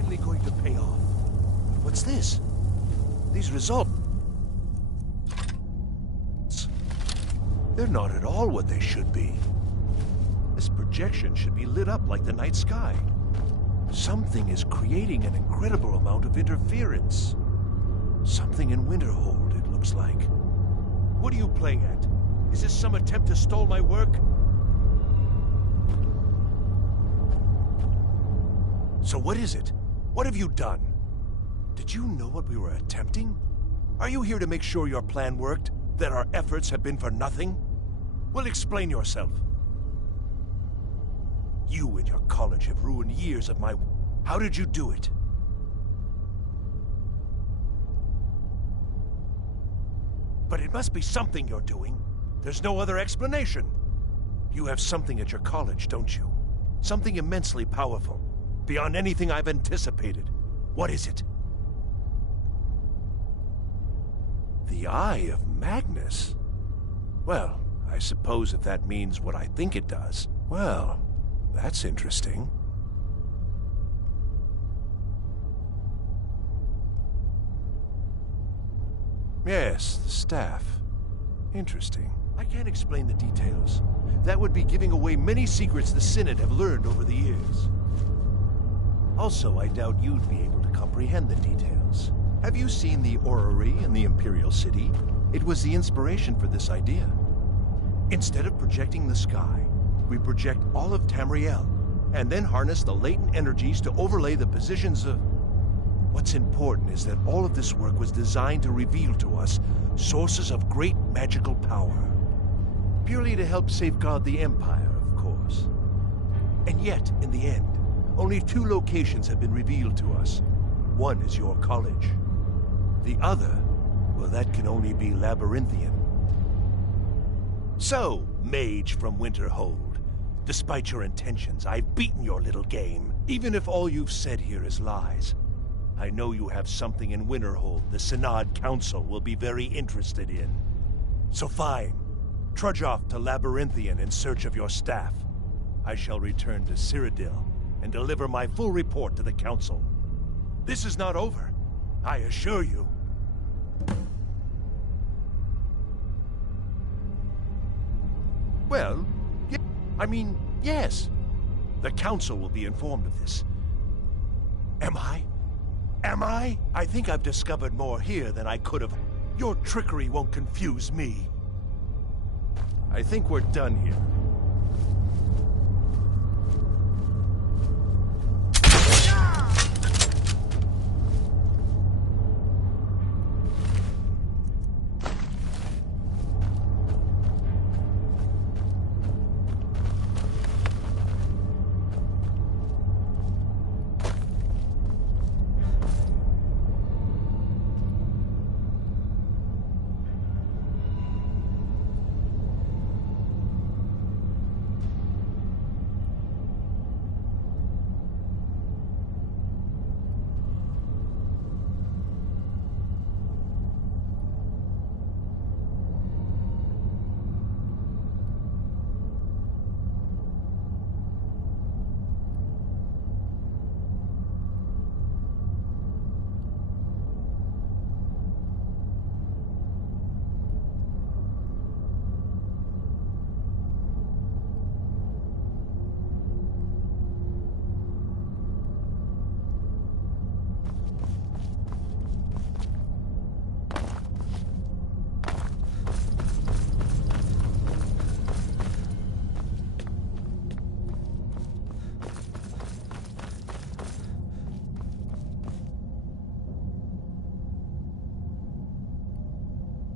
finally going to pay off. What's this? These results... they're not at all what they should be. This projection should be lit up like the night sky. Something is creating an incredible amount of interference. Something in Winterhold, it looks like. What are you playing at? Is this some attempt to stall my work? So what is it? What have you done? Did you know what we were attempting? Are you here to make sure your plan worked? That our efforts have been for nothing? Well, explain yourself. You and your college have ruined years of my... How did you do it? But it must be something you're doing. There's no other explanation. You have something at your college, don't you? Something immensely powerful. Beyond anything I've anticipated. What is it? The Eye of Magnus? Well, I suppose if that means what I think it does, well, that's interesting. Yes, the staff. Interesting. I can't explain the details. That would be giving away many secrets the Synod have learned over the years. Also, I doubt you'd be able to comprehend the details. Have you seen the orrery in the Imperial City? It was the inspiration for this idea. Instead of projecting the sky, we project all of Tamriel, and then harness the latent energies to overlay the positions of... What's important is that all of this work was designed to reveal to us sources of great magical power. Purely to help safeguard the Empire, of course. And yet, in the end, only 2 locations have been revealed to us. One is your college. The other, well, that can only be Labyrinthian. So, mage from Winterhold, despite your intentions, I've beaten your little game. Even if all you've said here is lies, I know you have something in Winterhold the Synod Council will be very interested in. So fine, trudge off to Labyrinthian in search of your staff. I shall return to Cyrodiil and deliver my full report to the Council. This is not over, I assure you. Well, yes. The Council will be informed of this. Am I? Am I? I think I've discovered more here than I could have. Your trickery won't confuse me. I think we're done here.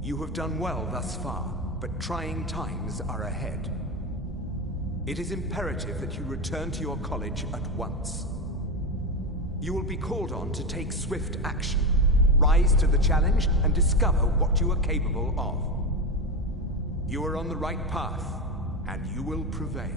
You have done well thus far, but trying times are ahead. It is imperative that you return to your college at once. You will be called on to take swift action, rise to the challenge, and discover what you are capable of. You are on the right path, and you will prevail.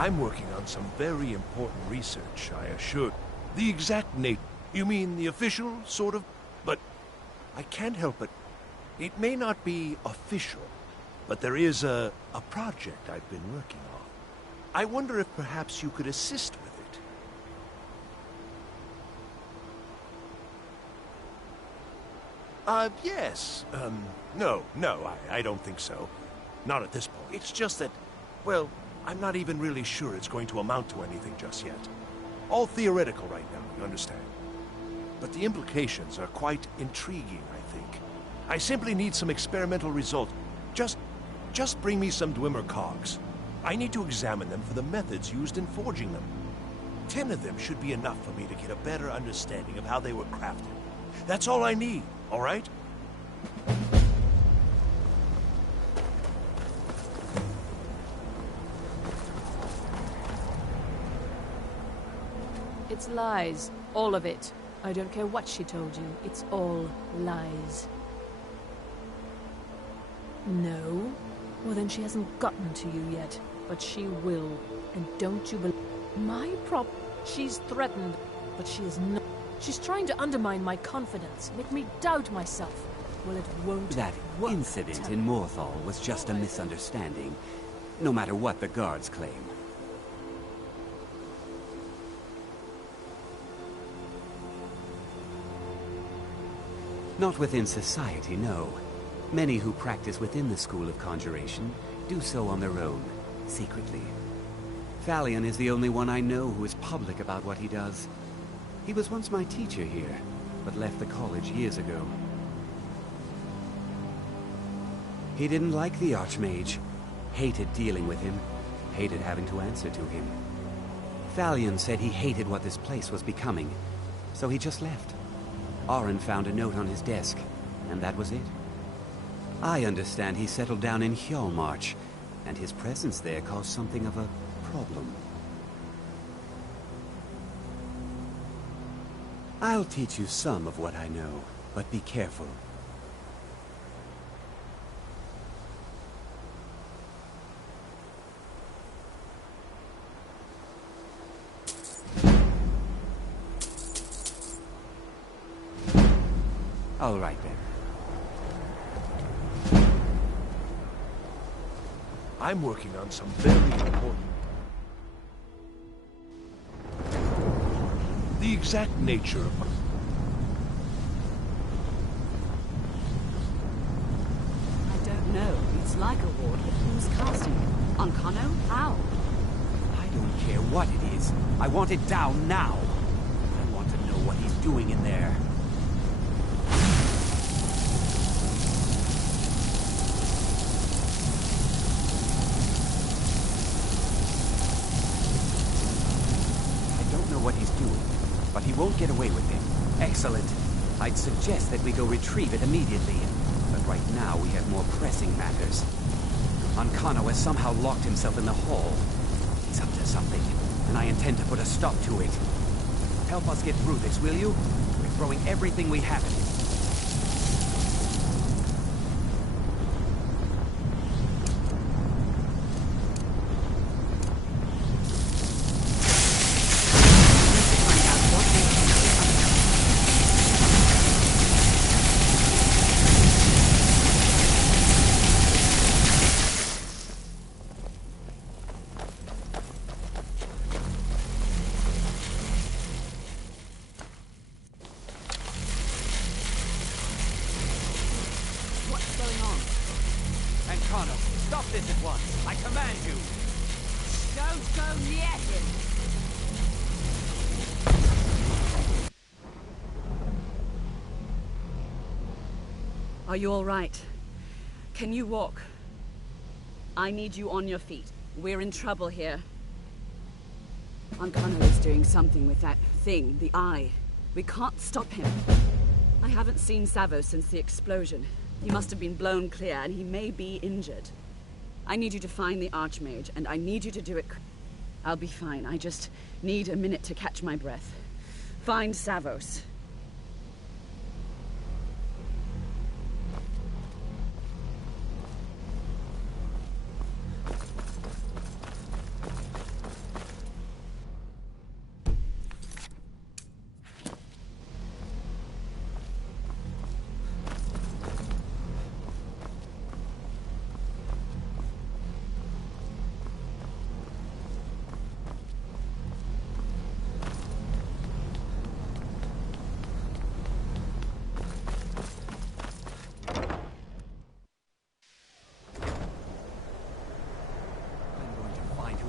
I'm working on some very important research, I assure. The exact nature. You mean the official, sort of? But I can't help it. It may not be official, but there is a project I've been working on. I wonder if perhaps you could assist with it. Yes. No, I don't think so. Not at this point. It's just that, well, I'm not even really sure it's going to amount to anything just yet. All theoretical right now, you understand? But the implications are quite intriguing, I think. I simply need some experimental result. Just bring me some Dwemer cogs. I need to examine them for the methods used in forging them. 10 of them should be enough for me to get a better understanding of how they were crafted. That's all I need, all right? It's lies. All of it. I don't care what she told you. It's all lies. No? Well, then she hasn't gotten to you yet. But she will. And don't you believe... My problem... She's threatened, but she is not... She's trying to undermine my confidence, make me doubt myself. Well, it won't... That incident in Morthal was just a misunderstanding, no matter what the guards claim. Not within society, no. Many who practice within the School of Conjuration do so on their own, secretly. Thalion is the only one I know who is public about what he does. He was once my teacher here, but left the college years ago. He didn't like the Archmage, hated dealing with him, hated having to answer to him. Thalion said he hated what this place was becoming, so he just left. Oren found a note on his desk, and that was it. I understand he settled down in Hjalmarch, and his presence there caused something of a problem. I'll teach you some of what I know, but be careful. All right, then. I'm working on some very important... The exact nature of... I don't know. It's like a ward, but who's casting it? On Kano? How? I don't care what it is. I want it down now. I want to know what he's doing in there. What he's doing, but he won't get away with it. Excellent. I'd suggest that we go retrieve it immediately, but right now we have more pressing matters. Ankano has somehow locked himself in the hall. He's up to something, and I intend to put a stop to it. Help us get through this, will you? We're throwing everything we have at it. Stop this at once! I command you! Don't go near him! Are you all right? Can you walk? I need you on your feet. We're in trouble here. Ankano is doing something with that thing, the eye. We can't stop him. I haven't seen Savo since the explosion. He must have been blown clear, and he may be injured. I need you to find the Archmage, and I need you to do it... I'll be fine. I just need a minute to catch my breath. Find Savos.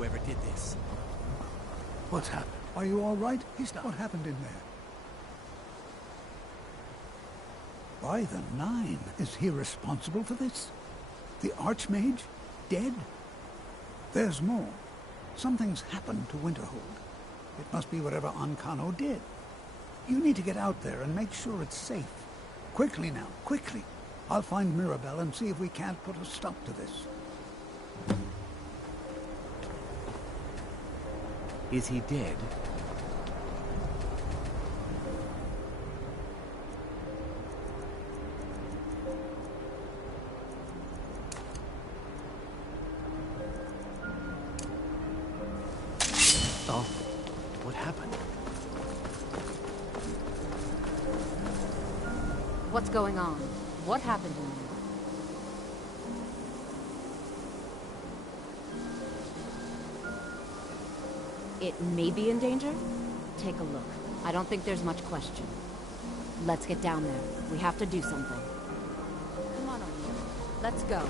whoever did this. What's happened? Are you all right? What happened in there? By the Nine, is he responsible for this? The Archmage? Dead? There's more. Something's happened to Winterhold. It must be whatever Ancano did. You need to get out there and make sure it's safe. Quickly now, quickly. I'll find Mirabelle and see if we can't put a stop to this. Is he dead? Oh, what happened? What's going on? What happened to you? It may be in danger? Take a look. I don't think there's much question. Let's get down there. We have to do something. Come on, O'Neill. Let's go.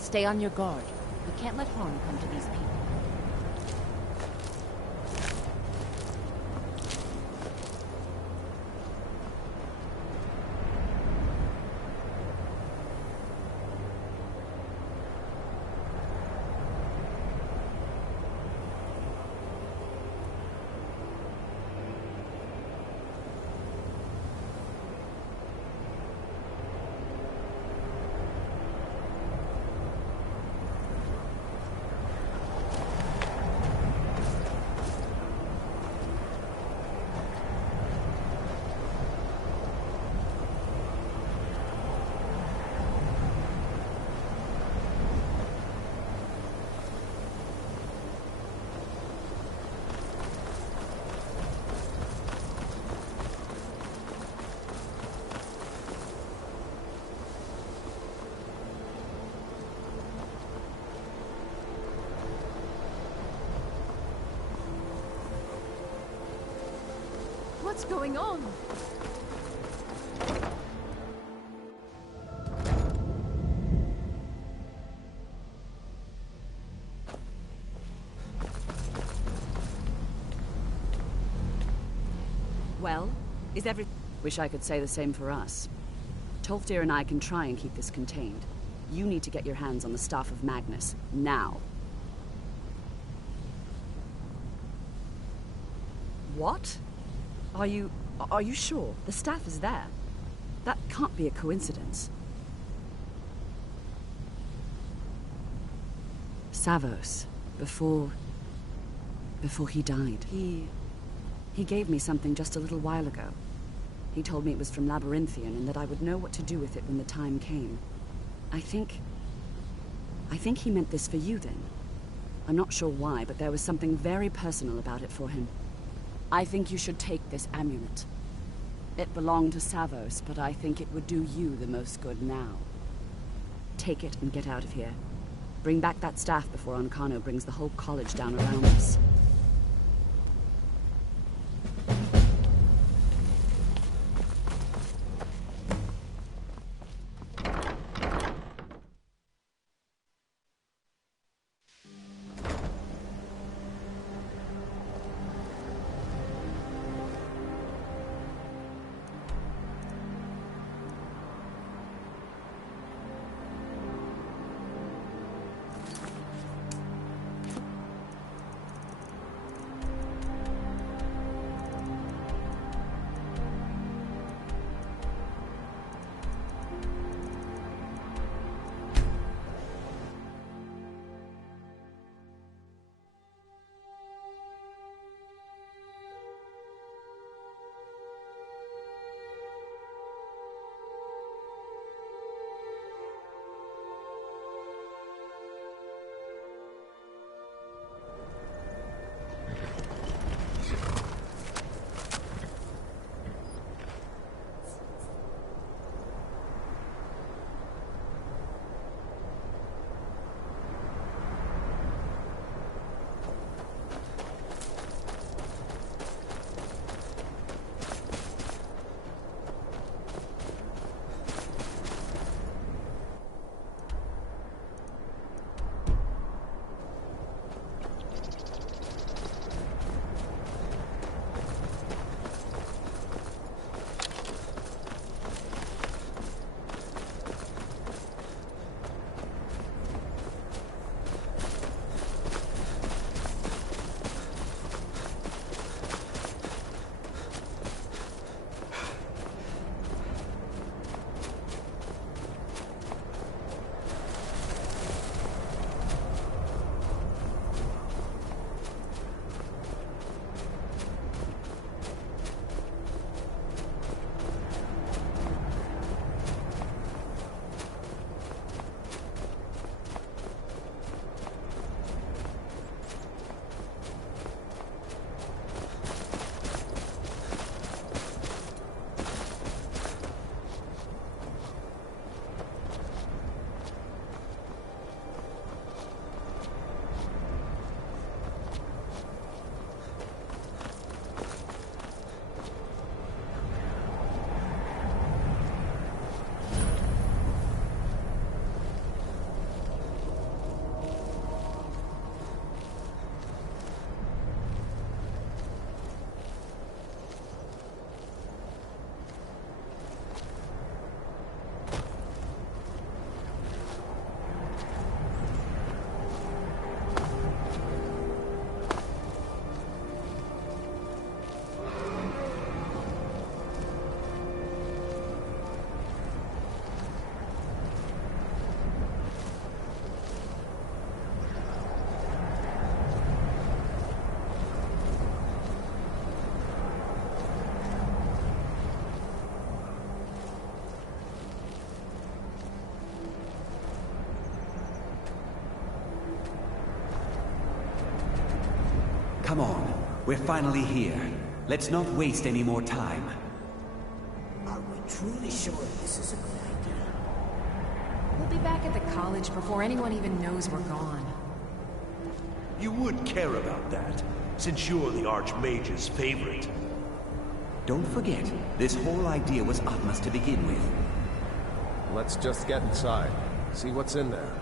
Stay on your guard. We can't let harm come to these people. What's going on? Well, is every... Wish I could say the same for us. Tolfdir and I can try and keep this contained. You need to get your hands on the Staff of Magnus, now. What? Are you sure? The staff is there. That can't be a coincidence. Savos, before he died, he gave me something just a little while ago. He told me it was from Labyrinthian and that I would know what to do with it when the time came. I think he meant this for you then. I'm not sure why, but there was something very personal about it for him. I think you should take this amulet. It belonged to Savos, but I think it would do you the most good now. Take it and get out of here. Bring back that staff before Ancano brings the whole college down around us. Come on. We're finally here. Let's not waste any more time. Are we truly sure this is a good idea? We'll be back at the college before anyone even knows we're gone. You would care about that, since you're the Archmage's favorite. Don't forget, this whole idea was Atma's to begin with. Let's just get inside. See what's in there.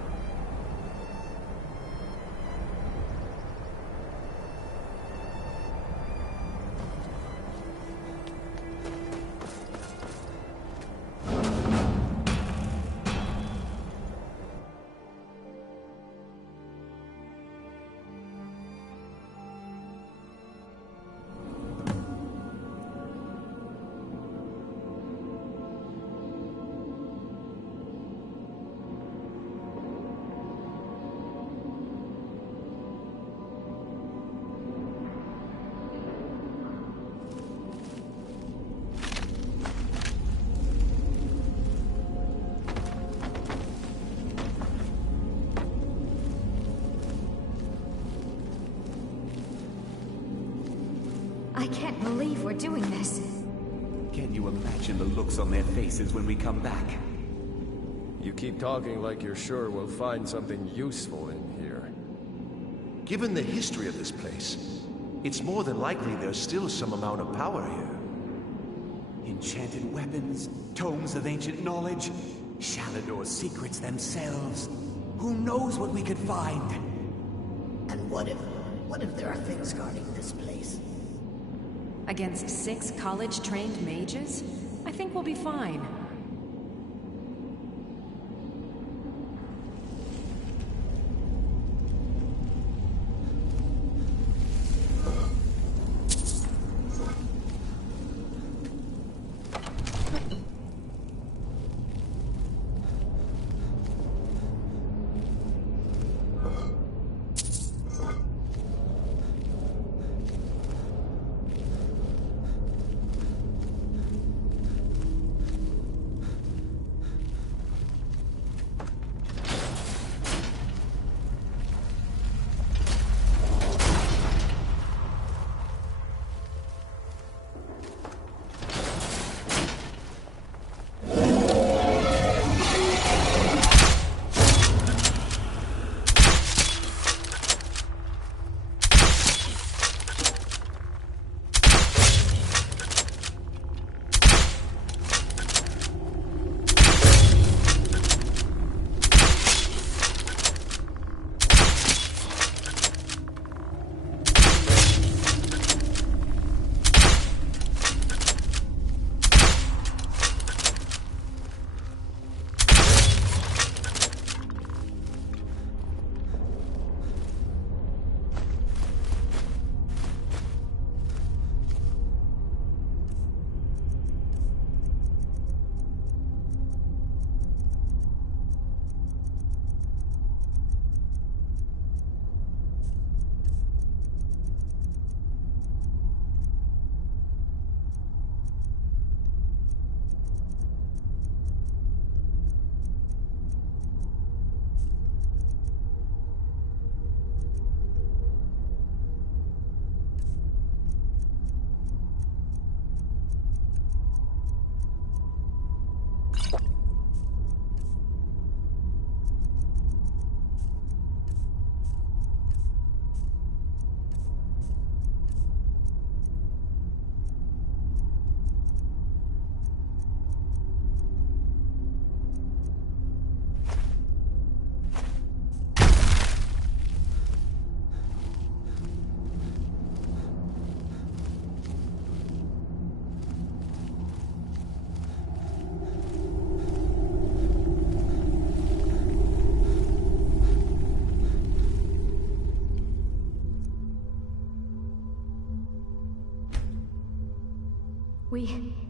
I can't believe we're doing this. Can you imagine the looks on their faces when we come back? You keep talking like you're sure we'll find something useful in here. Given the history of this place, it's more than likely there's still some amount of power here. Enchanted weapons, tomes of ancient knowledge, Shalador's secrets themselves. Who knows what we could find? And what if there are things guarding this place? Against 6 college-trained mages? I think we'll be fine.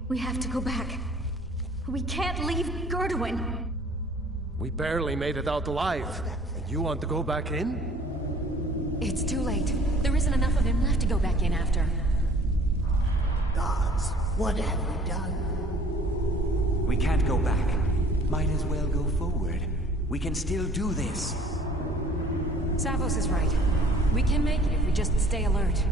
We have to go back. We can't leave Gerduin. We barely made it out alive. You want to go back in? It's too late. There isn't enough of him left to go back in after. Gods, what have we done? We can't go back. Might as well go forward. We can still do this. Savos is right. We can make it if we just stay alert.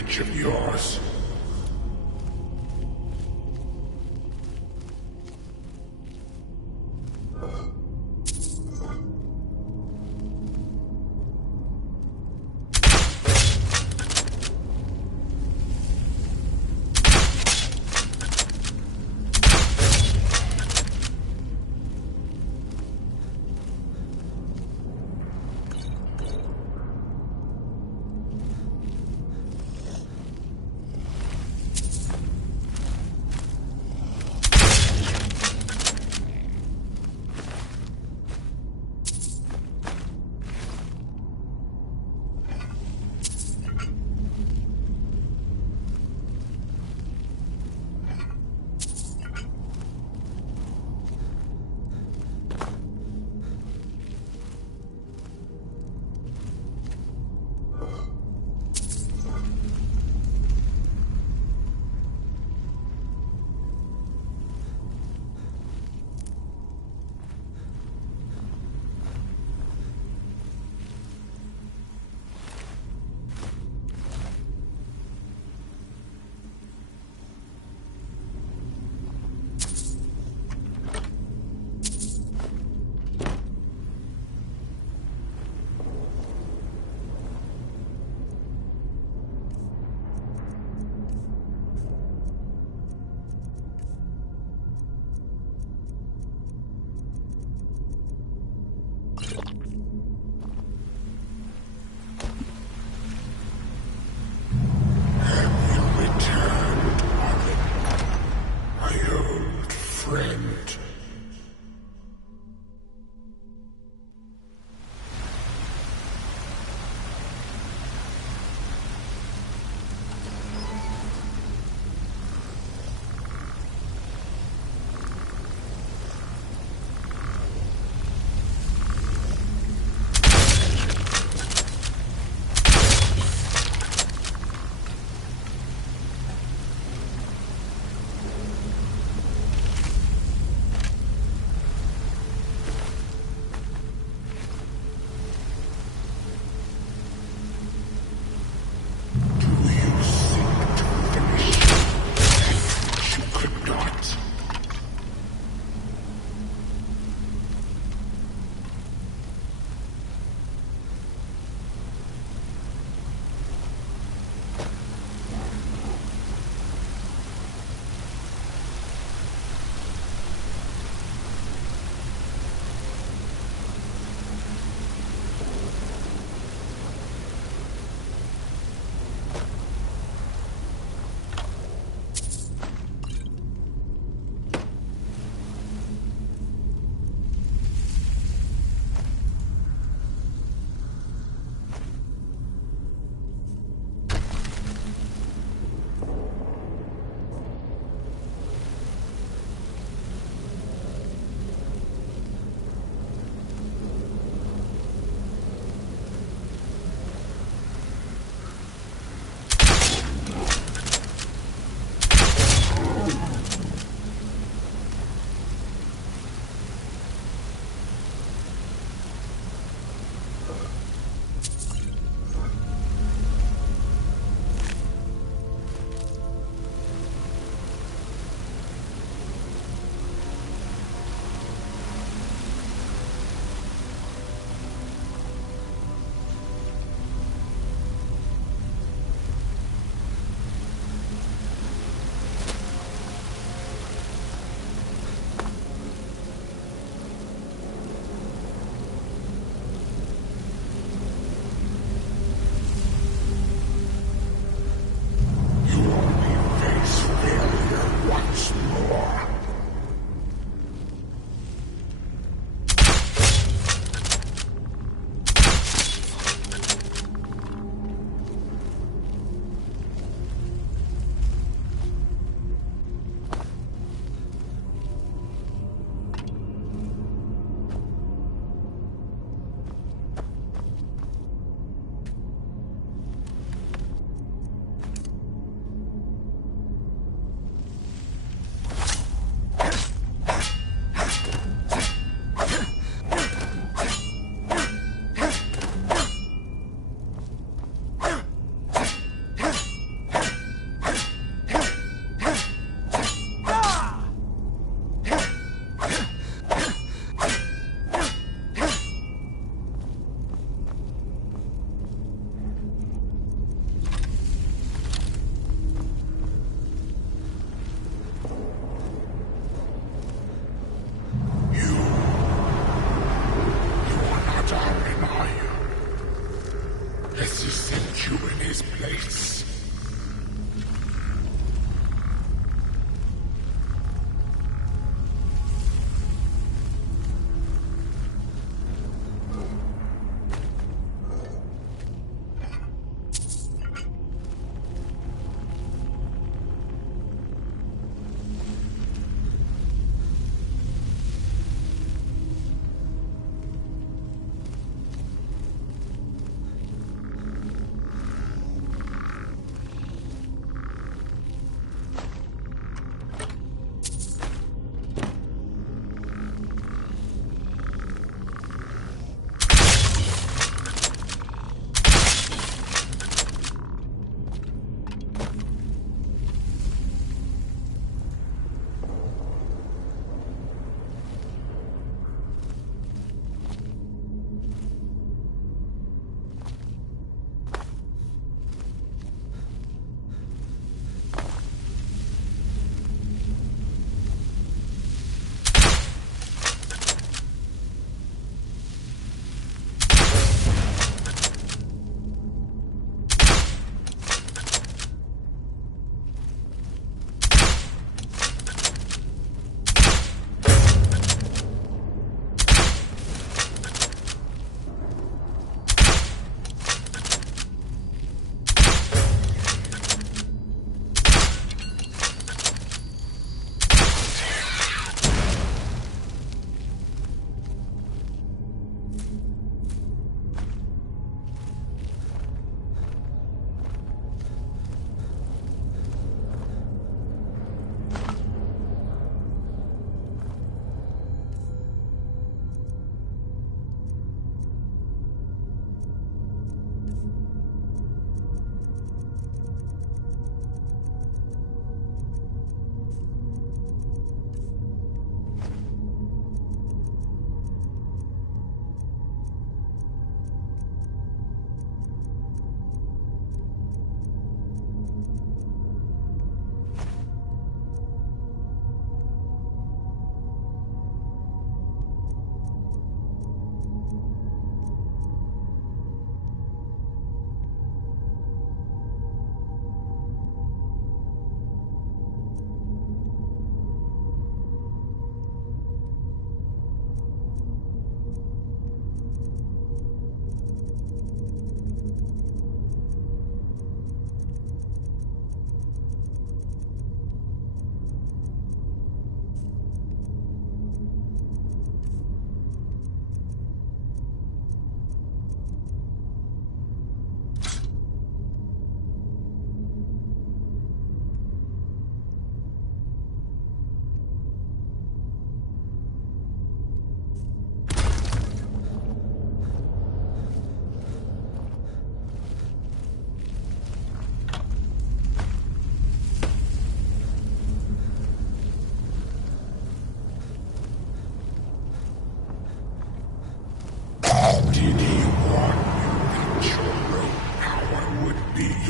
language of yours.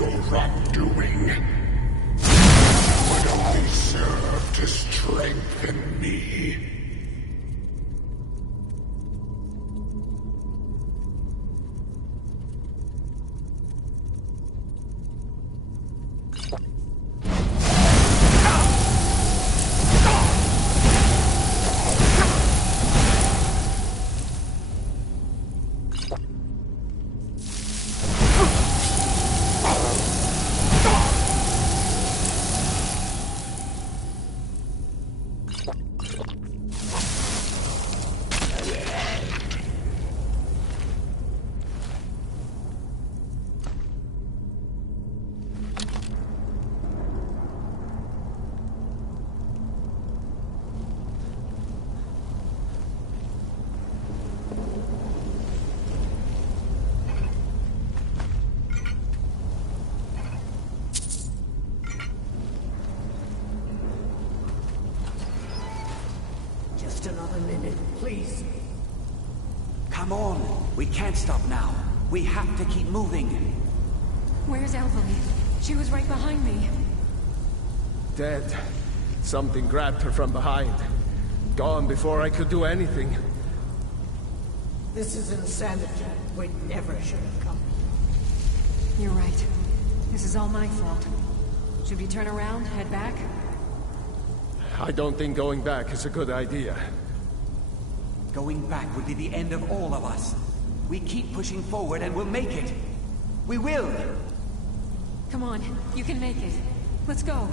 your wrongdoing would only serve to strengthen me. Just another minute, please. Come on. We can't stop now. We have to keep moving. Where's Elvely? She was right behind me. Dead. Something grabbed her from behind. Gone before I could do anything. This is insanity. We never should have come. You're right. This is all my fault. Should we turn around, head back? I don't think going back is a good idea. Going back would be the end of all of us. We keep pushing forward and we'll make it. We will! Come on, you can make it. Let's go.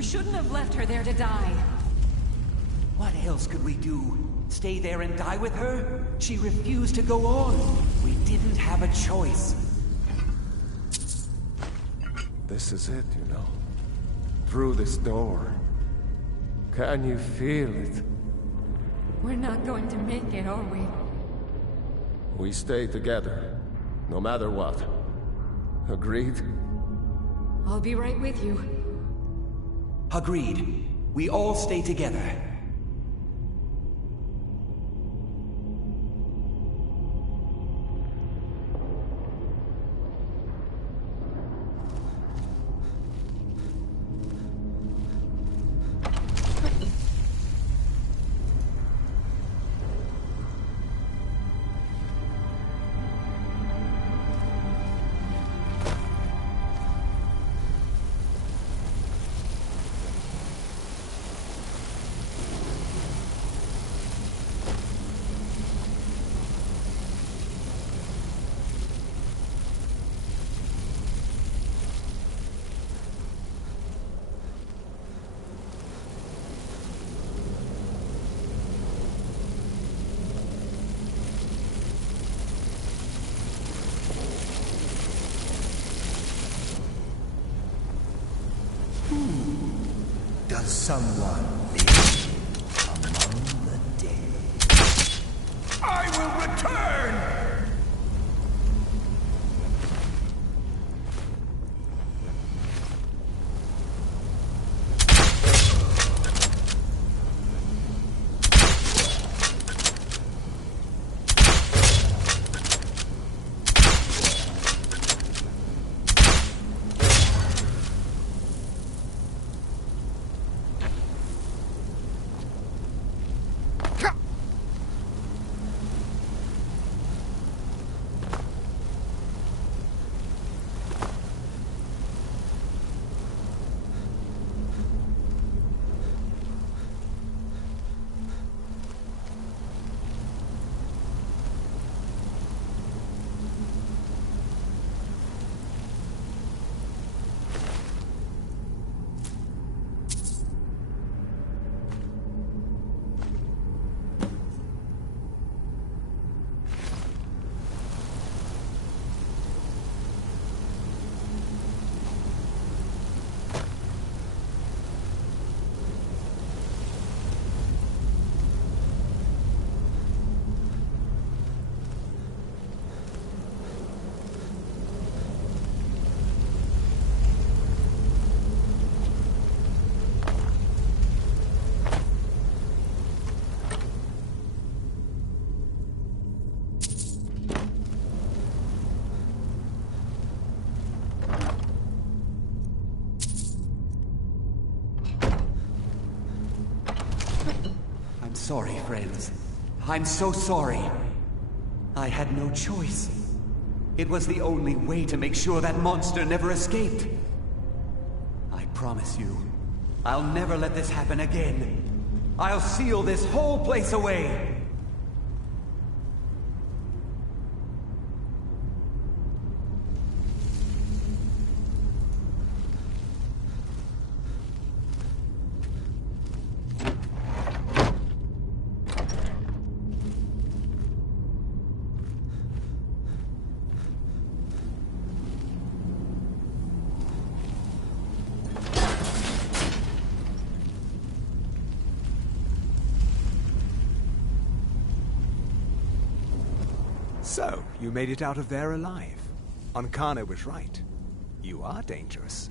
We shouldn't have left her there to die. What else could we do? Stay there and die with her? She refused to go on. We didn't have a choice. This is it, you know. Through this door. Can you feel it? We're not going to make it, are we? We stay together, no matter what. Agreed? I'll be right with you. Agreed. We all stay together. Does someone live among the dead? I will return! Sorry, friends. I'm so sorry. I had no choice. It was the only way to make sure that monster never escaped. I promise you, I'll never let this happen again. I'll seal this whole place away. So, you made it out of there alive. Ankana was right. You are dangerous.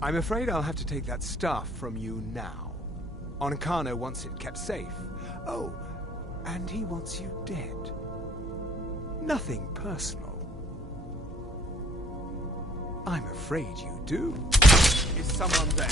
I'm afraid I'll have to take that stuff from you now. Ankana wants it kept safe. Oh, and he wants you dead. Nothing personal. I'm afraid you do. Is someone there?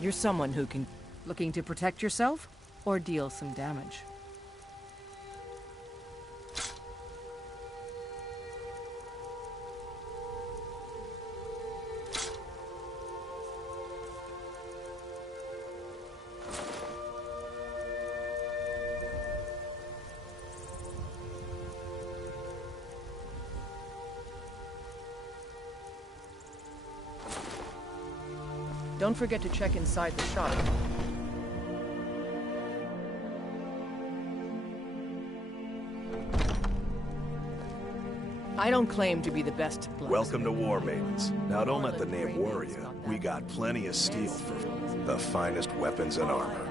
You're someone who can... Looking to protect yourself, or deal some damage? Don't forget to check inside the shop. I don't claim to be the best blacksmith. Welcome to War Maidens. Now don't let the name worry you. We got plenty of steel for the finest weapons and armor.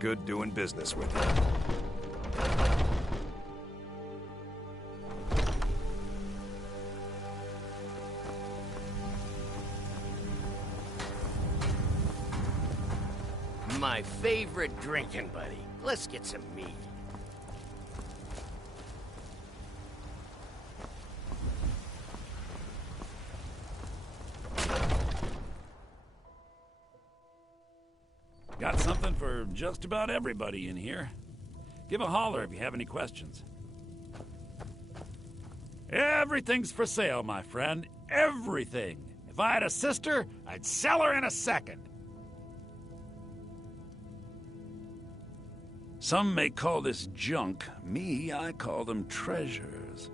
Good doing business with you. My favorite drinking buddy. Let's get some meat. Got something for just about everybody in here. Give a holler if you have any questions. Everything's for sale, my friend. Everything. If I had a sister, I'd sell her in a second. Some may call this junk. Me, I call them treasures.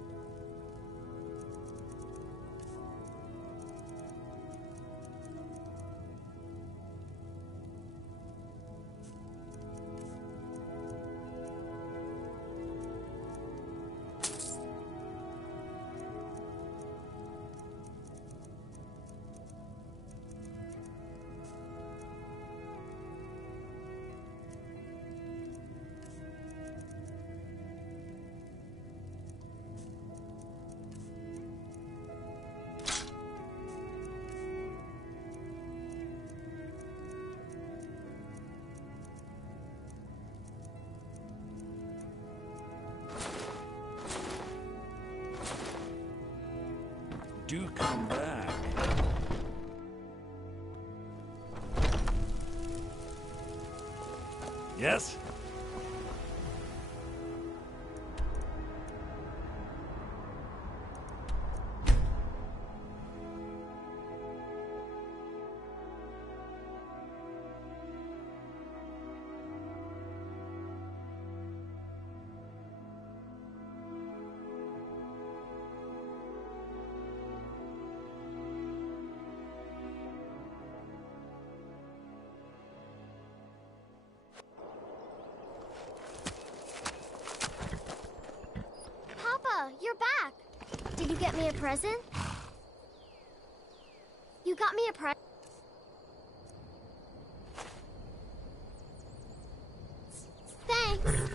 Do come back. Yes? You're back! Did you get me a present? You got me a present? Thanks!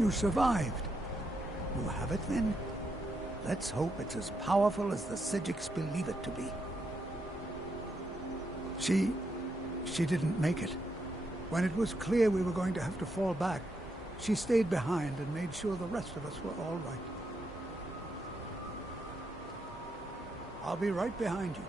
You survived. You have it, then? Let's hope it's as powerful as the Psijics believe it to be. She didn't make it. When it was clear we were going to have to fall back, she stayed behind and made sure the rest of us were all right. I'll be right behind you.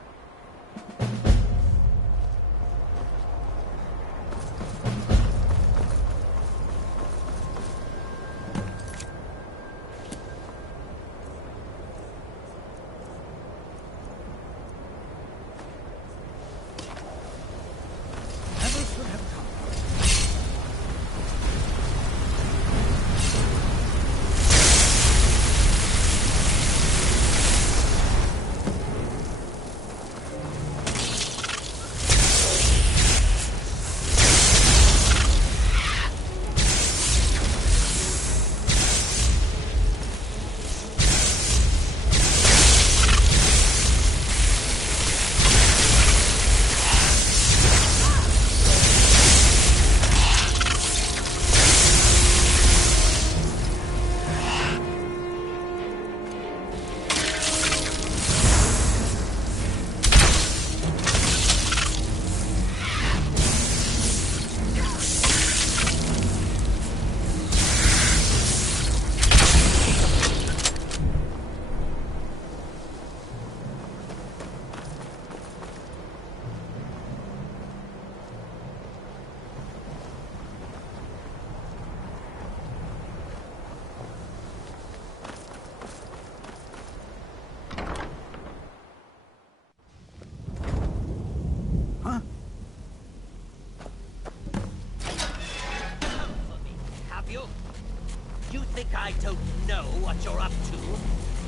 I don't know what you're up to?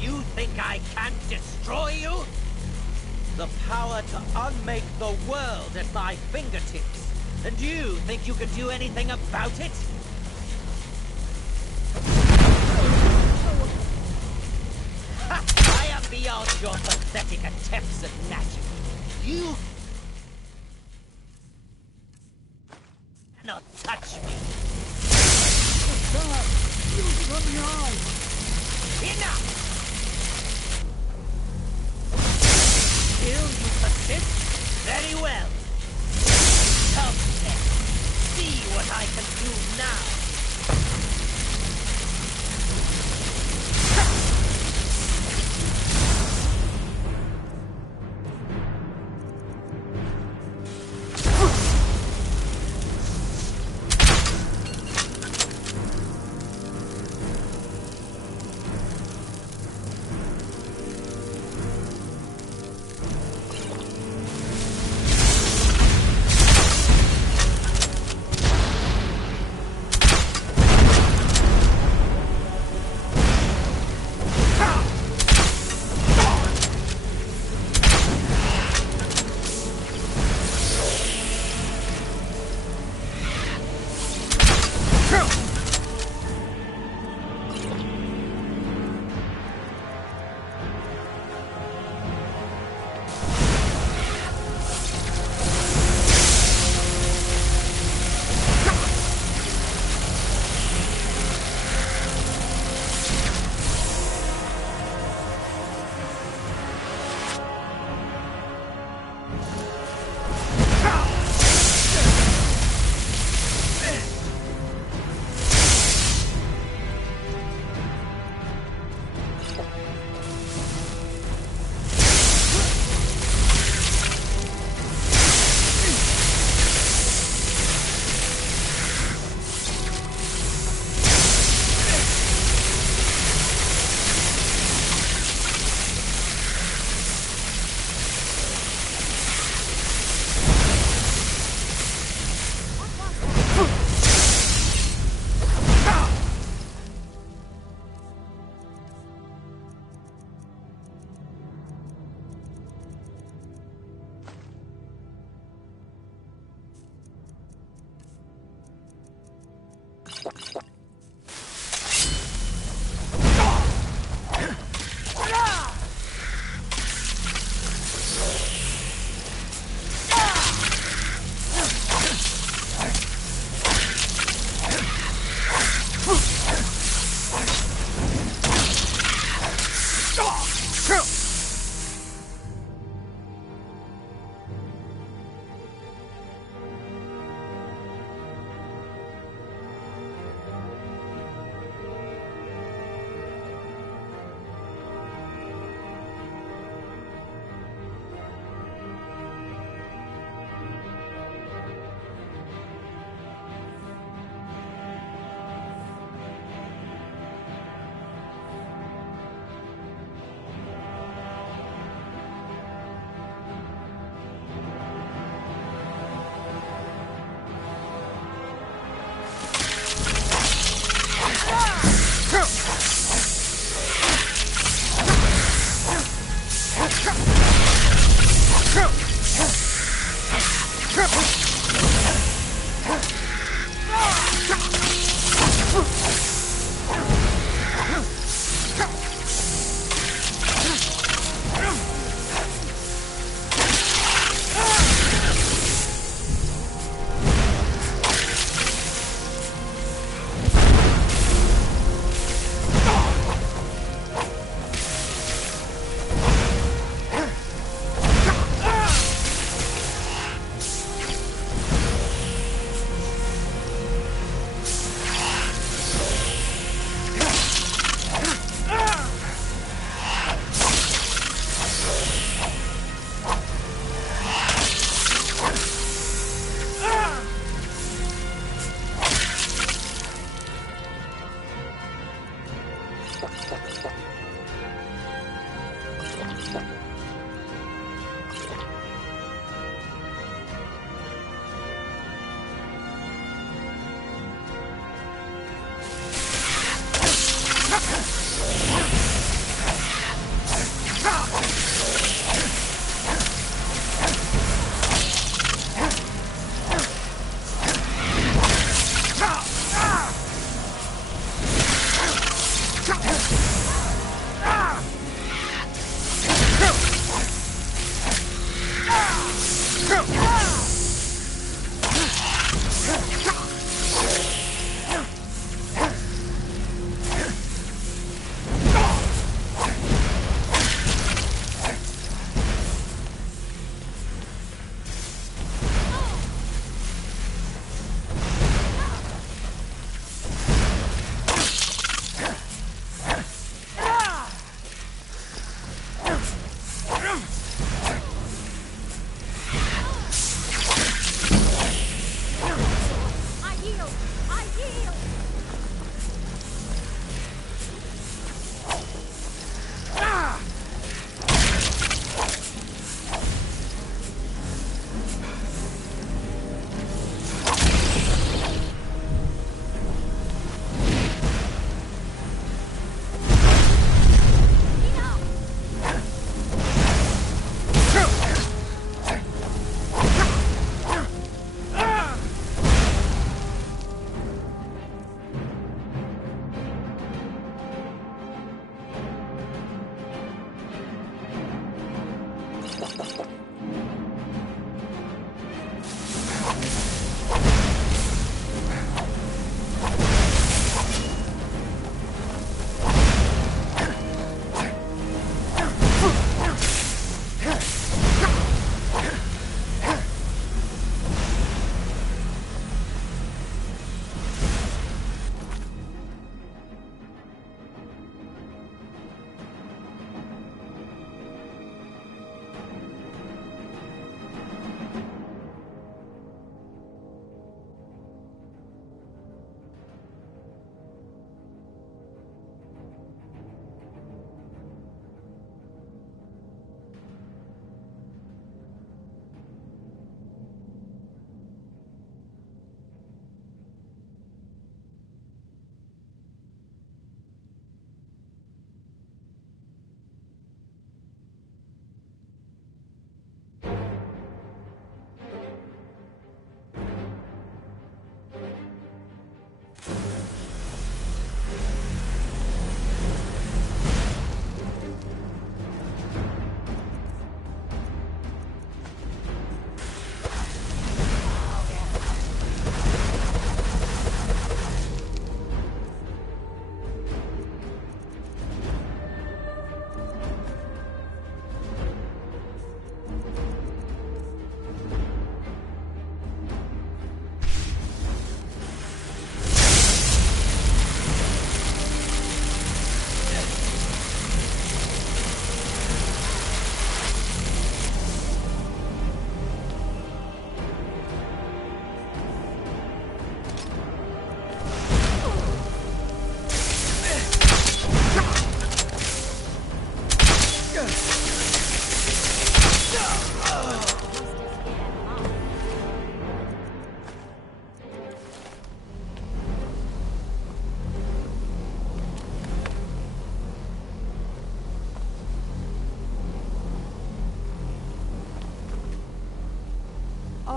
You think I can't destroy you? The power to unmake the world at my fingertips. And you think you can do anything about it? Ha! I am beyond your pathetic attempts at magic. You cannot touch me. Enough! Still you persist? Very well. Come then. See what I can do now.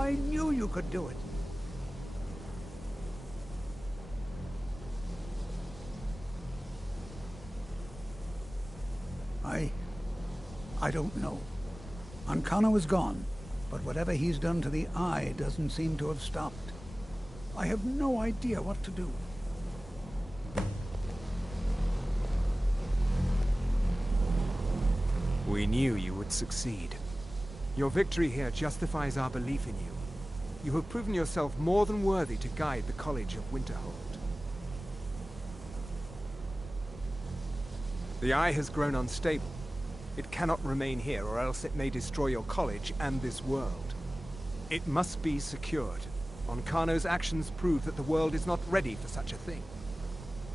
I knew you could do it. I don't know. Ancano is gone, but whatever he's done to the Eye doesn't seem to have stopped. I have no idea what to do. We knew you would succeed. Your victory here justifies our belief in you. You have proven yourself more than worthy to guide the College of Winterhold. The Eye has grown unstable. It cannot remain here, or else it may destroy your college and this world. It must be secured. Ancano's actions prove that the world is not ready for such a thing.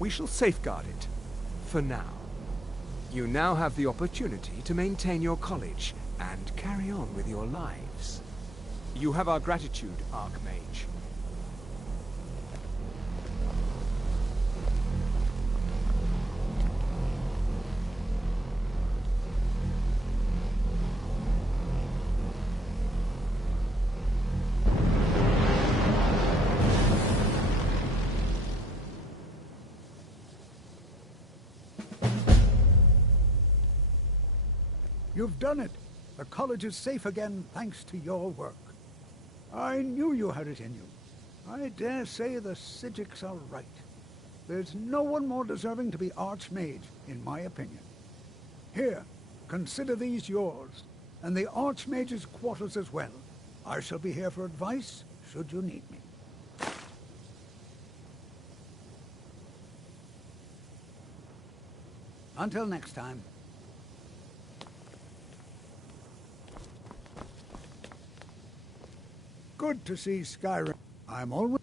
We shall safeguard it, for now. You now have the opportunity to maintain your college and carry on with your lives. You have our gratitude, Archmage. You've done it. The college is safe again thanks to your work. I knew you had it in you. I dare say the Psijics are right. There's no one more deserving to be Archmage, in my opinion. Here, consider these yours, and the Archmage's quarters as well. I shall be here for advice, should you need me. Until next time. Good to see Skyrim. I'm always...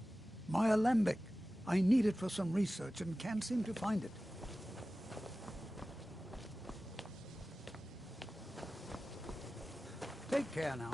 My alembic. I need it for some research and can't seem to find it. Take care now.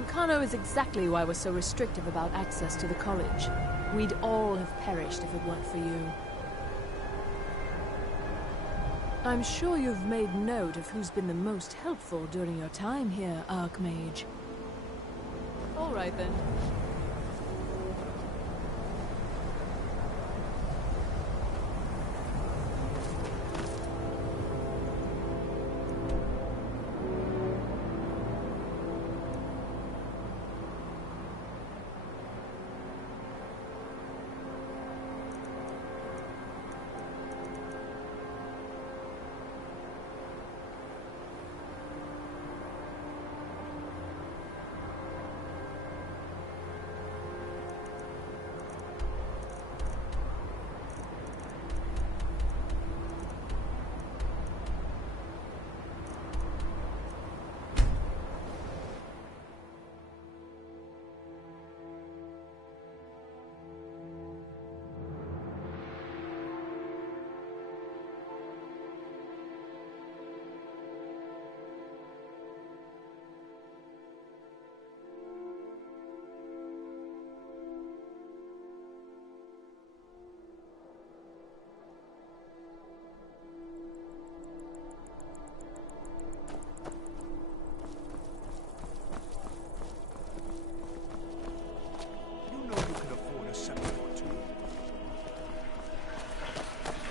Brancano is exactly why we're so restrictive about access to the college. We'd all have perished if it weren't for you. I'm sure you've made note of who's been the most helpful during your time here, Archmage. All right, then.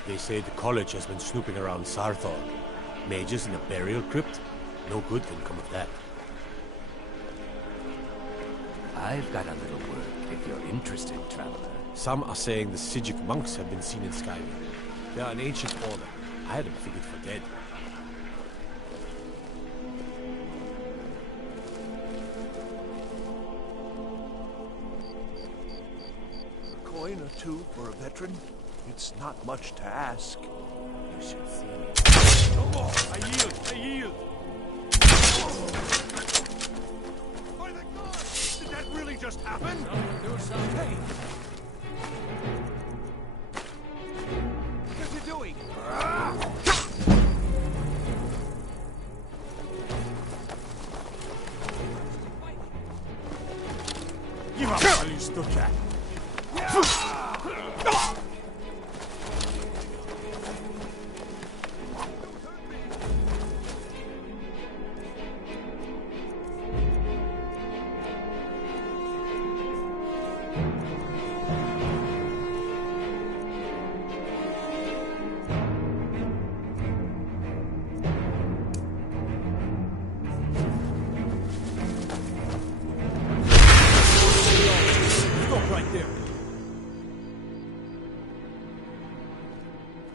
They say the college has been snooping around Sarthor. Mages in a burial crypt? No good can come of that. I've got a little work, if you're interested, traveler. Some are saying the Sijic monks have been seen in Skyrim. They are an ancient order. I had them figured for dead. A coin or two for a veteran? It's not much to ask. You should see me. No more! I yield! I yield! By the gods! Did that really just happen? Do something. Hey! What are you doing? Give up, Alistocat!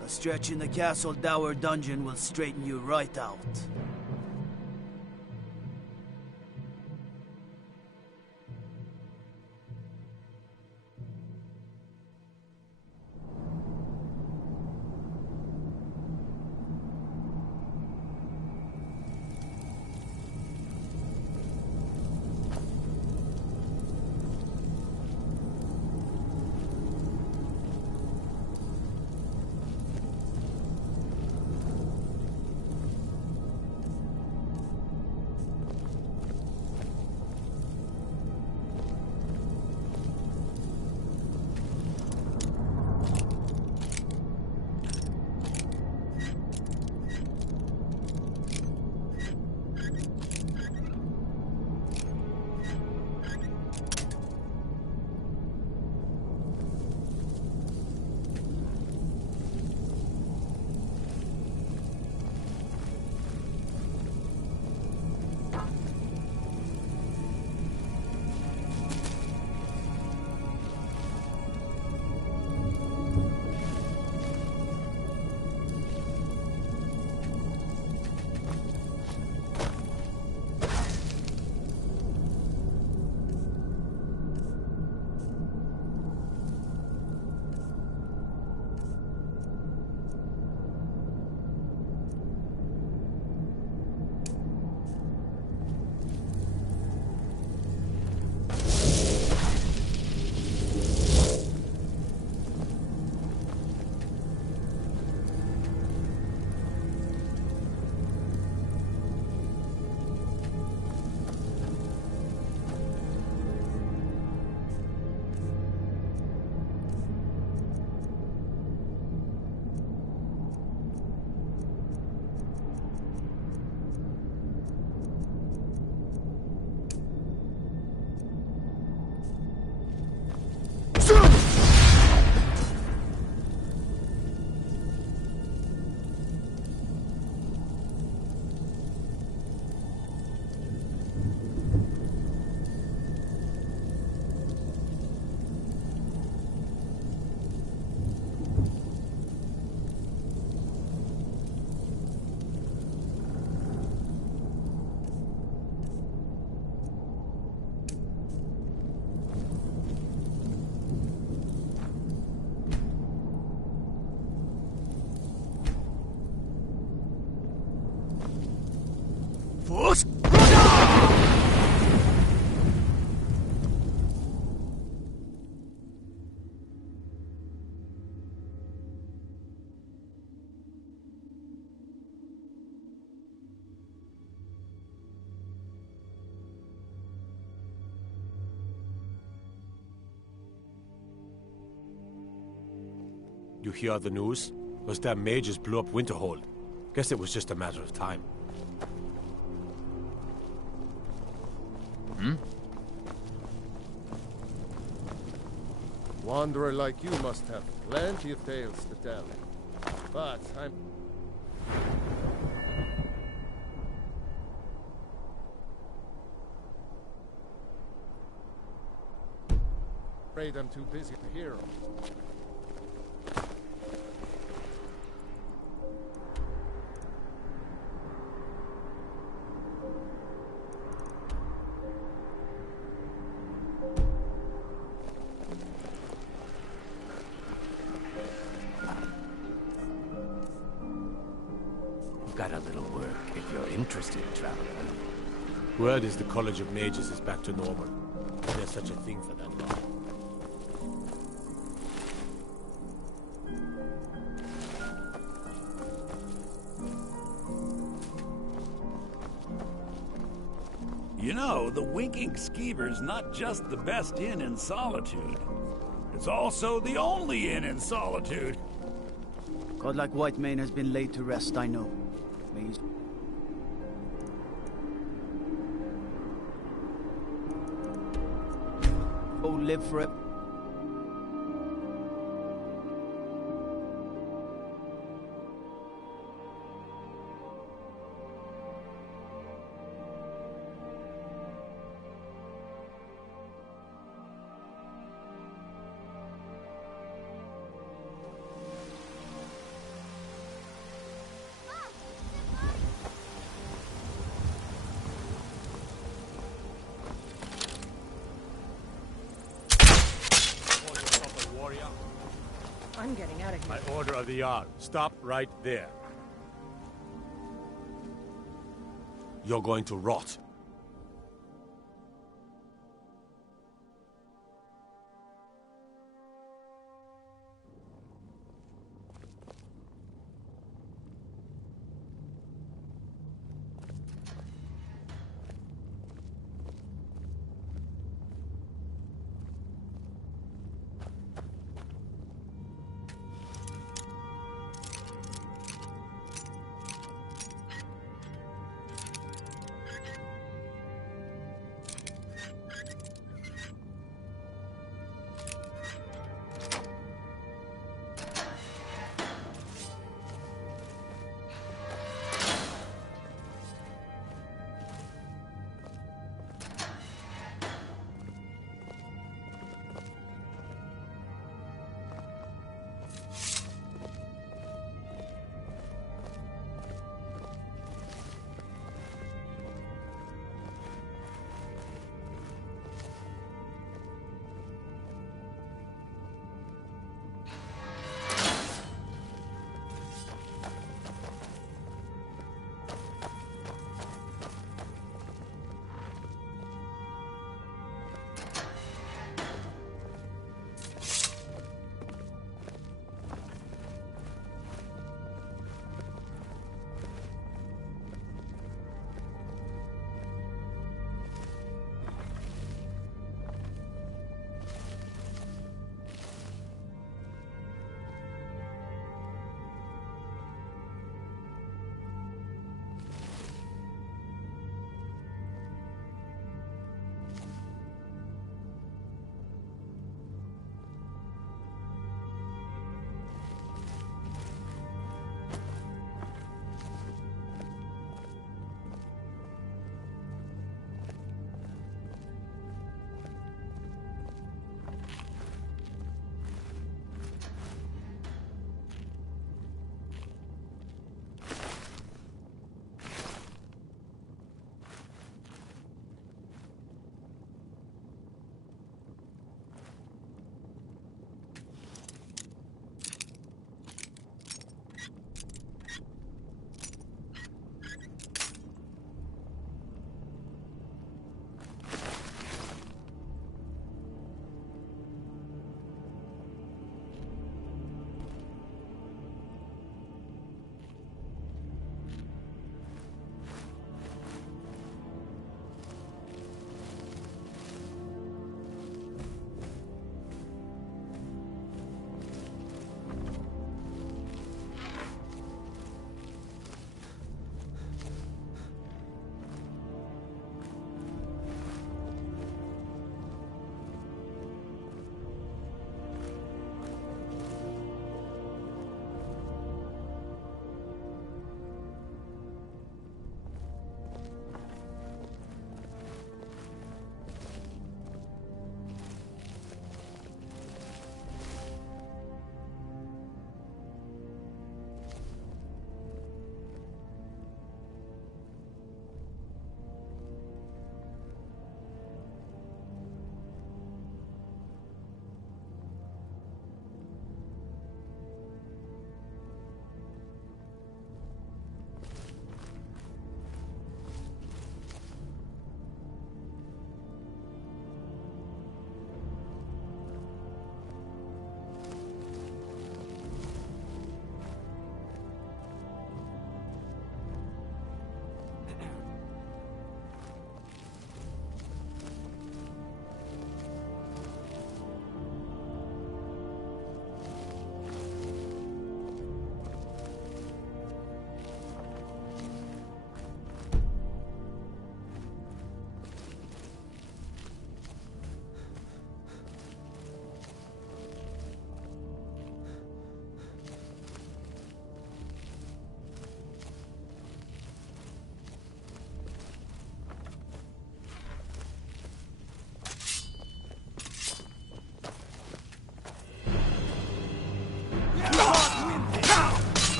A stretch in the Castle Dower dungeon will straighten you right out. You hear the news? Those damn mages blew up Winterhold. Guess it was just a matter of time. Hmm? Wanderer like you must have plenty of tales to tell. But I'm... afraid I'm too busy to hear 'em. Got a little work if you're interested, traveler. Word is the College of Mages is back to normal. If there's such a thing for that long. You know, the Winking Skeever's not just the best inn in Solitude. It's also the only inn in Solitude. Godlike Whitemane has been laid to rest, I know. May his... oh, live forever. I'm getting out of here. My order of the Jarl. Stop right there. You're going to rot.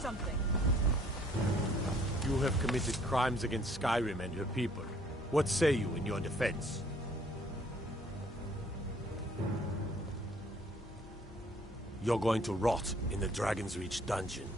something. You have committed crimes against Skyrim and her people. What say you in your defense? You're going to rot in the Dragon's Reach dungeon.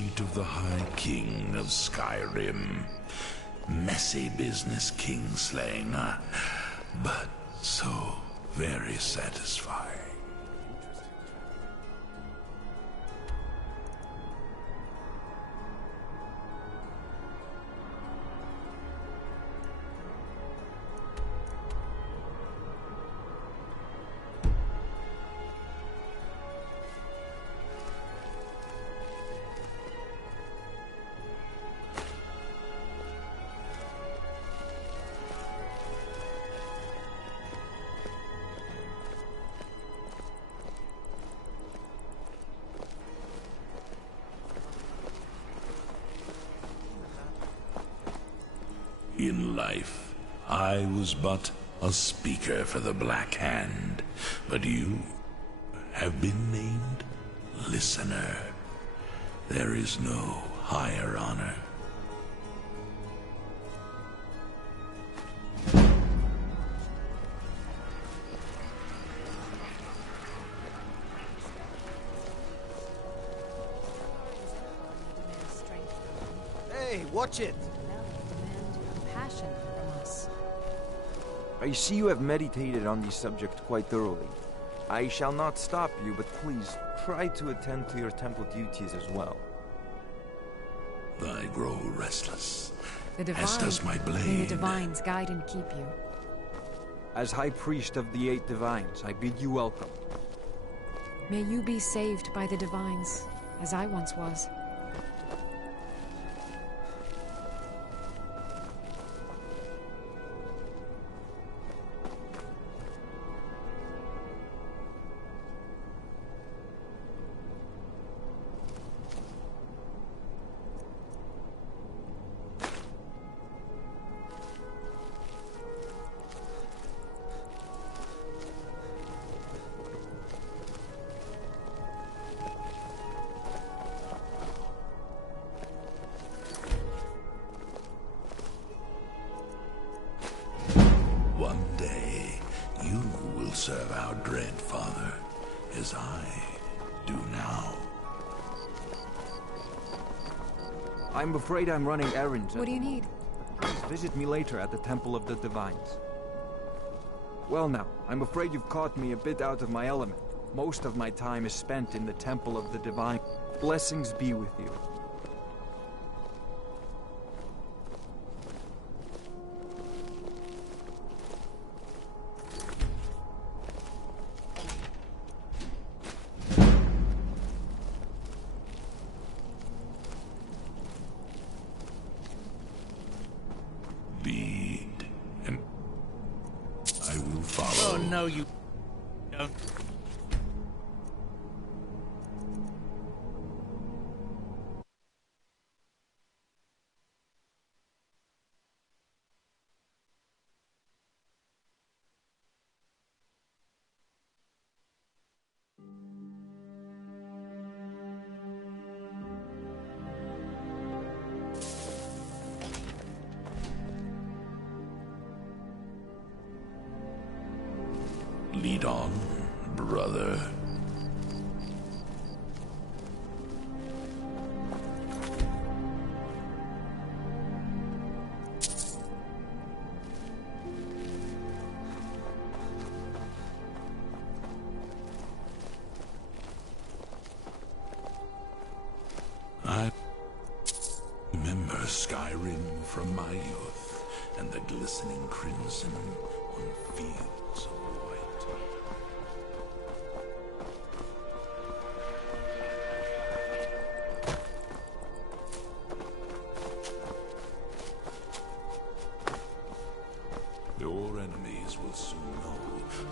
seat of the High King of Skyrim. Messy business kingslaying, but so very satisfying. In life, I was but a speaker for the Black Hand, but you have been named Listener. There is no higher honor. Hey, watch it! Compassion from us. I see you have meditated on the subject quite thoroughly. I shall not stop you, but please try to attend to your temple duties as well. I grow restless, The as does my May the blade. Divines guide and keep you. As High Priest of the 8 Divines, I bid you welcome. May you be saved by the Divines, as I once was. One day, you will serve our dread father, as I do now. I'm afraid I'm running errands. What do you need? Please visit me later at the Temple of the Divines. Well now, I'm afraid you've caught me a bit out of my element. Most of my time is spent in the Temple of the Divine. Blessings be with you. Lead, and I will follow. Oh, no, you don't. Lead on, brother. I remember Skyrim from my youth, and the glistening crimson on fields of white. Your enemies will soon know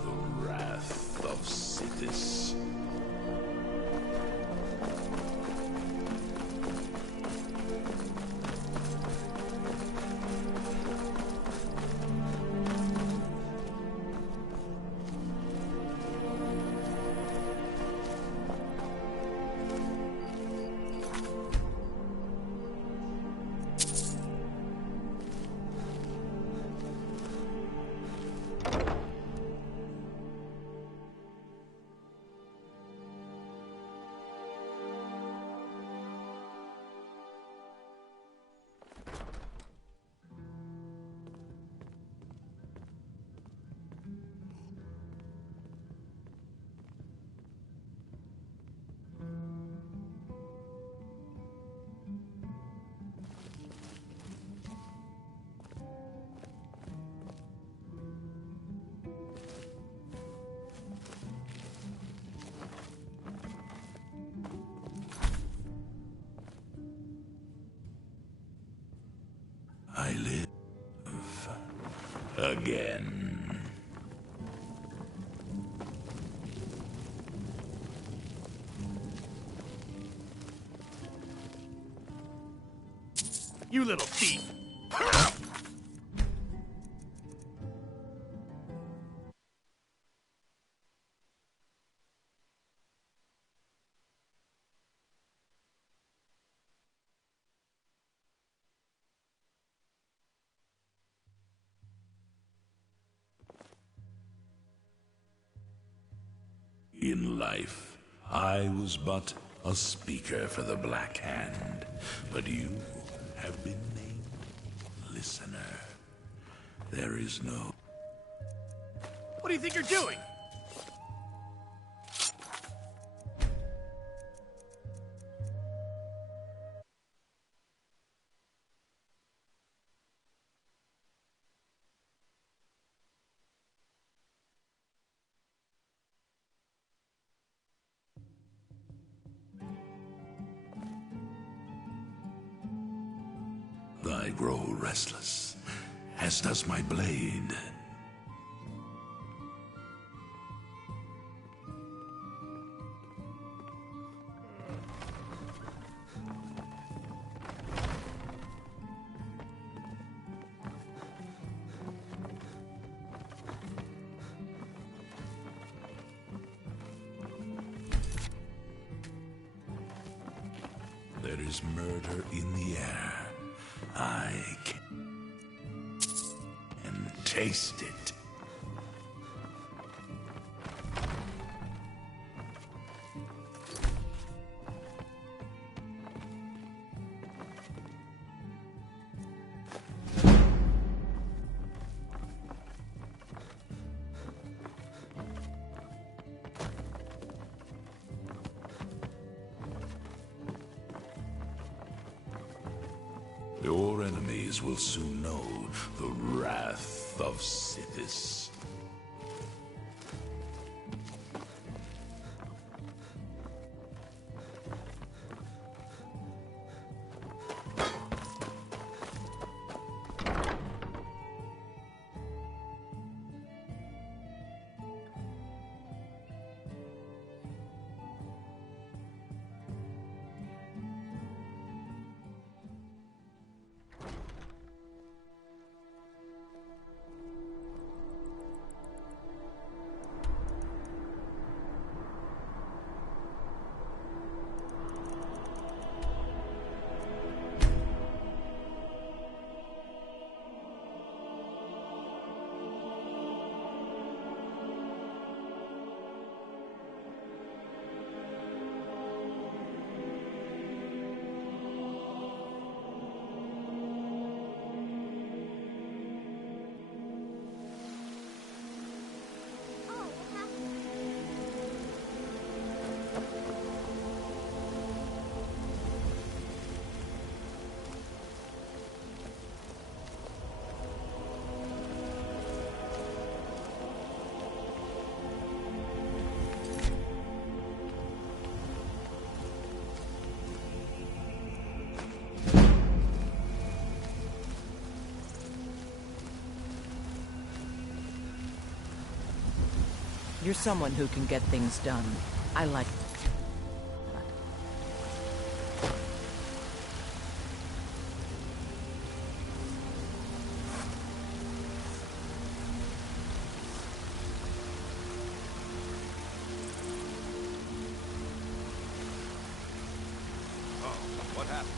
the wrath of Sithis. I live again. You little thief! In life, I was but a speaker for the Black Hand, but you have been named listener. There is no... What do you think you're doing? I grow restless, as does my blade. There is murder in the air. I can taste it. Your enemies will soon know the wrath of Sithis. You're someone who can get things done. I like that. What happened?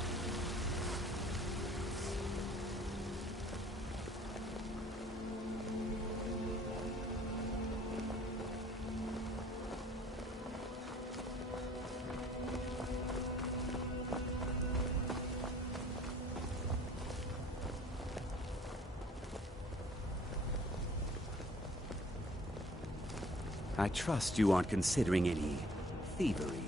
I trust you aren't considering any thievery.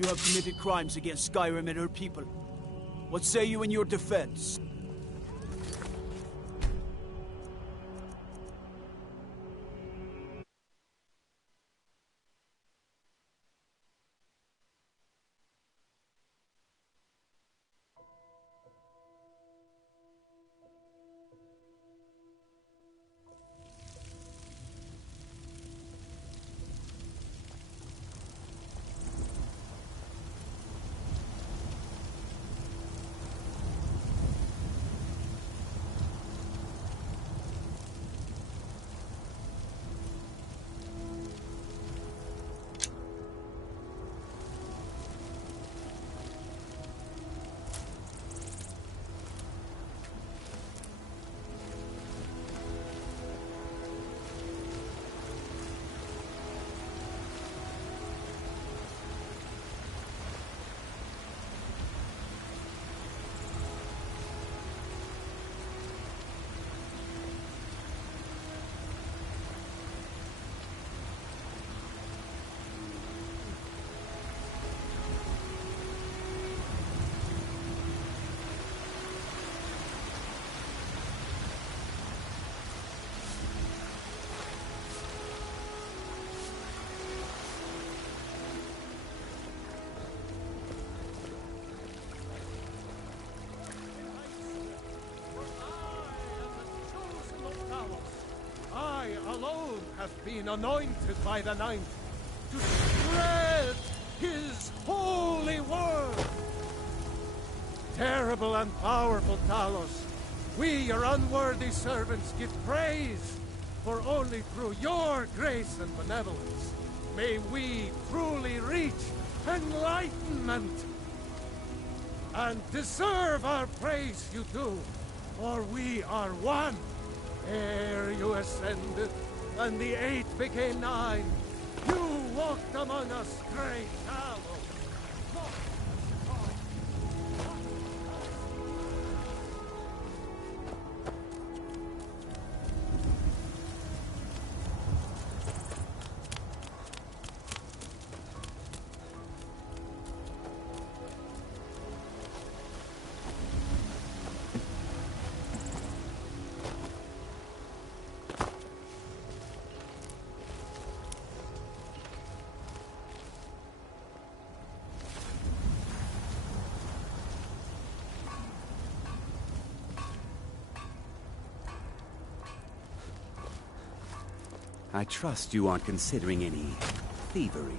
You have committed crimes against Skyrim and her people. What say you in your defense? Alone have been anointed by the Ninth to spread his holy word. Terrible and powerful Talos, we, your unworthy servants, give praise, for only through your grace and benevolence may we truly reach enlightenment. And deserve our praise you do, for we are one. Ere you ascended, and the 8 became 9, you walked among us, great Talos. I trust you aren't considering any thievery.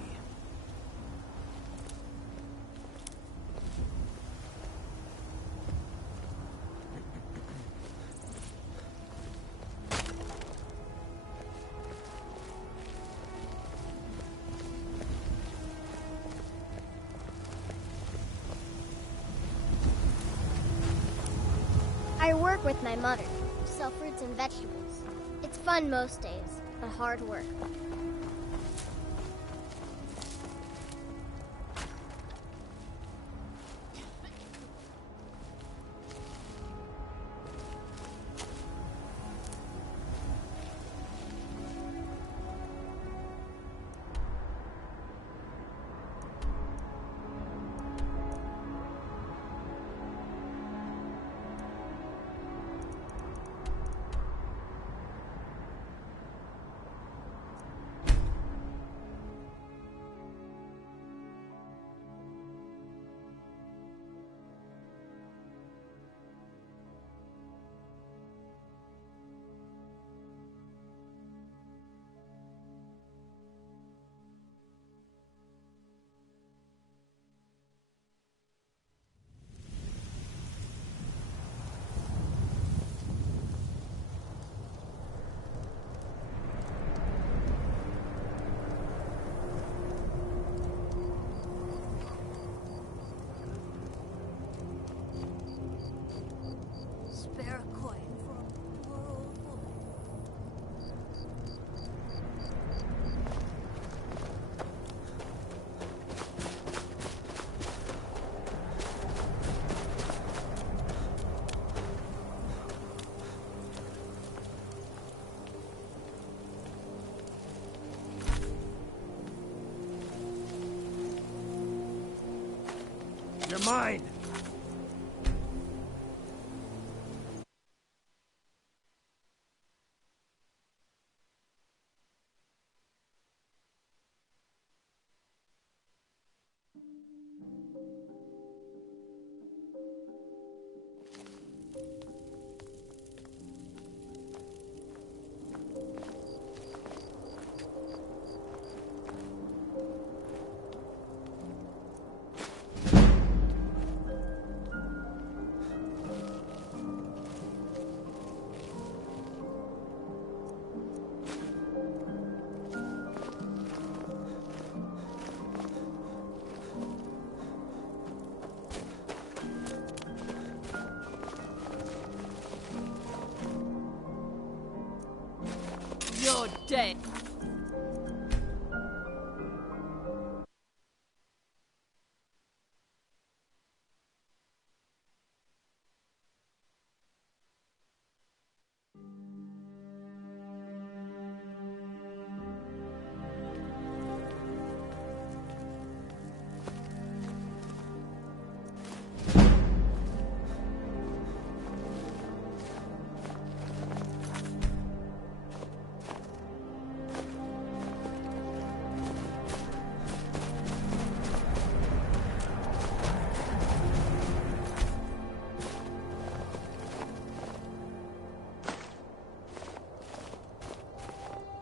I work with my mother, sell fruits and vegetables. It's fun most days, but hard work. mine! You're dead.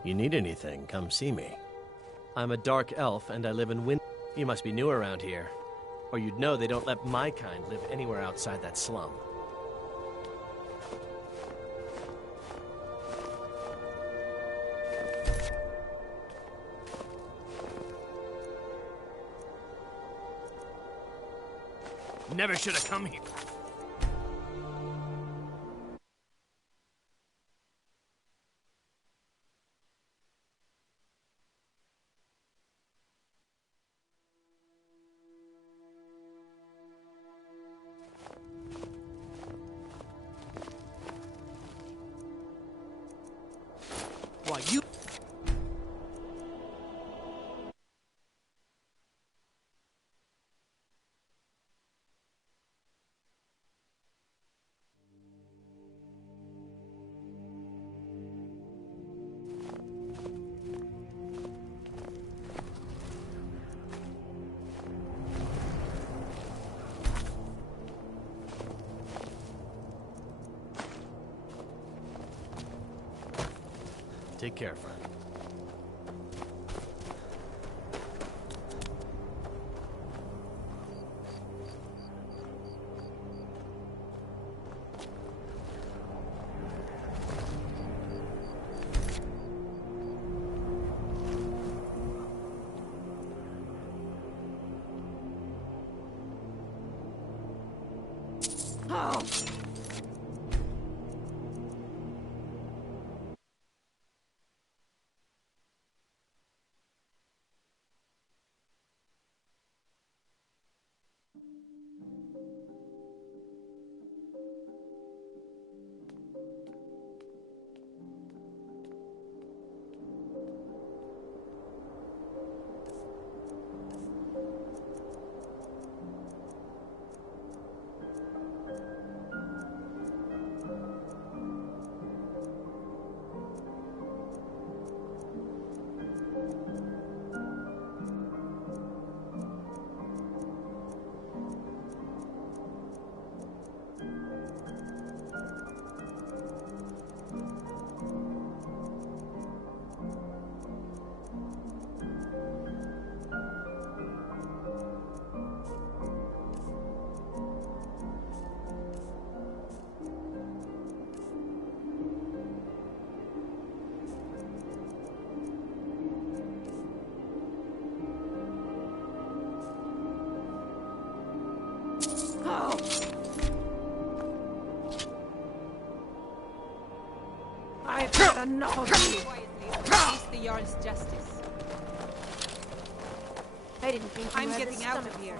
You need anything, come see me. I'm a dark elf, and I live in Wind. You must be new around here, or you'd know they don't let my kind live anywhere outside that slum. Never should have come here. Why, you... Take care, friend. Oh! I've had enough of you. Face the Jarl's justice. I didn't think I'm getting out of here.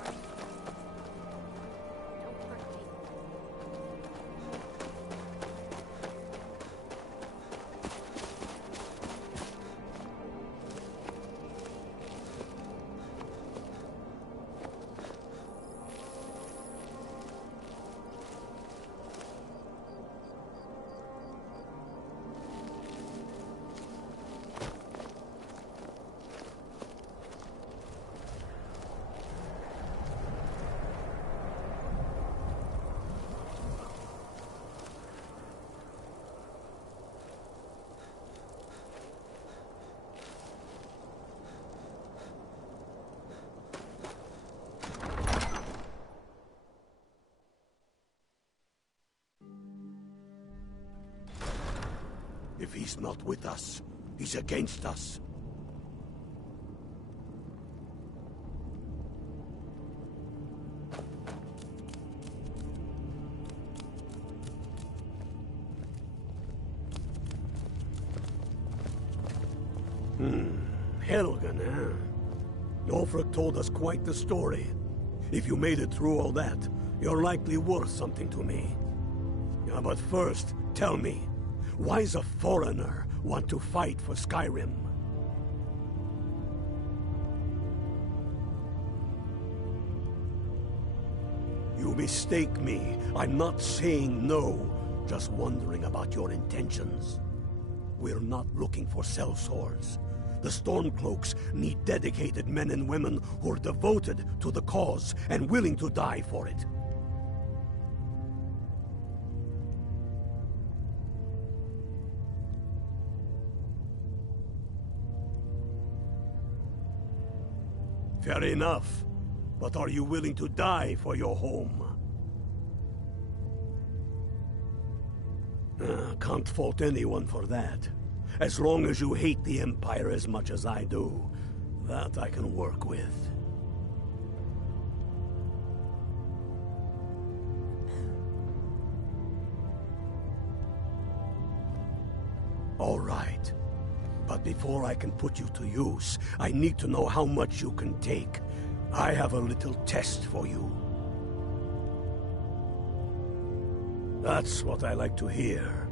If he's not with us, he's against us. Helgen, huh? Ulfric told us quite the story. If you made it through all that, you're likely worth something to me. Yeah, but first, tell me, why does a foreigner want to fight for Skyrim? You mistake me. I'm not saying no, just wondering about your intentions. We're not looking for sellswords. The Stormcloaks need dedicated men and women who are devoted to the cause and willing to die for it. Fair enough. But are you willing to die for your home? Can't fault anyone for that. As long as you hate the Empire as much as I do, that I can work with. All right. But before I can put you to use, I need to know how much you can take. I have a little test for you. That's what I like to hear.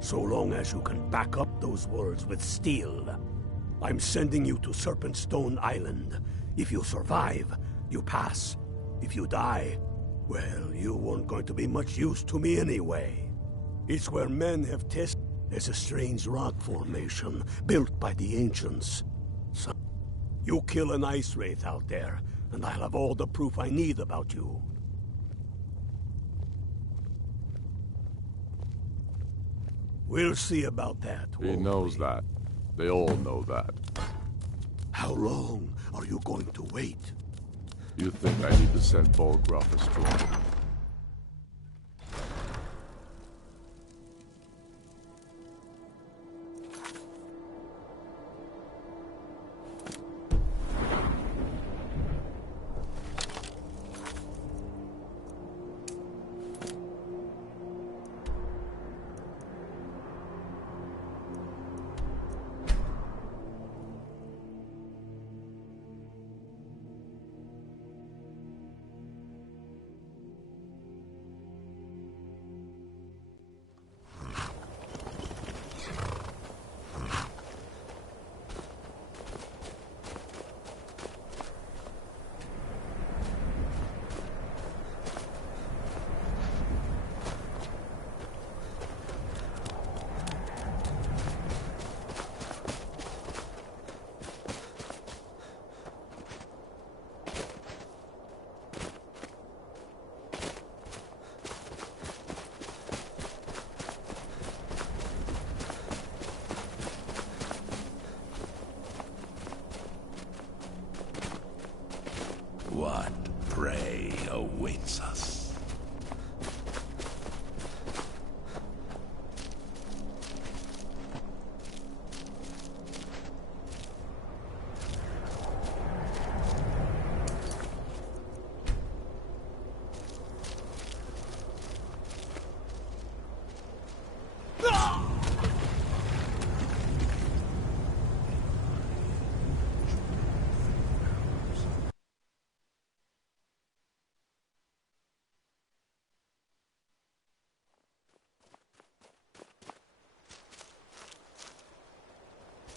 So long as you can back up those words with steel. I'm sending you to Serpentstone Island. If you survive, you pass. If you die, well, you weren't going to be much use to me anyway. It's where men have tested. There's a strange rock formation built by the ancients. So you kill an ice wraith out there, and I'll have all the proof I need about you. We'll see about that. He knows that. They all know that. How long are you going to wait? You think I need to send Bolgraf astray? What prey awaits us?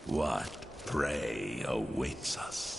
What prey awaits us?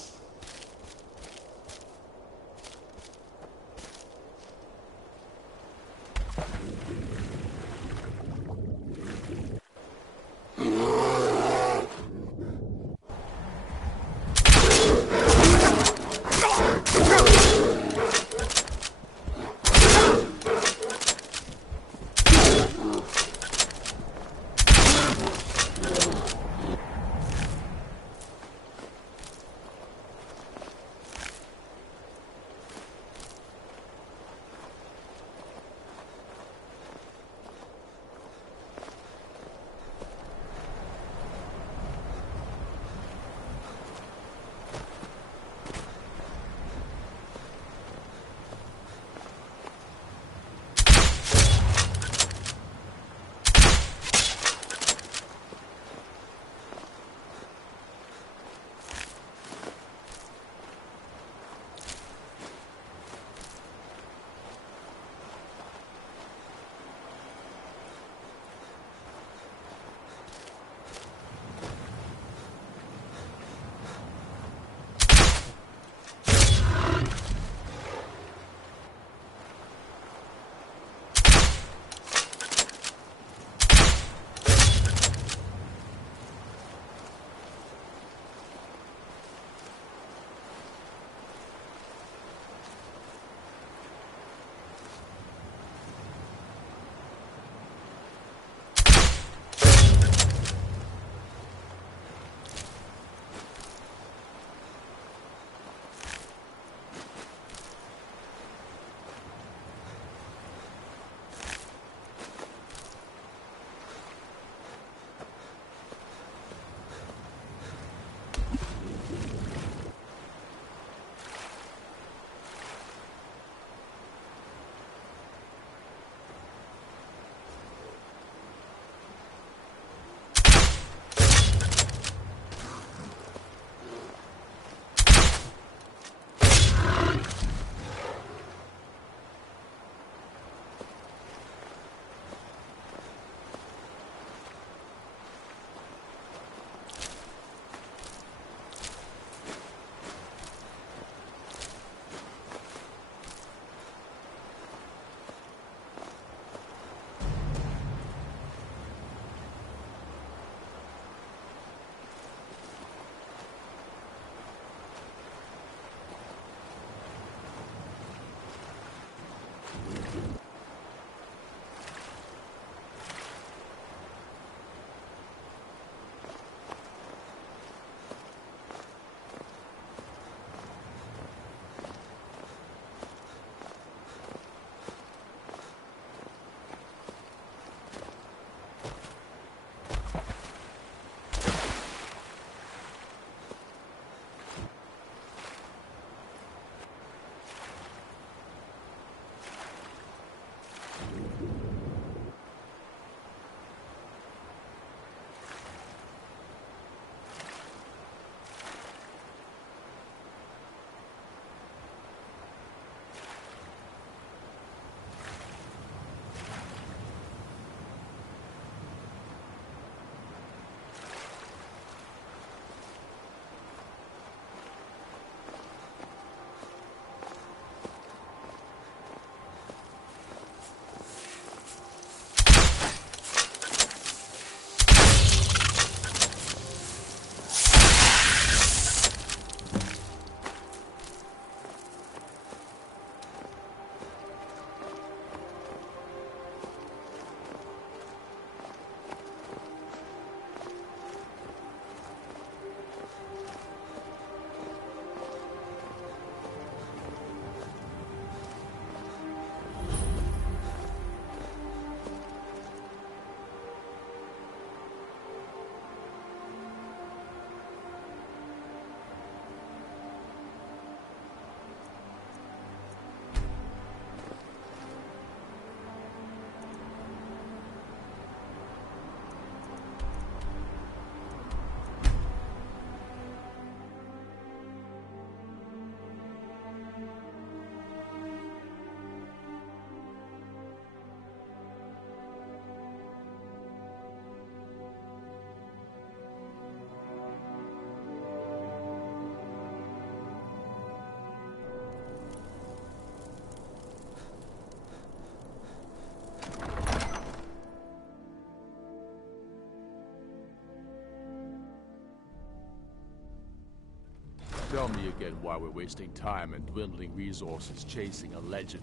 Tell me again why we're wasting time and dwindling resources chasing a legend.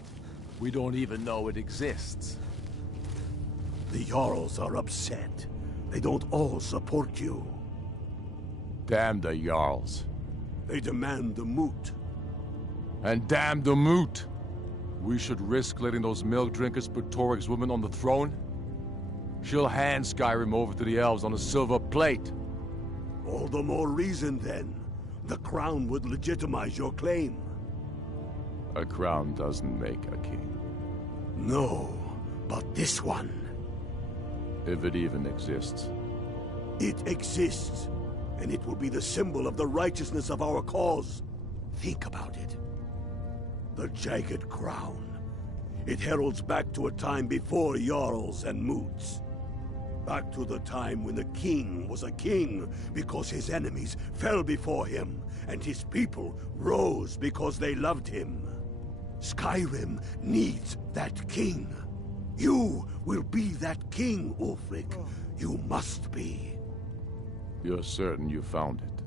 We don't even know it exists. The Jarls are upset. They don't all support you. Damn the Jarls. They demand the moot. And damn the moot! We should risk letting those milk drinkers put Torik's woman on the throne? She'll hand Skyrim over to the elves on a silver plate. All the more reason, then. The crown would legitimize your claim. A crown doesn't make a king. No, but this one. If it even exists. It exists, and it will be the symbol of the righteousness of our cause. Think about it. The Jagged Crown. It heralds back to a time before Jarls and Moots. Back to the time when the king was a king because his enemies fell before him, and his people rose because they loved him. Skyrim needs that king. You will be that king, Ulfric. You must be. You're certain you found it?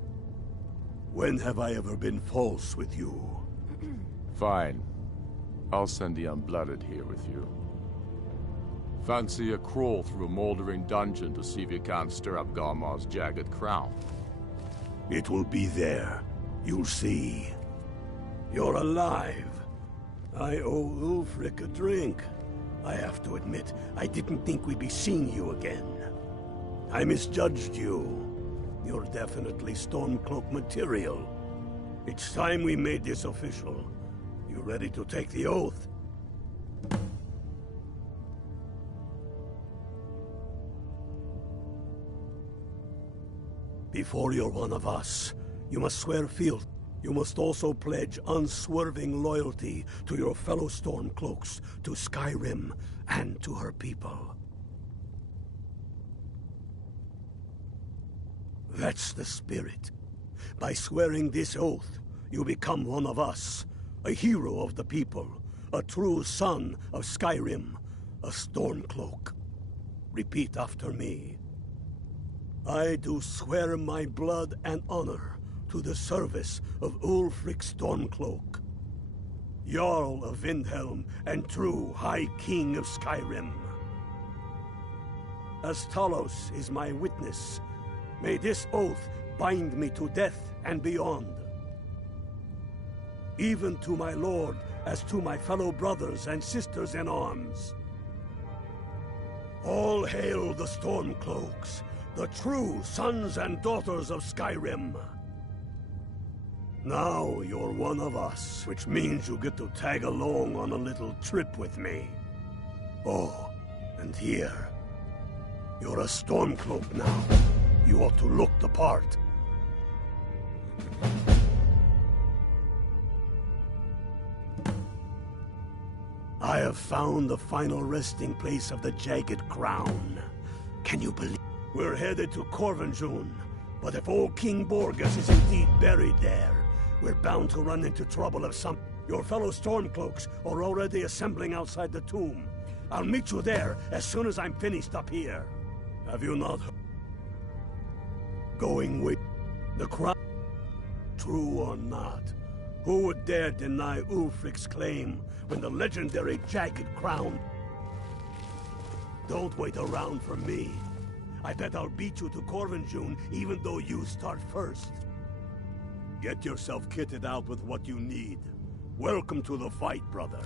When have I ever been false with you? Fine. I'll send the Unblooded here with you. Fancy a crawl through a moldering dungeon to see if you can't stir up Garmar's Jagged Crown. It will be there. You'll see. You're alive. I owe Ulfric a drink. I have to admit, I didn't think we'd be seeing you again. I misjudged you. You're definitely Stormcloak material. It's time we made this official. You ready to take the oath? Before you're one of us, you must swear fealty. You must also pledge unswerving loyalty to your fellow Stormcloaks, to Skyrim, and to her people. That's the spirit. By swearing this oath, you become one of us, a hero of the people, a true son of Skyrim, a Stormcloak. Repeat after me. I do swear my blood and honor to the service of Ulfric Stormcloak, Jarl of Windhelm and true High King of Skyrim. As Talos is my witness, may this oath bind me to death and beyond. Even to my lord, as to my fellow brothers and sisters in arms. All hail the Stormcloaks, the true sons and daughters of Skyrim. Now you're one of us, which means you get to tag along on a little trip with me. Oh, and here. You're a Stormcloak now. You ought to look the part. I have found the final resting place of the Jagged Crown. Can you believe? We're headed to Corvinjune, but if old King Borgas is indeed buried there, we're bound to run into trouble of some... Your fellow Stormcloaks are already assembling outside the tomb. I'll meet you there as soon as I'm finished up here. Have you not heard? Going with the crown? True or not, who would dare deny Ulfric's claim when the legendary Jagged Crown... Don't wait around for me. I bet I'll beat you to Corvinjune even though you start first. Get yourself kitted out with what you need. Welcome to the fight, brother.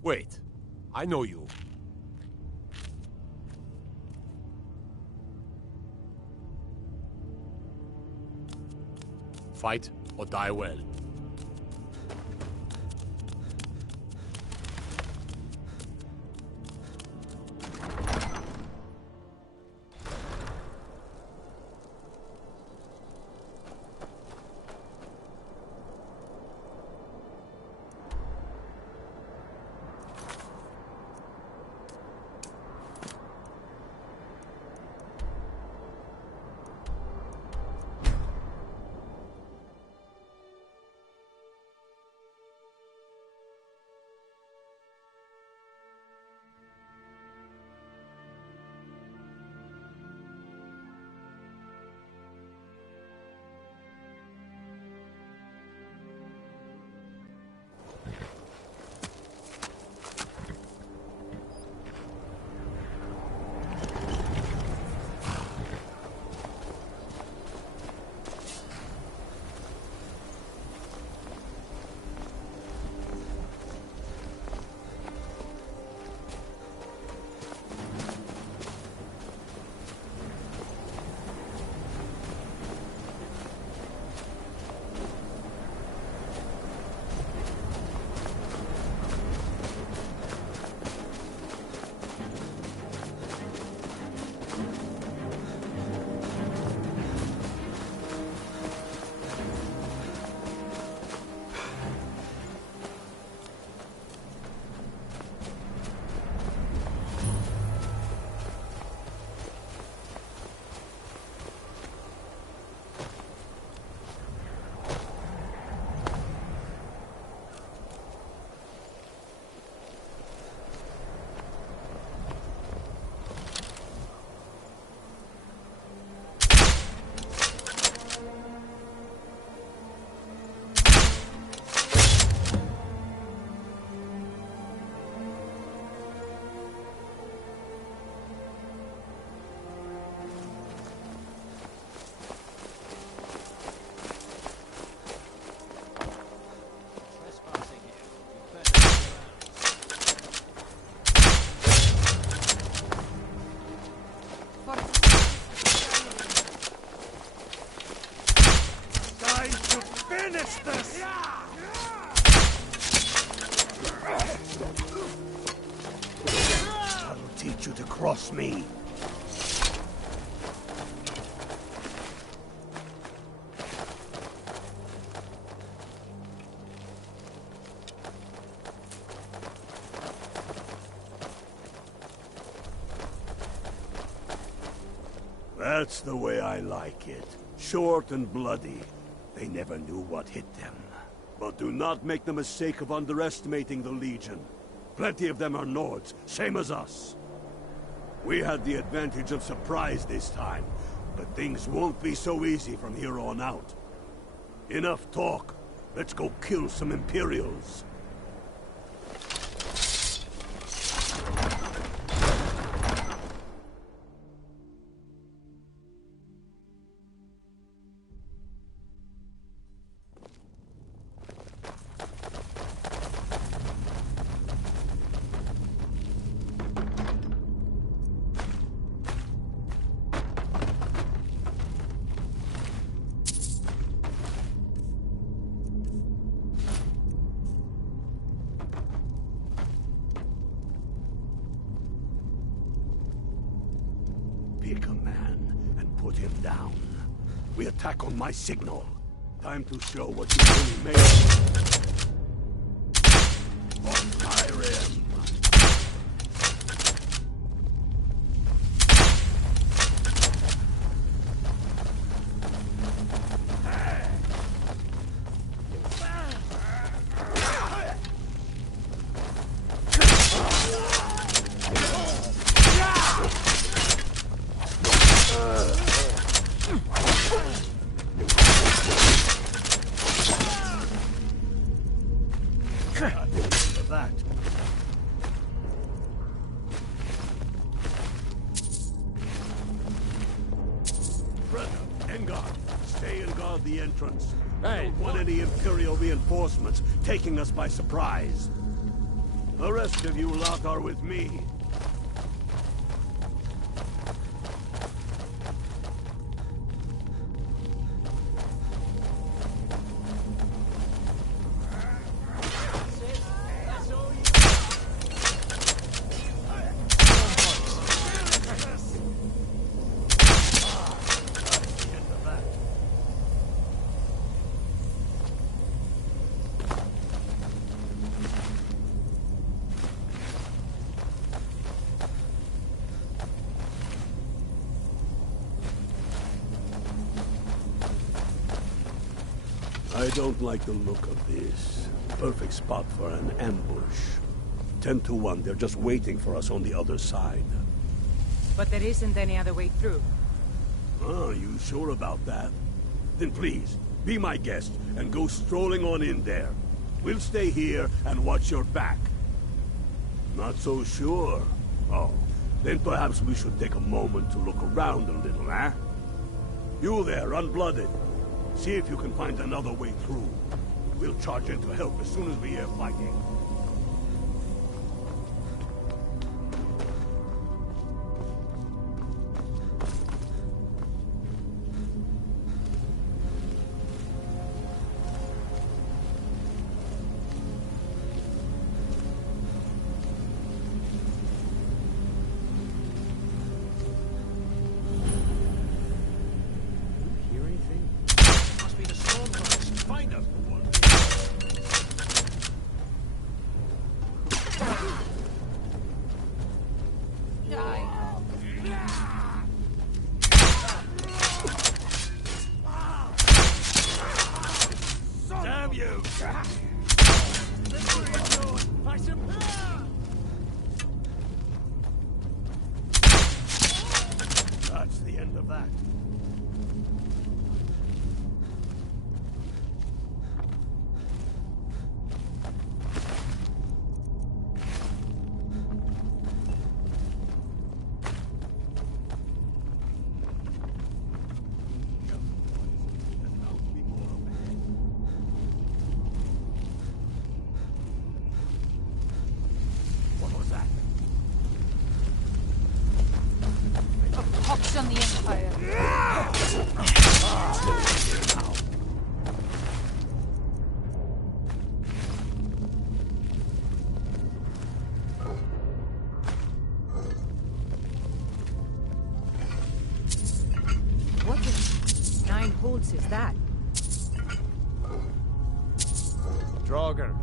Wait, I know you. Fight or die well. justice! I'll teach you to cross me. That's the way I like it. Short and bloody. They never knew what hit them. But do not make the mistake of underestimating the Legion. Plenty of them are Nords, same as us. We had the advantage of surprise this time, but things won't be so easy from here on out. Enough talk. Let's go kill some Imperials. Pick a man and put him down. We attack on my signal. Time to show what you really made of. For Skyrim. That. Brenna, Engard, stay and guard the entrance. I don't want any Imperial reinforcements taking us by surprise. The rest of you lot are with me. I don't like the look of this. Perfect spot for an ambush. 10 to 1, they're just waiting for us on the other side. But there isn't any other way through. Oh, you sure about that? Then please, be my guest and go strolling on in there. We'll stay here and watch your back. Not so sure? Oh, then perhaps we should take a moment to look around a little, eh? You there, unblooded. See if you can find another way through. We'll charge in to help as soon as we hear fighting. That's the end of that. Pox on the Empire. else is that? Draugr.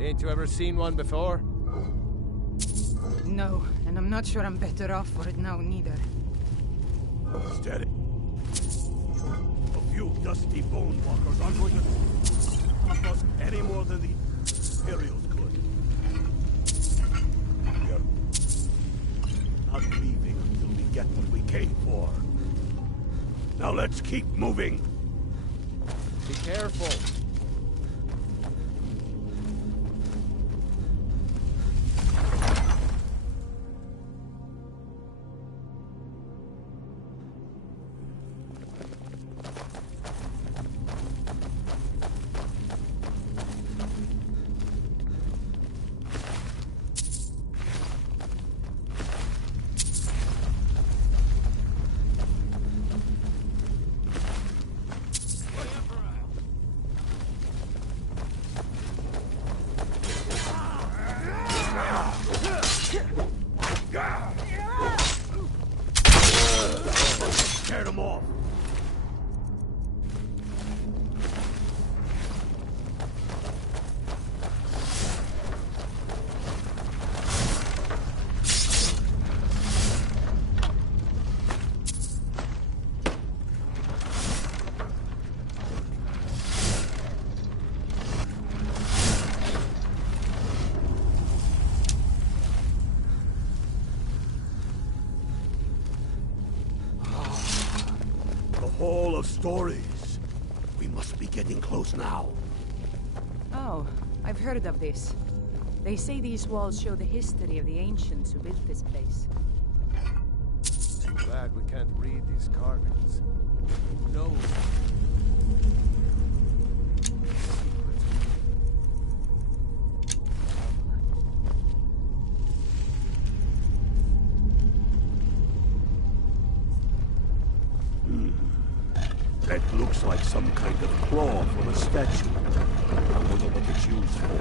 Ain't you ever seen one before? No, and I'm not sure I'm better off for it now, neither. Steady. A few dusty bone walkers aren't going to stop us any more than the Imperials could. We are not leaving until we get what we came for. Now let's keep moving. Be careful. Tear them off. Hall of Stories. We must be getting close now. Oh, I've heard of this. They say these walls show the history of the ancients who built this place. Glad we can't read these carvings. Who knows? That looks like some kind of claw from a statue. I wonder what it's used for.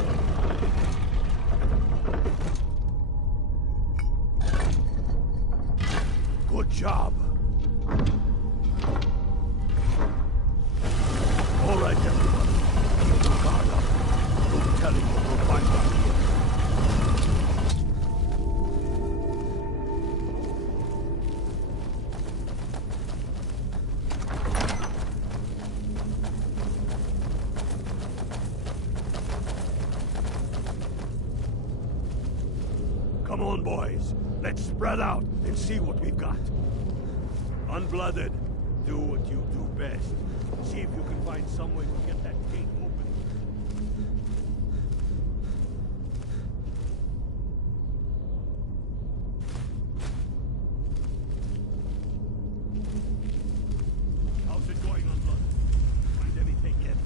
Good job. All right, everyone. Keep your guard up. No telling what we'll find out here. Come on, boys. Let's spread out and see what we've got. Unblooded, do what you do best. See if you can find some way to get that gate open. How's it going, Unblooded? Find anything yet?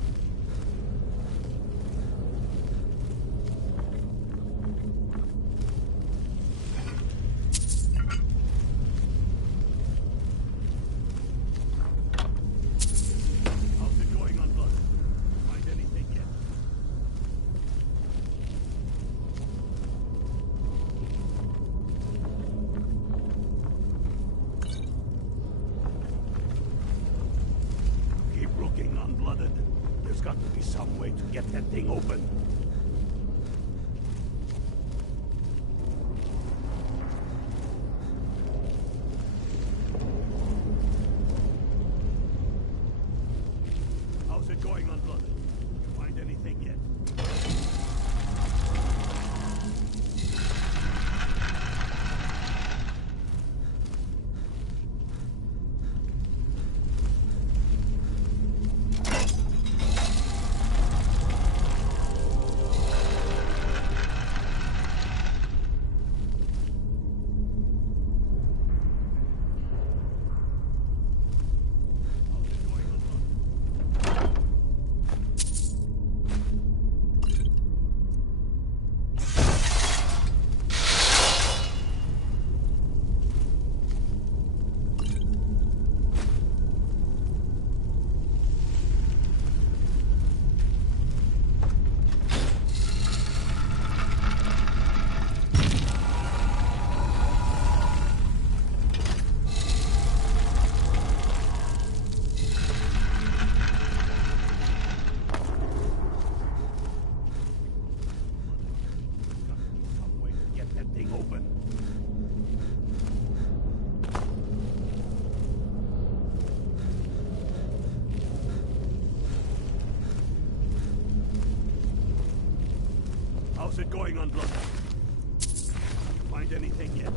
Unblooded. There's got to be some way to get that thing open. How's it going, Unblooded? Find anything yet? How's it going on Blood? Find anything yet?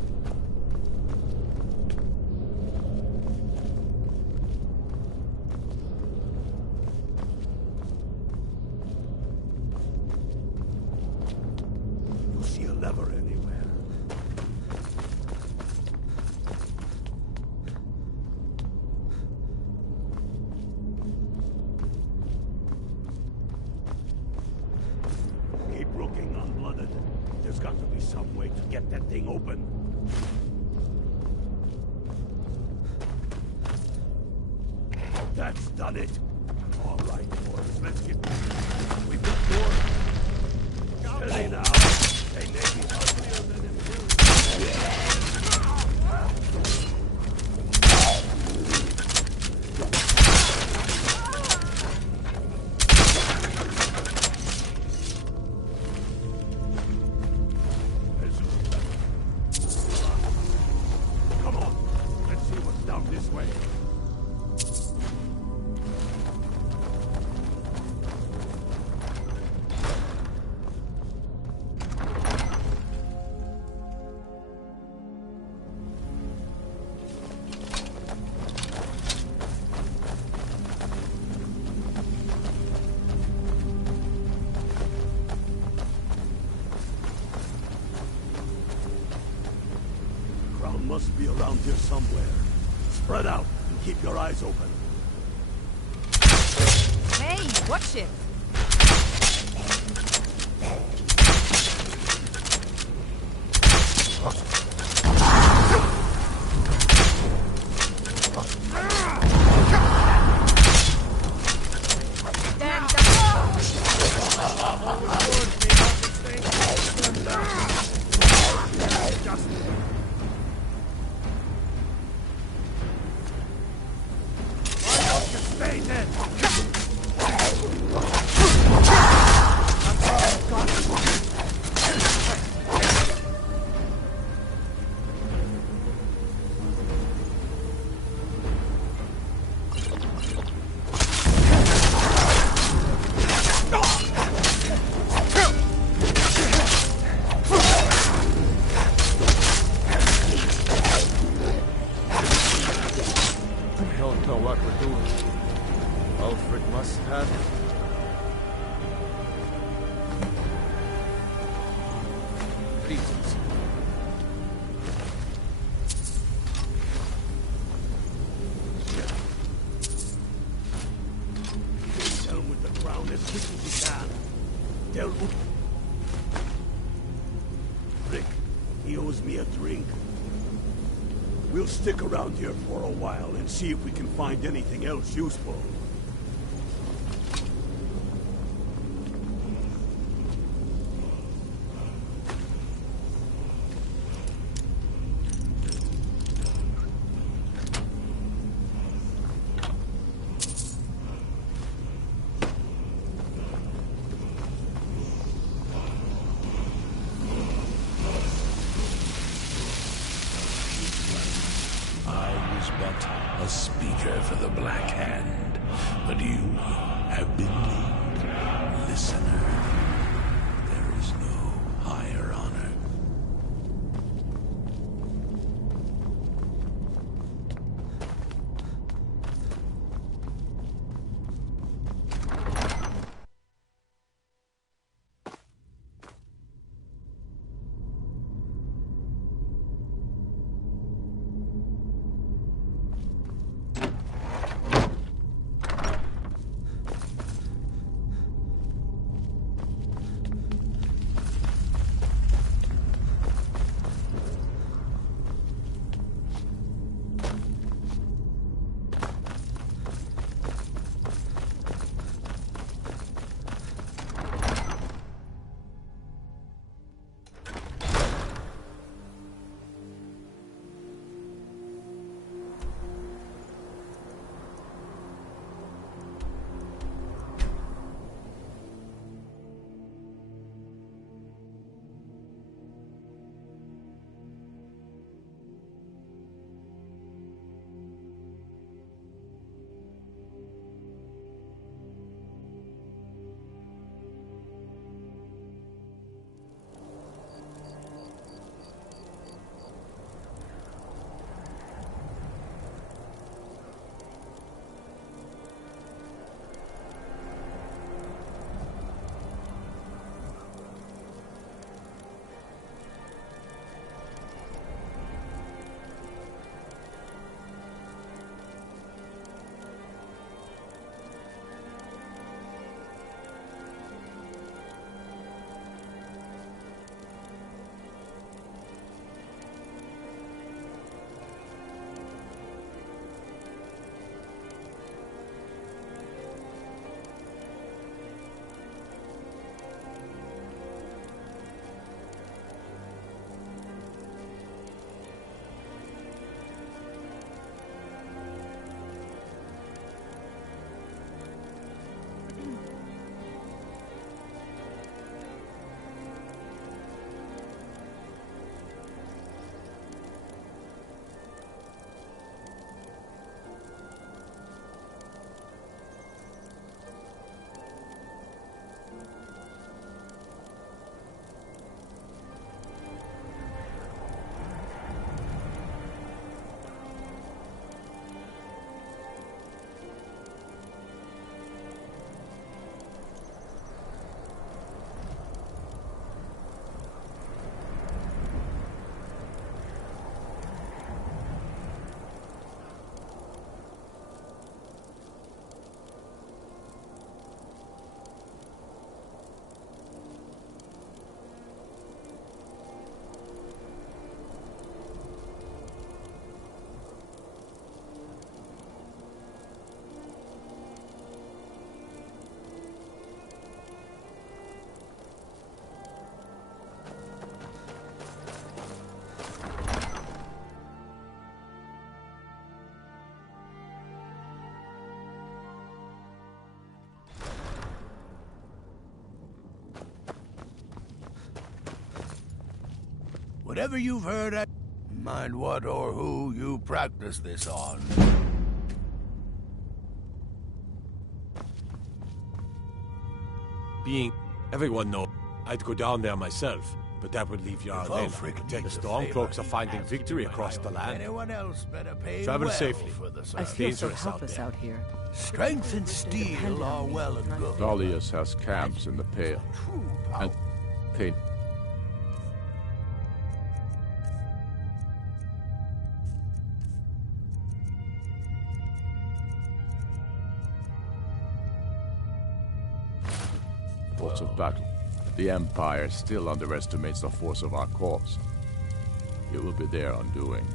You see a lever anywhere? Keep looking, Unblooded. There's got to be some way to get that thing open. That's done it. All right, boys, let's get moving. We've got more. Steady now. They may be uglier than improved. Come on, let's see what's down this way. Crown must be around here somewhere. Spread out and keep your eyes open. Hey, watch it! Stay dead! Don't know what we're doing. Alfred must have it. Reasons. Down with the crown as quick as you can. Tell Rick, he owes me a drink. We'll stick around here for a while and see if we can find anything else useful. I was but a speaker for the Black Hand, but you have been named listener. There is no higher honor. Whatever you've heard, mind what or who you practice this on. Everyone knows I'd go down there myself, but that would leave Jarl Lena to protect the Stormcloaks are finding victory across the land. Anyone else better pay Travel well safely. for the I service. feel so helpless out here. Strength and steel are well and good. Dalius has camps in the Pale. And Kane. Force of battle. The Empire still underestimates the force of our corps. It will be their undoing.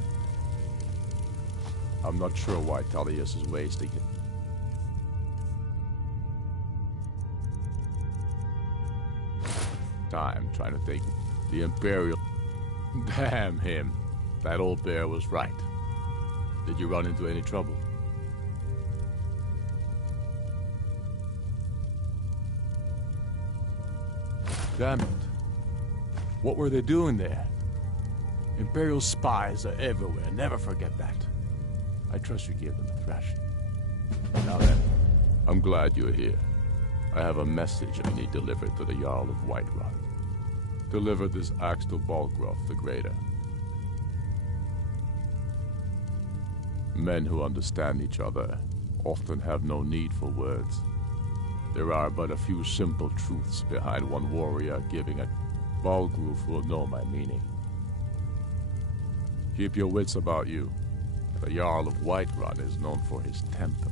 I'm not sure why Dalius is wasting it. Time trying to think. The Imperial... Damn him. That old bear was right. Did you run into any trouble? Damn it. What were they doing there? Imperial spies are everywhere. Never forget that. I trust you gave them a thrashing. Now then, I'm glad you're here. I have a message I need delivered to the Jarl of Whiterun. Deliver this axe to Balgruuf the Greater. Men who understand each other often have no need for words. There are but a few simple truths behind one warrior giving a... Balgruuf will know my meaning. Keep your wits about you. The Jarl of Whiterun is known for his temper.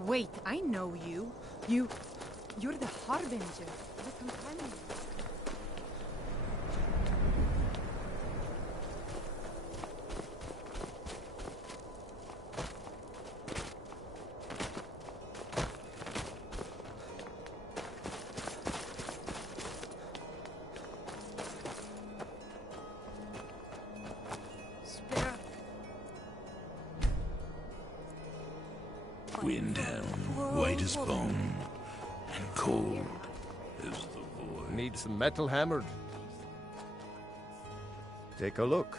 Wait, I know you. You're the Harbinger, the companion. Windhelm, white as bone, and cold as the void. Need some metal hammered. Take a look.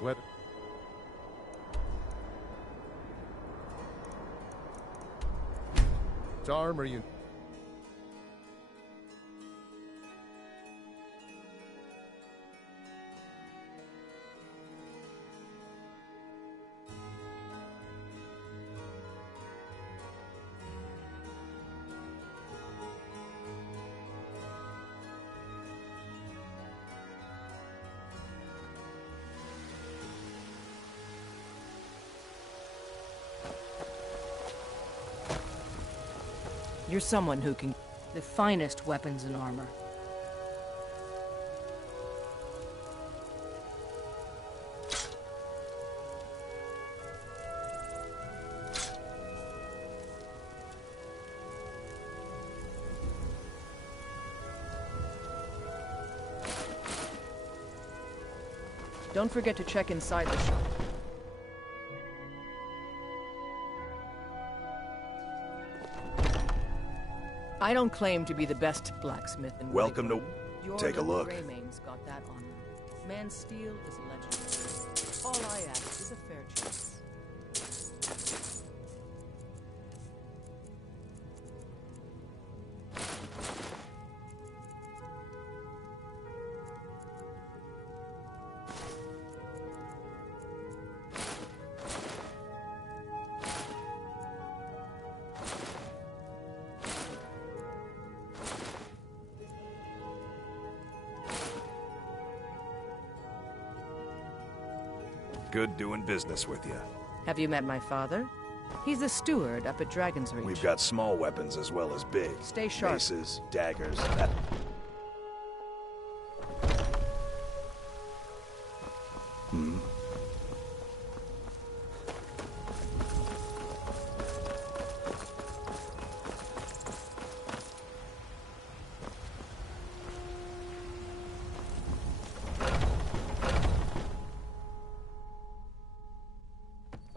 What? Which arm are you? You're someone who can... the finest weapons and armor. Don't forget to check inside the shop. I don't claim to be the best blacksmith in Welcome to... Your Take a look. Greymane's got that honor. Man's steel is legendary. All I ask is a fair chance. Good doing business with you. Have you met my father? He's the steward up at Dragon's Reach. We've got small weapons as well as big. Stay sharp. Maces, daggers, that... Hmm?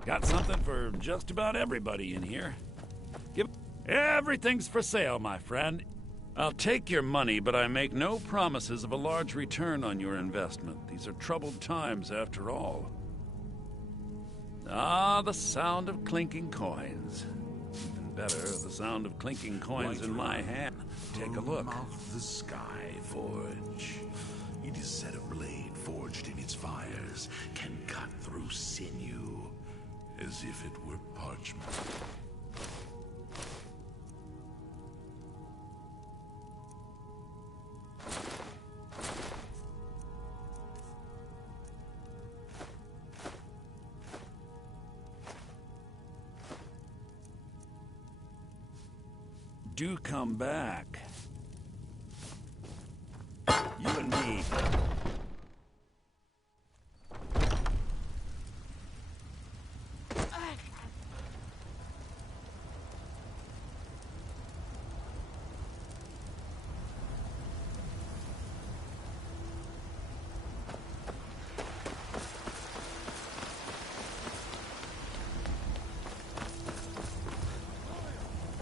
Got something for just about everybody in here. Everything's for sale, my friend. I'll take your money, but I make no promises of a large return on your investment. These are troubled times, after all. Ah, the sound of clinking coins. Even better, the sound of clinking coins in my hand. Take a look. The Sky Forge. It is said a blade forged in its fires can cut through sinew, as if it were parchment. Do come back. You and me.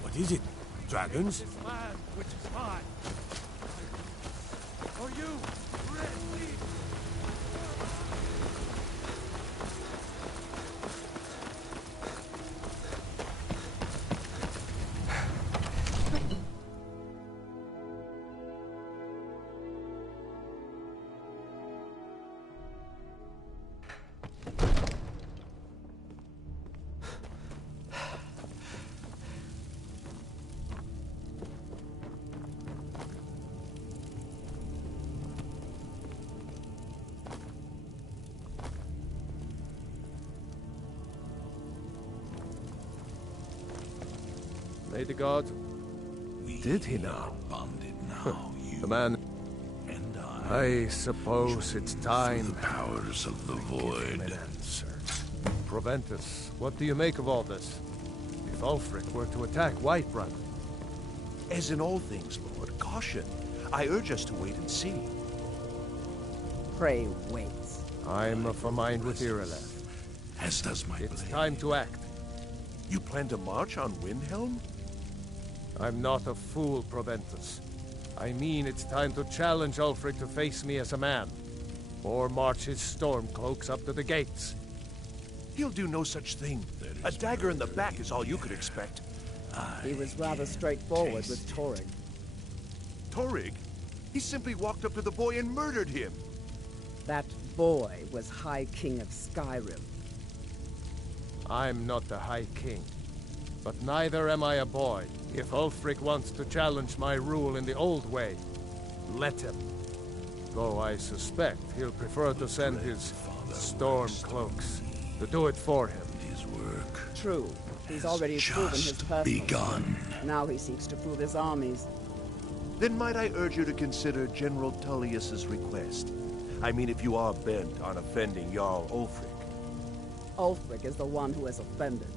What is it? Dragons? This land, which is mine. For you, ready. May the god... Did he now? Bonded now, The man... and I suppose it's time... the powers of the void. Proventus, what do you make of all this? If Ulfric were to attack Whiterun... As in all things, Lord, caution. I urge us to wait and see. Pray wait. I'm of a mind with Irileth. As does my It's blade. time to act. You plan to march on Windhelm? I'm not a fool, Proventus. I mean it's time to challenge Ulfric to face me as a man. Or march his stormcloaks up to the gates. He'll do no such thing. A dagger in the back is all you could expect. He was rather straightforward with Torrig. Torrig? He simply walked up to the boy and murdered him. That boy was High King of Skyrim. I'm not the High King. But neither am I a boy. If Ulfric wants to challenge my rule in the old way, let him. Though I suspect he'll prefer to send his stormcloaks to do it for him. His work. True. He's already proven his personal begun. strength. Now he seeks to prove his armies. Then might I urge you to consider General Tullius's request? I mean, if you are bent on offending Jarl Ulfric. Ulfric is the one who has offended.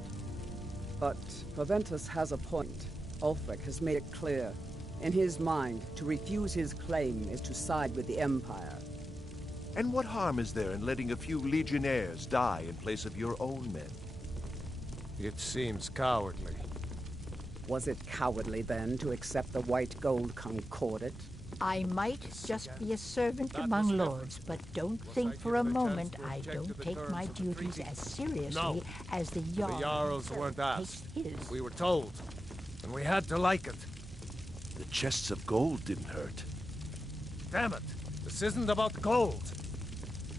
But Proventus has a point. Ulfric has made it clear. In his mind, to refuse his claim is to side with the Empire. And what harm is there in letting a few legionnaires die in place of your own men? It seems cowardly. Was it cowardly, then, to accept the white gold concordat? I might just be a servant among lords, but don't think for a moment I don't take my duties as seriously as the Jarl. The Jarls weren't asked. takes his. We were told. And we had to like it. The chests of gold didn't hurt. Damn it! This isn't about gold!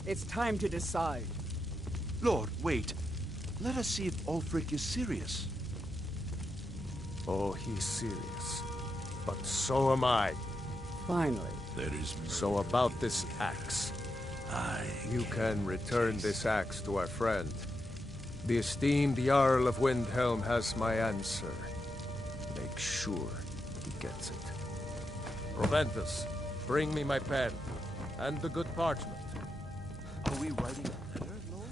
It's time to decide. Lord, wait. Let us see if Ulfric is serious. Oh, he's serious. But so am I. Finally. There is So about this axe. You can return this axe to our friend. The esteemed Jarl of Windhelm has my answer. Make sure he gets it. Proventus, bring me my pen, and the good parchment. Are we writing a letter, Lord?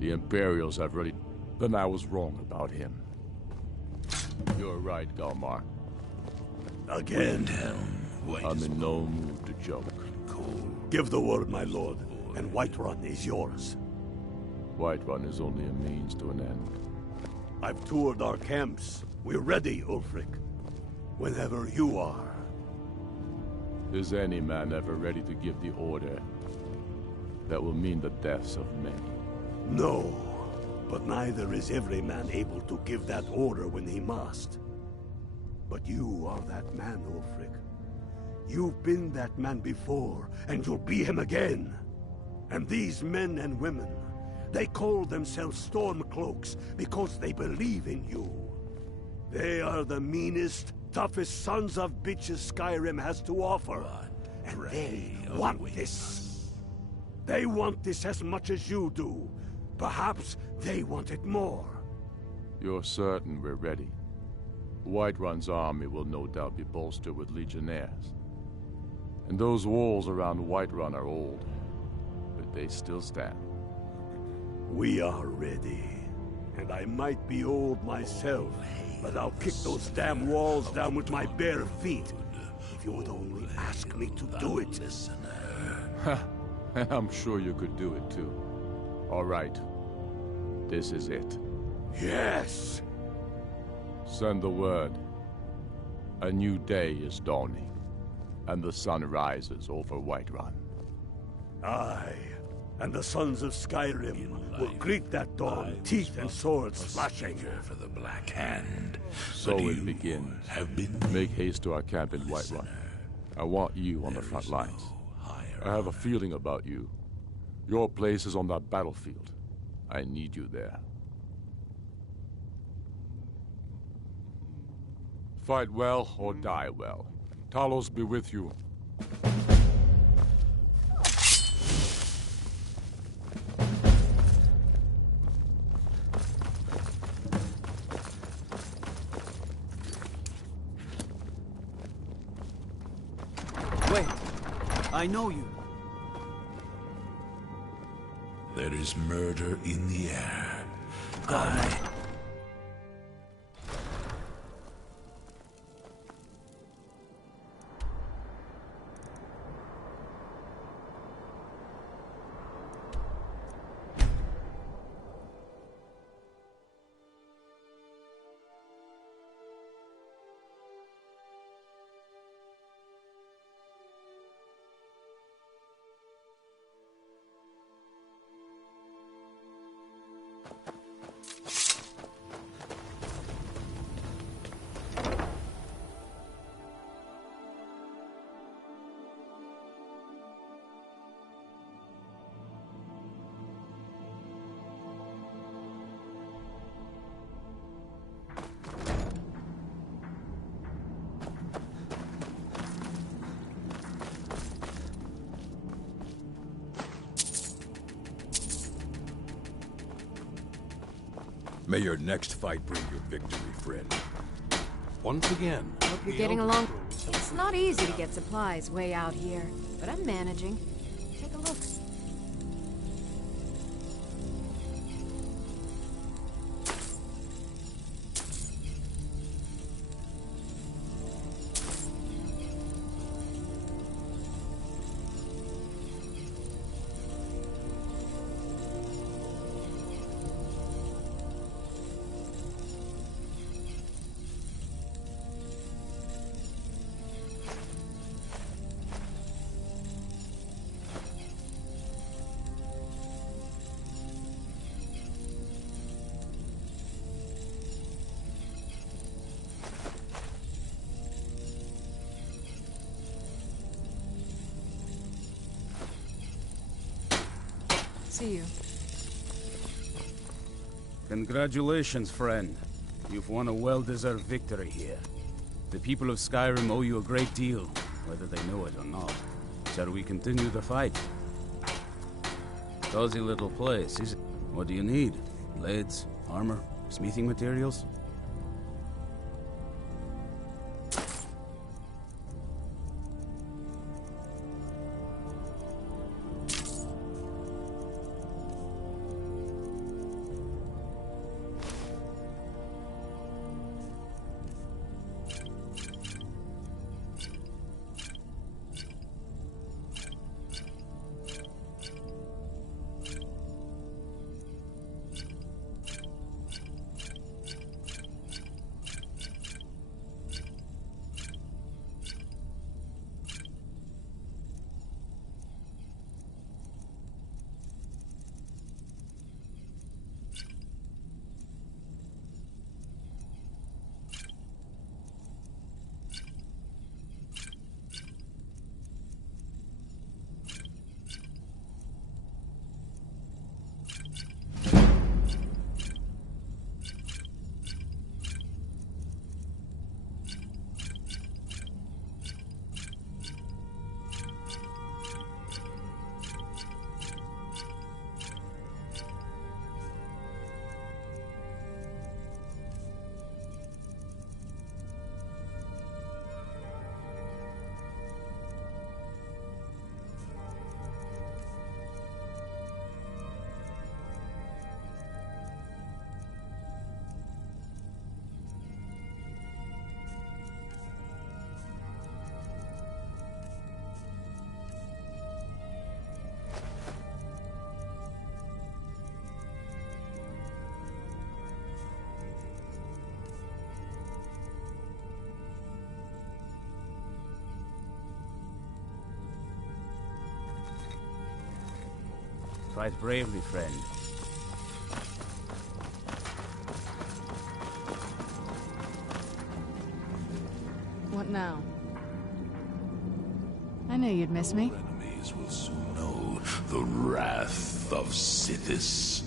The Imperials have really... Then I was wrong about him. You're right, Galmar. Again? I'm in no mood to joke. Give the word, my lord, and Whiterun is yours. Whiterun is only a means to an end. I've toured our camps. We're ready, Ulfric. Whenever you are. Is any man ever ready to give the order that will mean the deaths of many? No, but neither is every man able to give that order when he must. But you are that man, Ulfric. You've been that man before, and you'll be him again. And these men and women, they call themselves Stormcloaks because they believe in you. They are the meanest, toughest sons of bitches Skyrim has to offer. And they want this. They want this as much as you do. Perhaps they want it more. You're certain we're ready? Whiterun's army will no doubt be bolstered with legionnaires. And those walls around Whiterun are old, but they still stand. We are ready. And I might be old myself, but I'll kick those damn walls down with my bare feet. If you would only ask me to do it. And I'm sure you could do it too. All right. This is it. Yes! Send the word. A new day is dawning, and the sun rises over Whiterun. Aye, and the sons of Skyrim will greet that dawn, teeth and swords flashing. For the Black Hand. So it begins. Make haste to our camp in Whiterun. I want you on the front lines. I have a feeling about you. Your place is on that battlefield. I need you there. Fight well or die well. Talos be with you. Wait, I know you. There is murder in the air. May your next fight bring you victory, friend. Once again. Hope you're getting along. It's not easy to get supplies way out here, but I'm managing. Take a look. See you. Congratulations, friend. You've won a well-deserved victory here. The people of Skyrim owe you a great deal, whether they know it or not. Shall we continue the fight? Cozy little place, is it? What do you need? Blades, armor, smithing materials? Fight bravely, friend. What now? I knew you'd miss me. Enemies will soon know the wrath of Sithis.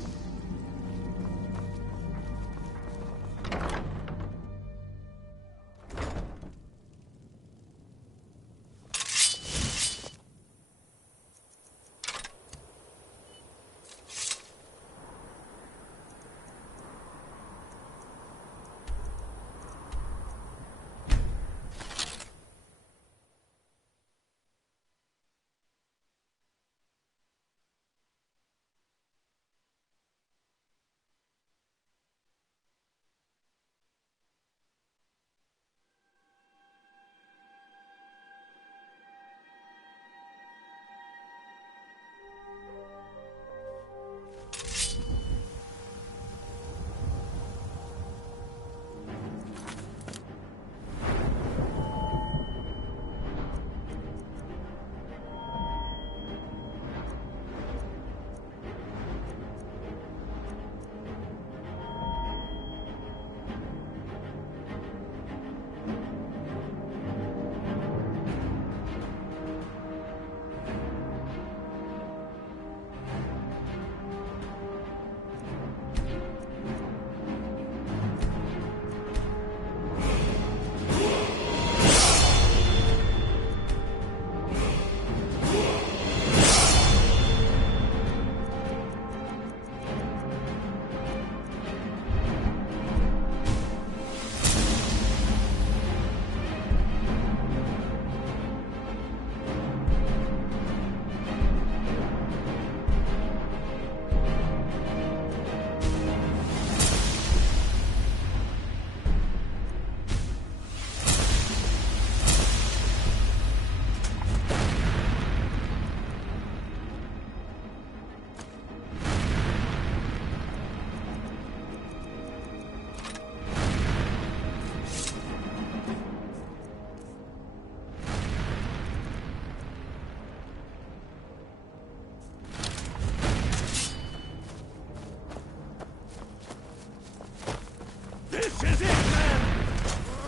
is it, man?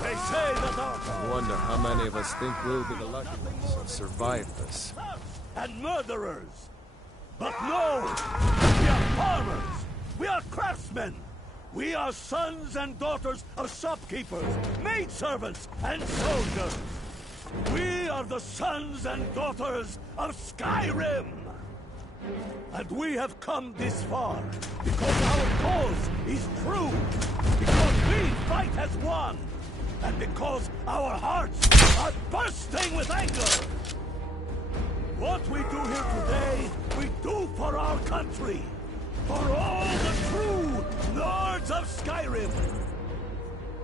They say that our I wonder how many of us think we'll be the lucky ones and survive this. and murderers. But no! We are farmers! We are craftsmen! We are sons and daughters of shopkeepers, maidservants, and soldiers! We are the sons and daughters of Skyrim! And we have come this far because our cause is true, because we fight as one, and because our hearts are bursting with anger! What we do here today, we do for our country! For all the true lords of Skyrim!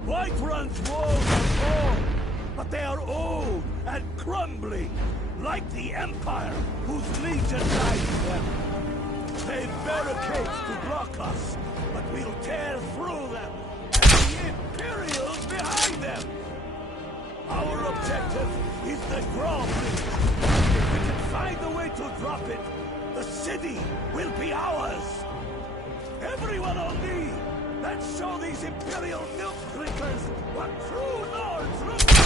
Whiterun's walls are tall, but they are old and crumbling, like the Empire whose legion guides them. They've barricades to block us, but we'll tear through them, and the Imperials behind them! Our objective is the drawbridge. If we can find a way to drop it, the city will be ours! Everyone on me! Let's show these Imperial milk drinkers what true lords look like!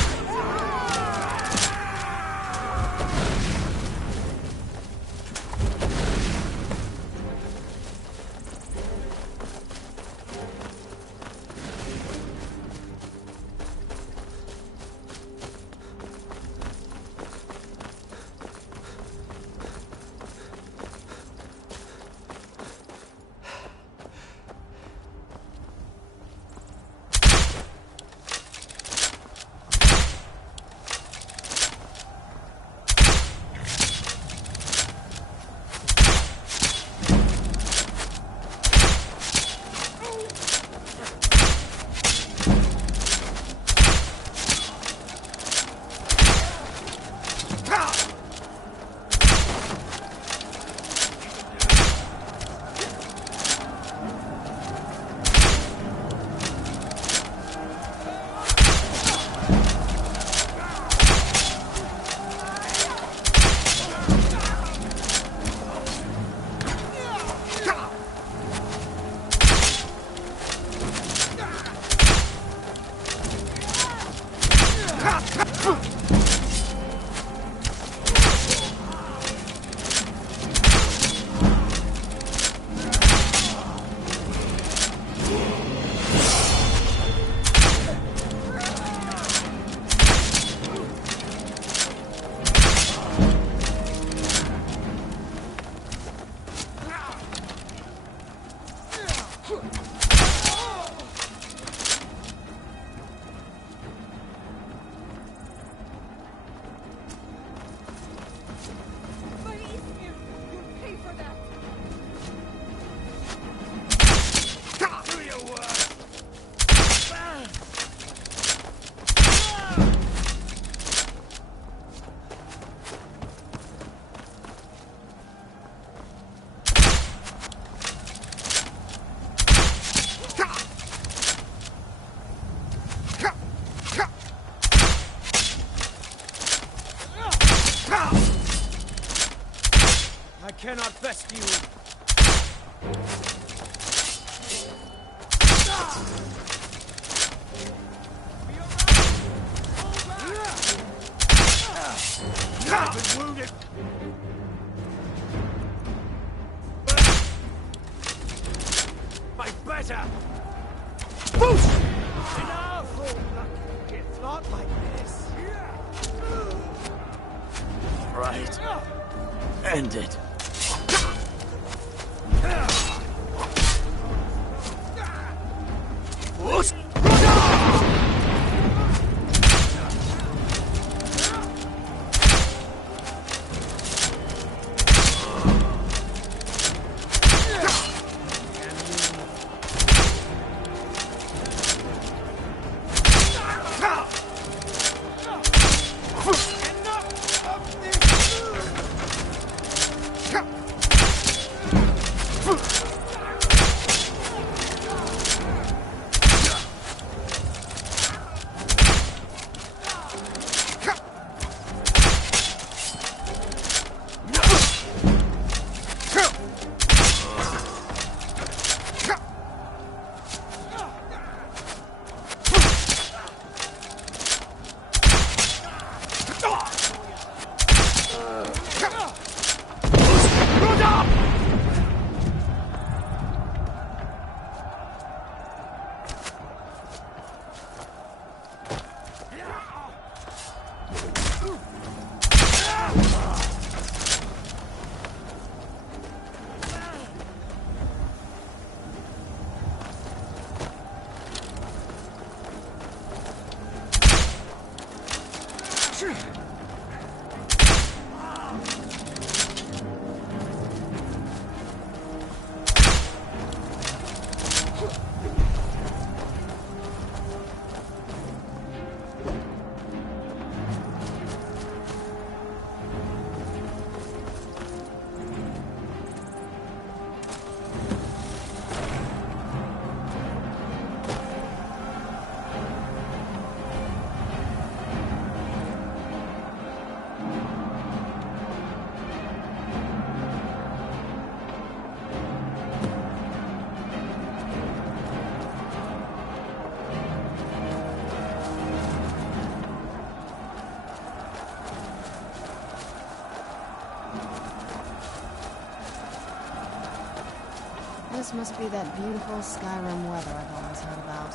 Cannot best you. I've been wounded. Fight better. Boost! Enough! It's not like this. Right. End it. Enough of this! This must be that beautiful Skyrim weather I've always heard about.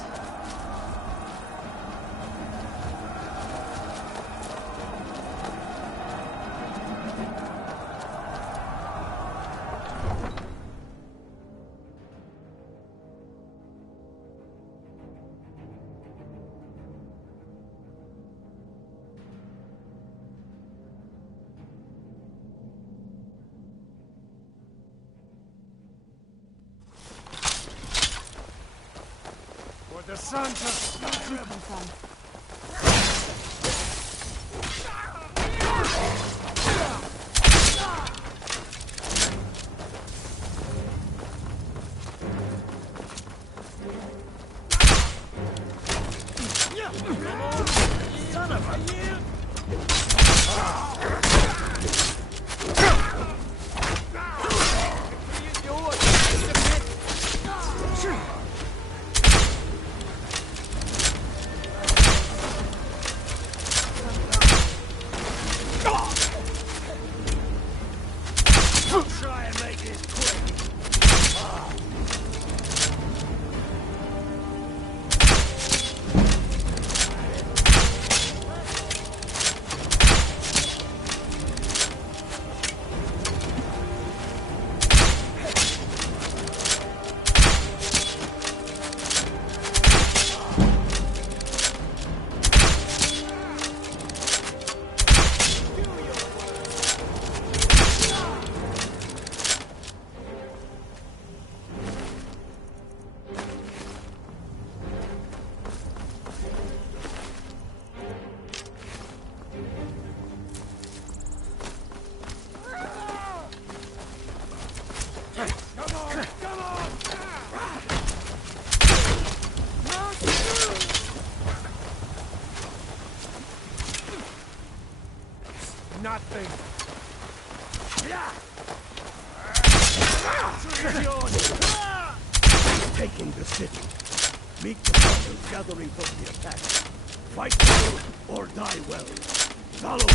The sons of Skyrim. Son of a... Try and make this quick. Nothing. Taking the city. Meet the forces gathering for the attack. Fight well or die well. Follow me.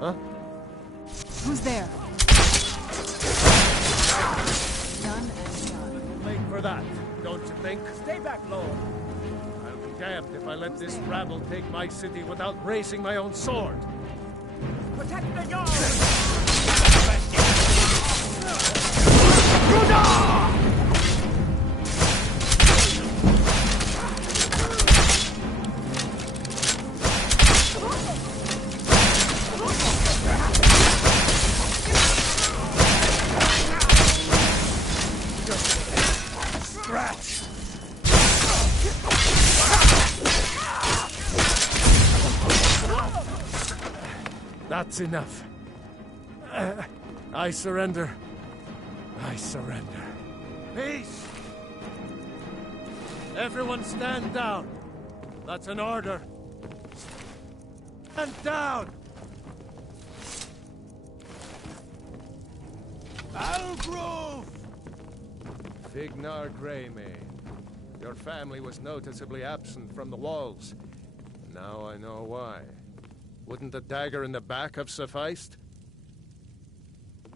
Huh? Who's there? Done and done. Late for that, don't you think? Stay back, Lord. I'll be damned if I let this rabble take my city without raising my own sword. Protect the yard! That's enough. I surrender. I surrender. Peace! Everyone stand down. That's an order. Stand down! Algrove! Fignar Greymane. Your family was noticeably absent from the walls. Now I know why. Wouldn't the dagger in the back have sufficed?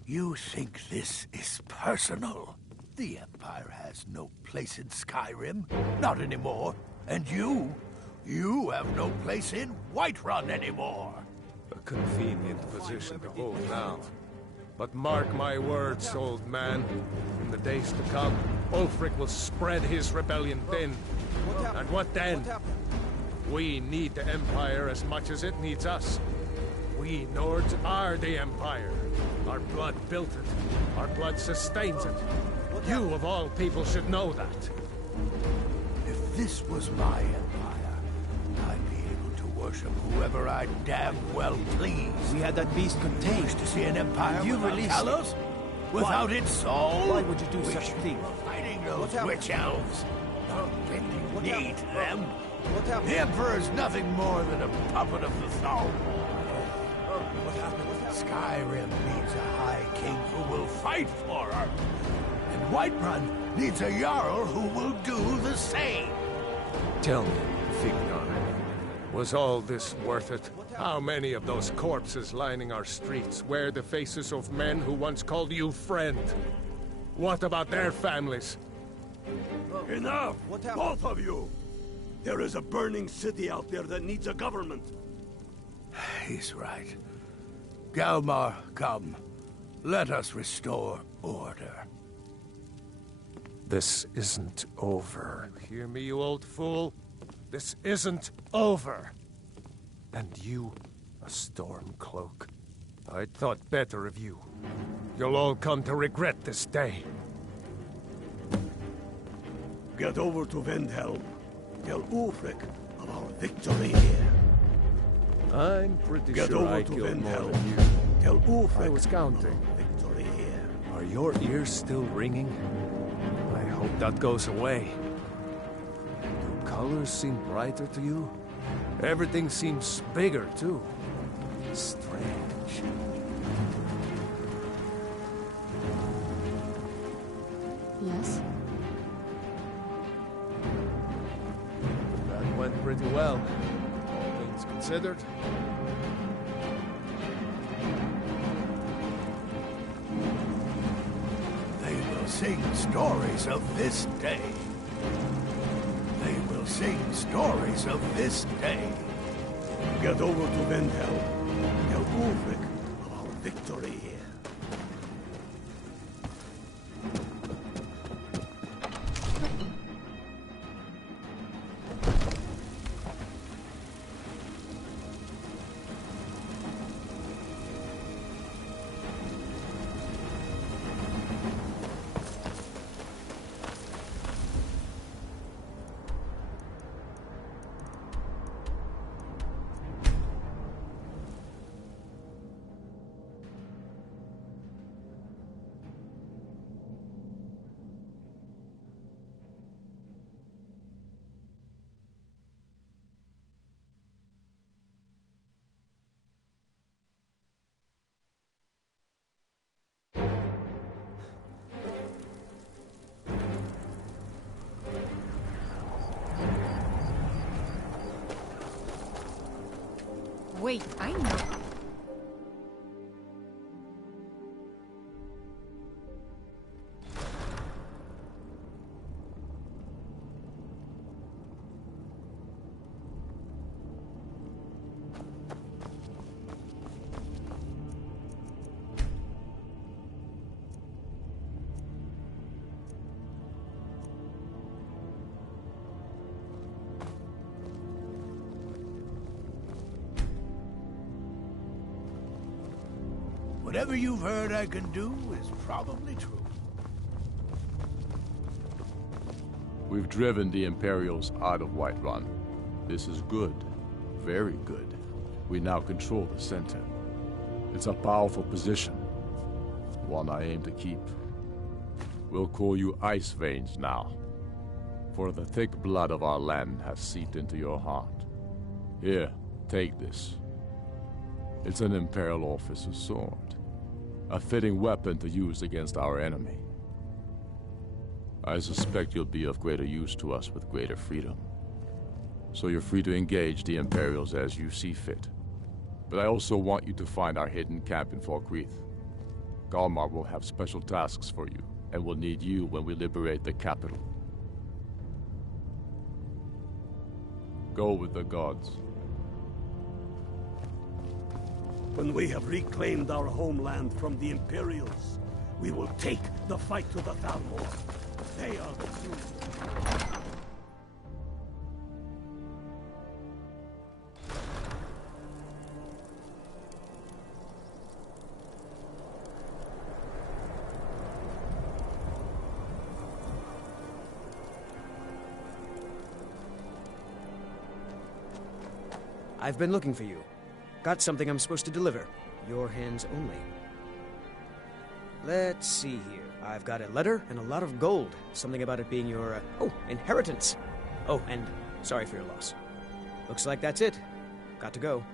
You think this is personal? The Empire has no place in Skyrim. Not anymore. And you have no place in Whiterun anymore. A convenient position to hold now. But mark my words, old man. In the days to come, Ulfric will spread his rebellion thin. And what then? We need the Empire as much as it needs us. We Nords are the Empire. Our blood built it. Our blood sustains it. You, of all people, should know that. If this was my empire, I'd be able to worship whoever I damn well please. We had that beast contained. Wish to see an empire You without released Talos? Without its soul? Why would you do such a thing? Fighting those witch elves. Not that they need them. What happened? The Emperor's nothing more than a puppet of the throne. What happened? Skyrim needs a High King who will fight for her. And Whiterun needs a Jarl who will do the same. Tell me, Fignar, was all this worth it? How many of those corpses lining our streets wear the faces of men who once called you friend? What about their families? Enough! Both of you! There is a burning city out there that needs a government. He's right. Galmar, come. Let us restore order. This isn't over. Hear me, you old fool? This isn't over. And you, a Stormcloak. I thought better of you. You'll all come to regret this day. Get over to Windhelm. Tell Ulfric of our victory here. I'm pretty Get sure over I to killed more Windhelm. than you. Tell Ulfric I was counting. victory here. Are your ears still ringing? I hope that goes away. Do colors seem brighter to you? Everything seems bigger, too. Strange. Yes? That went pretty well, all things considered. They will sing stories of this day. They will sing stories of this day. Get over to Windhelm. Tell Ulfric of our victory here. Wait, I know. Whatever you've heard I can do is probably true. We've driven the Imperials out of Whiterun. This is good. Very good. We now control the center. It's a powerful position. One I aim to keep. We'll call you Ice Veins now. For the thick blood of our land has seeped into your heart. Here, take this. It's an Imperial officer's sword. A fitting weapon to use against our enemy. I suspect you'll be of greater use to us with greater freedom. So you're free to engage the Imperials as you see fit. But I also want you to find our hidden camp in Falkreath. Galmar will have special tasks for you, and will need you when we liberate the capital. Go with the gods. When we have reclaimed our homeland from the Imperials, we will take the fight to the Thalmor. They are the true. I've been looking for you. Got something I'm supposed to deliver. Your hands only. Let's see here. I've got a letter and a lot of gold. Something about it being your, inheritance. Oh, and sorry for your loss. Looks like that's it. Got to go.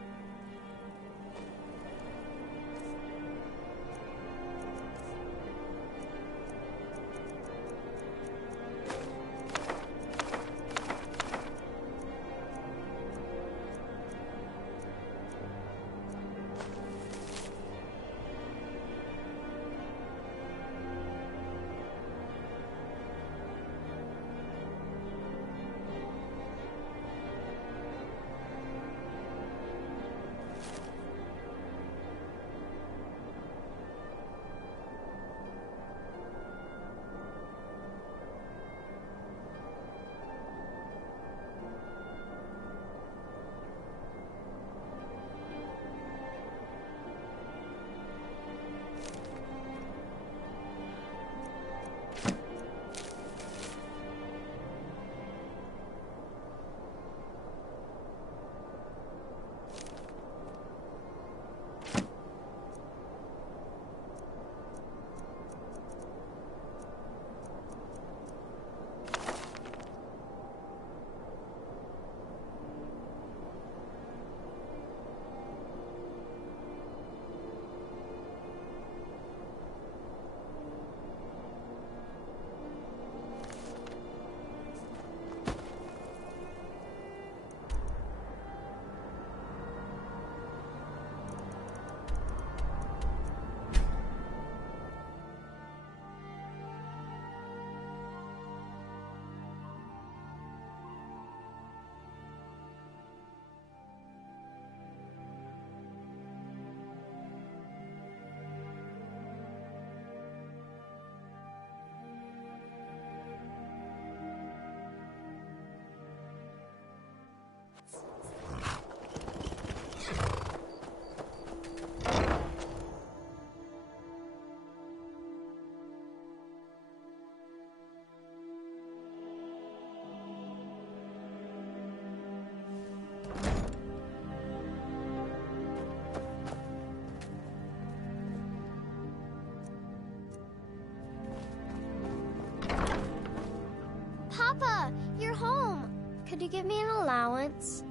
Papa, you're home. Could you give me an allowance?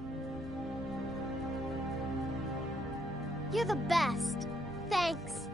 You're the best. Thanks.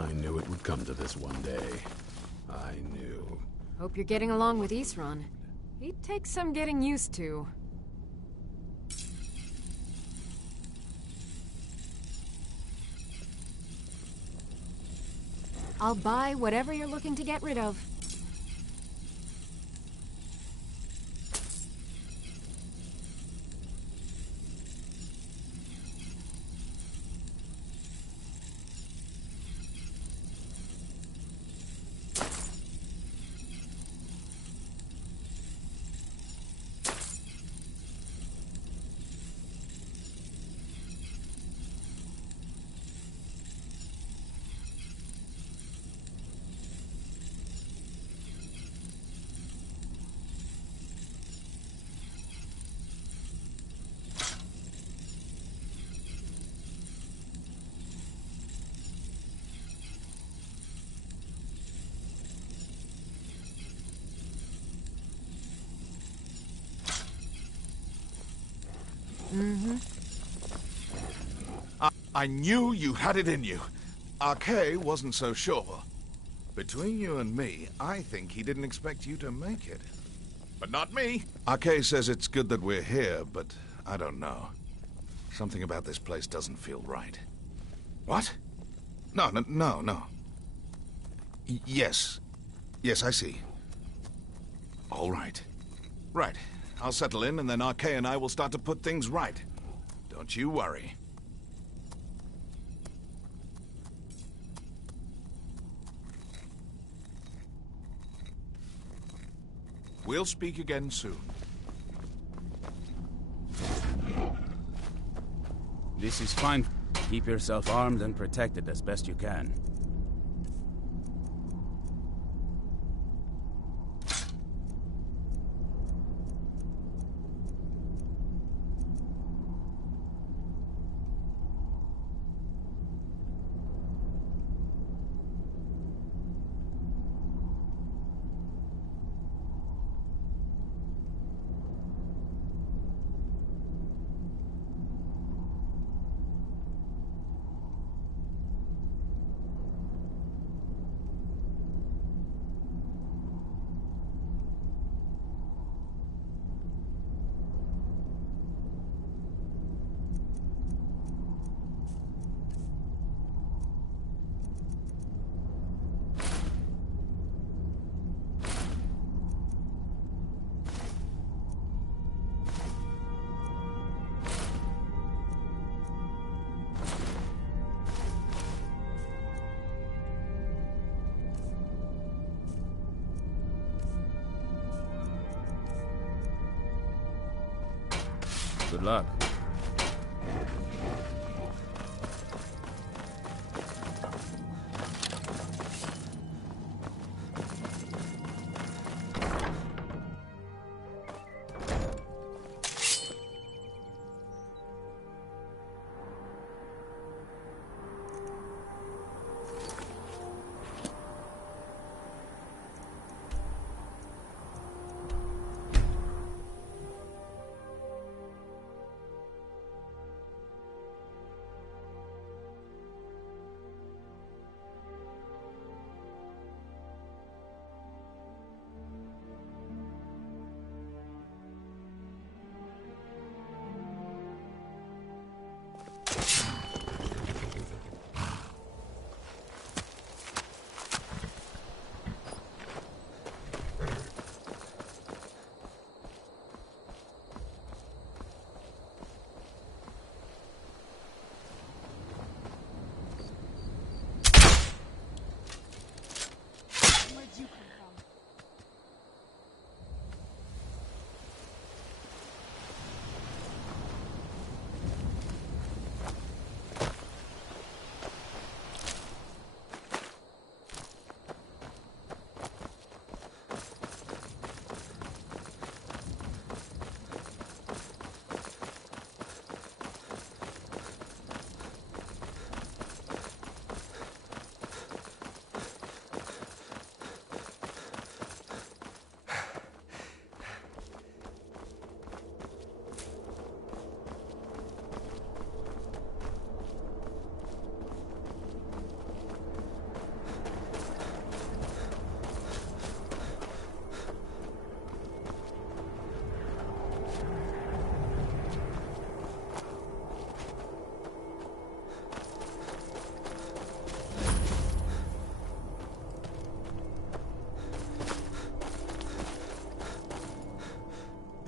I knew it would come to this one day. I knew. Hope you're getting along with Isran. He'd take some getting used to. I'll buy whatever you're looking to get rid of. I knew you had it in you. Arkay wasn't so sure. Between you and me, I think he didn't expect you to make it. But not me. Arkay says it's good that we're here, but I don't know. Something about this place doesn't feel right. What? No. Yes. Yes, I see. All right. Right. I'll settle in, and then Arkay and I will start to put things right. Don't you worry. We'll speak again soon. This is fine. Keep yourself armed and protected as best you can. Good luck.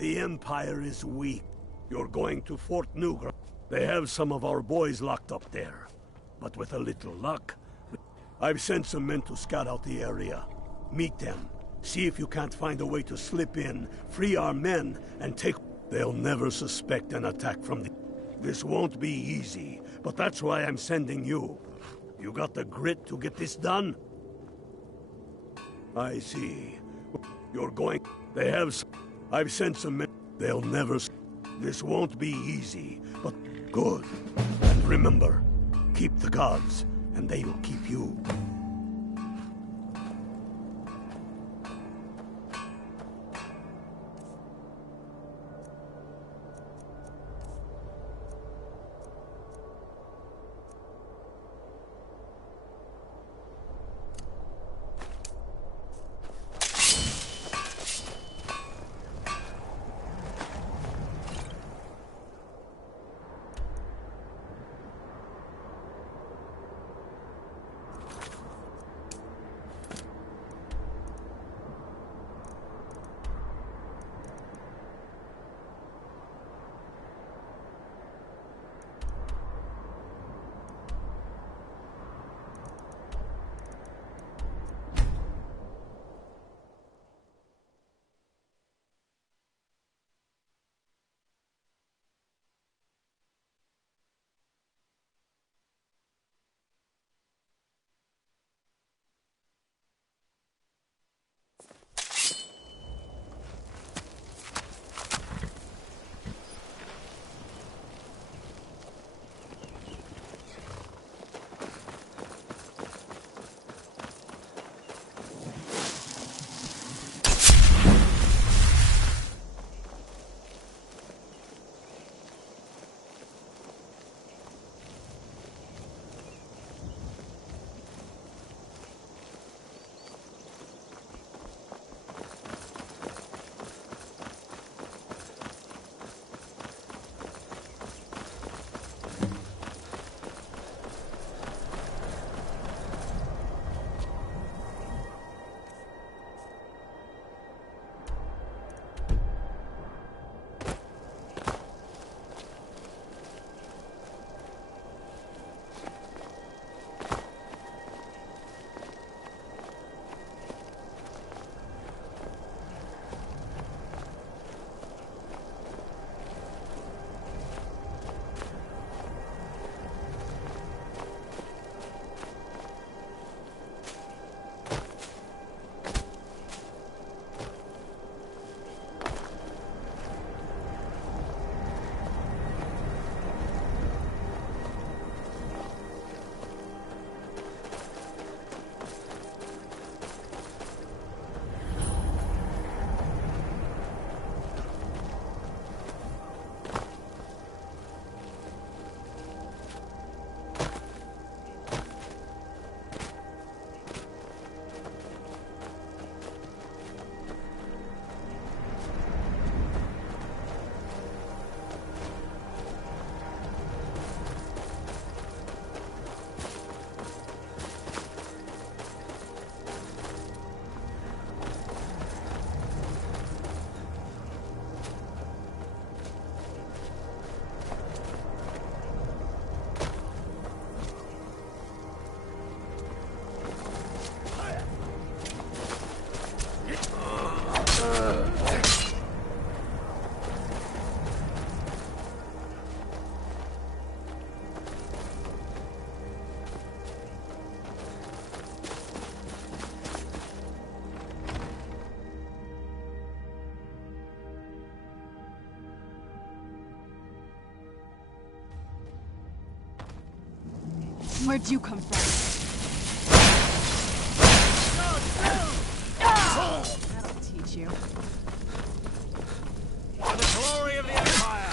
The Empire is weak. You're going to Fort Newground. They have some of our boys locked up there. But with a little luck, I've sent some men to scout out the area. Meet them. See if you can't find a way to slip in, free our men, and take... They'll never suspect an attack from the... This won't be easy, but that's why I'm sending you. You got the grit to get this done? I see. You're going... They have... I've sent some men... They'll never... This won't be easy, but good. And remember, keep the gods, and they will keep you. Where'd you come from? That'll teach you. For the glory of the Empire!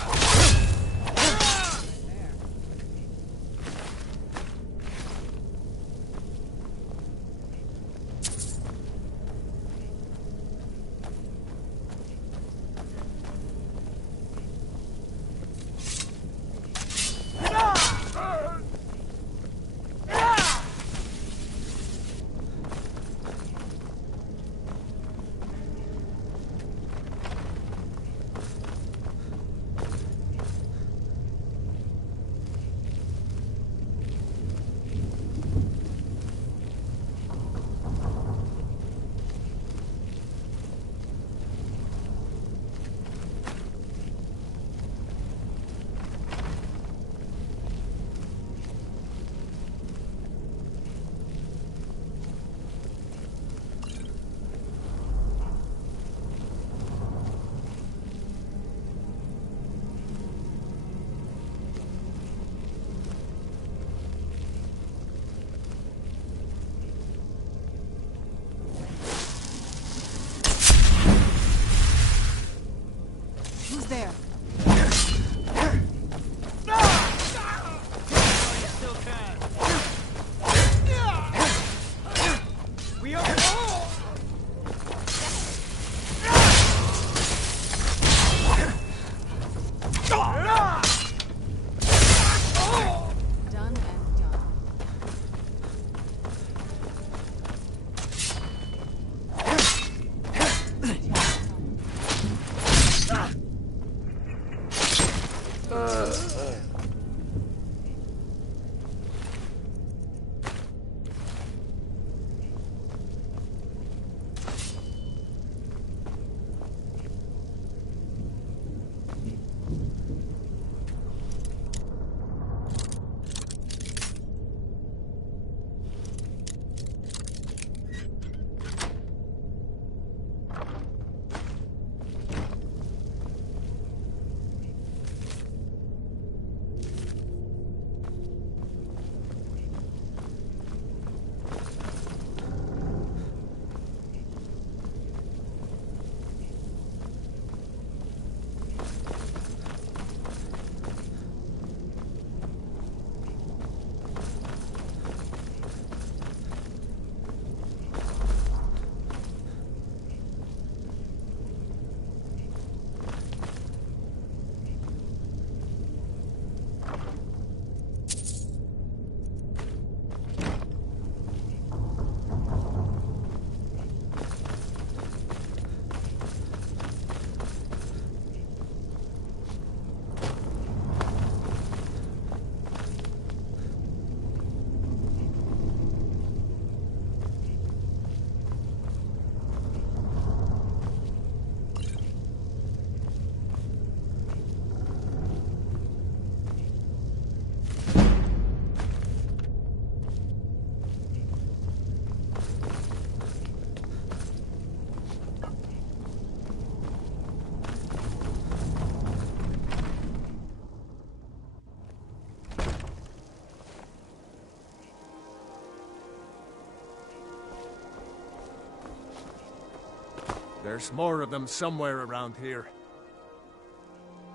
There's more of them somewhere around here.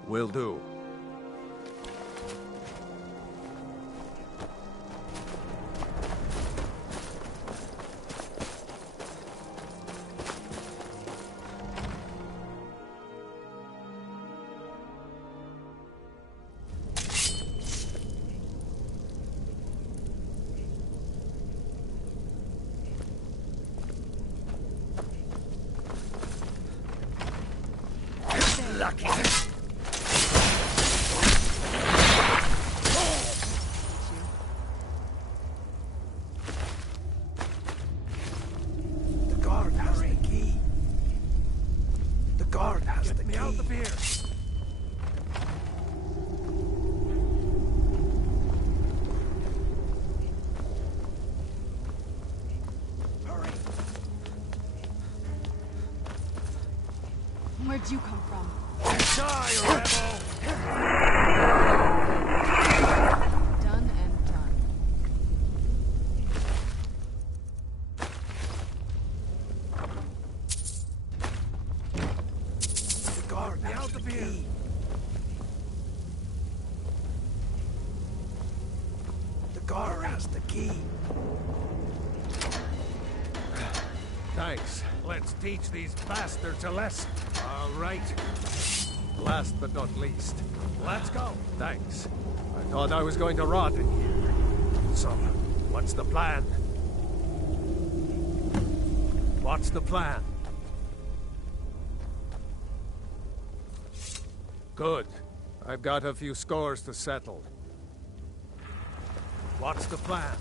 Will do. Lucky. The guard has the key. The guard has the key. Get me out of here. Where'd you come from? Die, rebel! Done and done. The guard has the key. The guard has the key. Thanks. Let's teach these bastards a lesson. All right. Last but not least. Let's go. Thanks. I thought I was going to rot in here. So, what's the plan? What's the plan? Good. I've got a few scores to settle. What's the plan?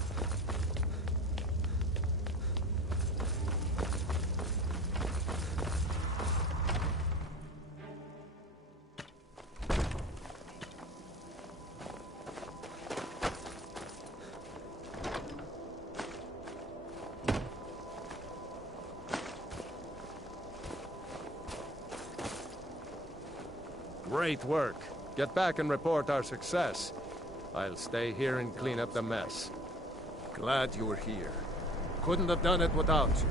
Great work. Get back and report our success. I'll stay here and clean up the mess. Glad you were here. Couldn't have done it without you.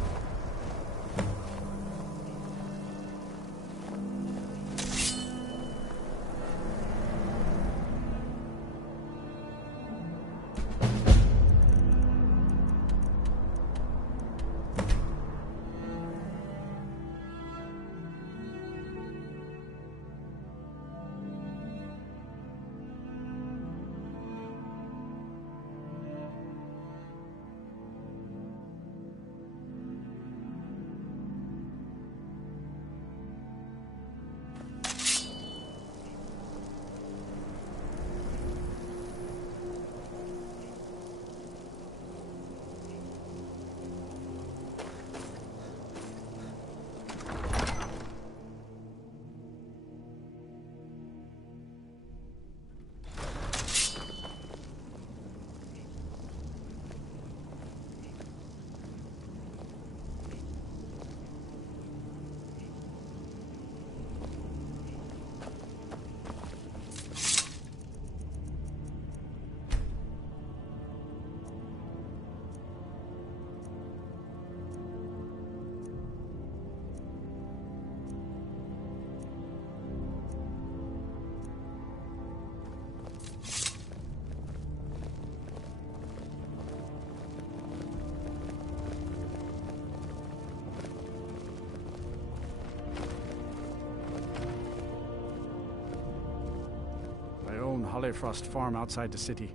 Hollyfrost farm outside the city.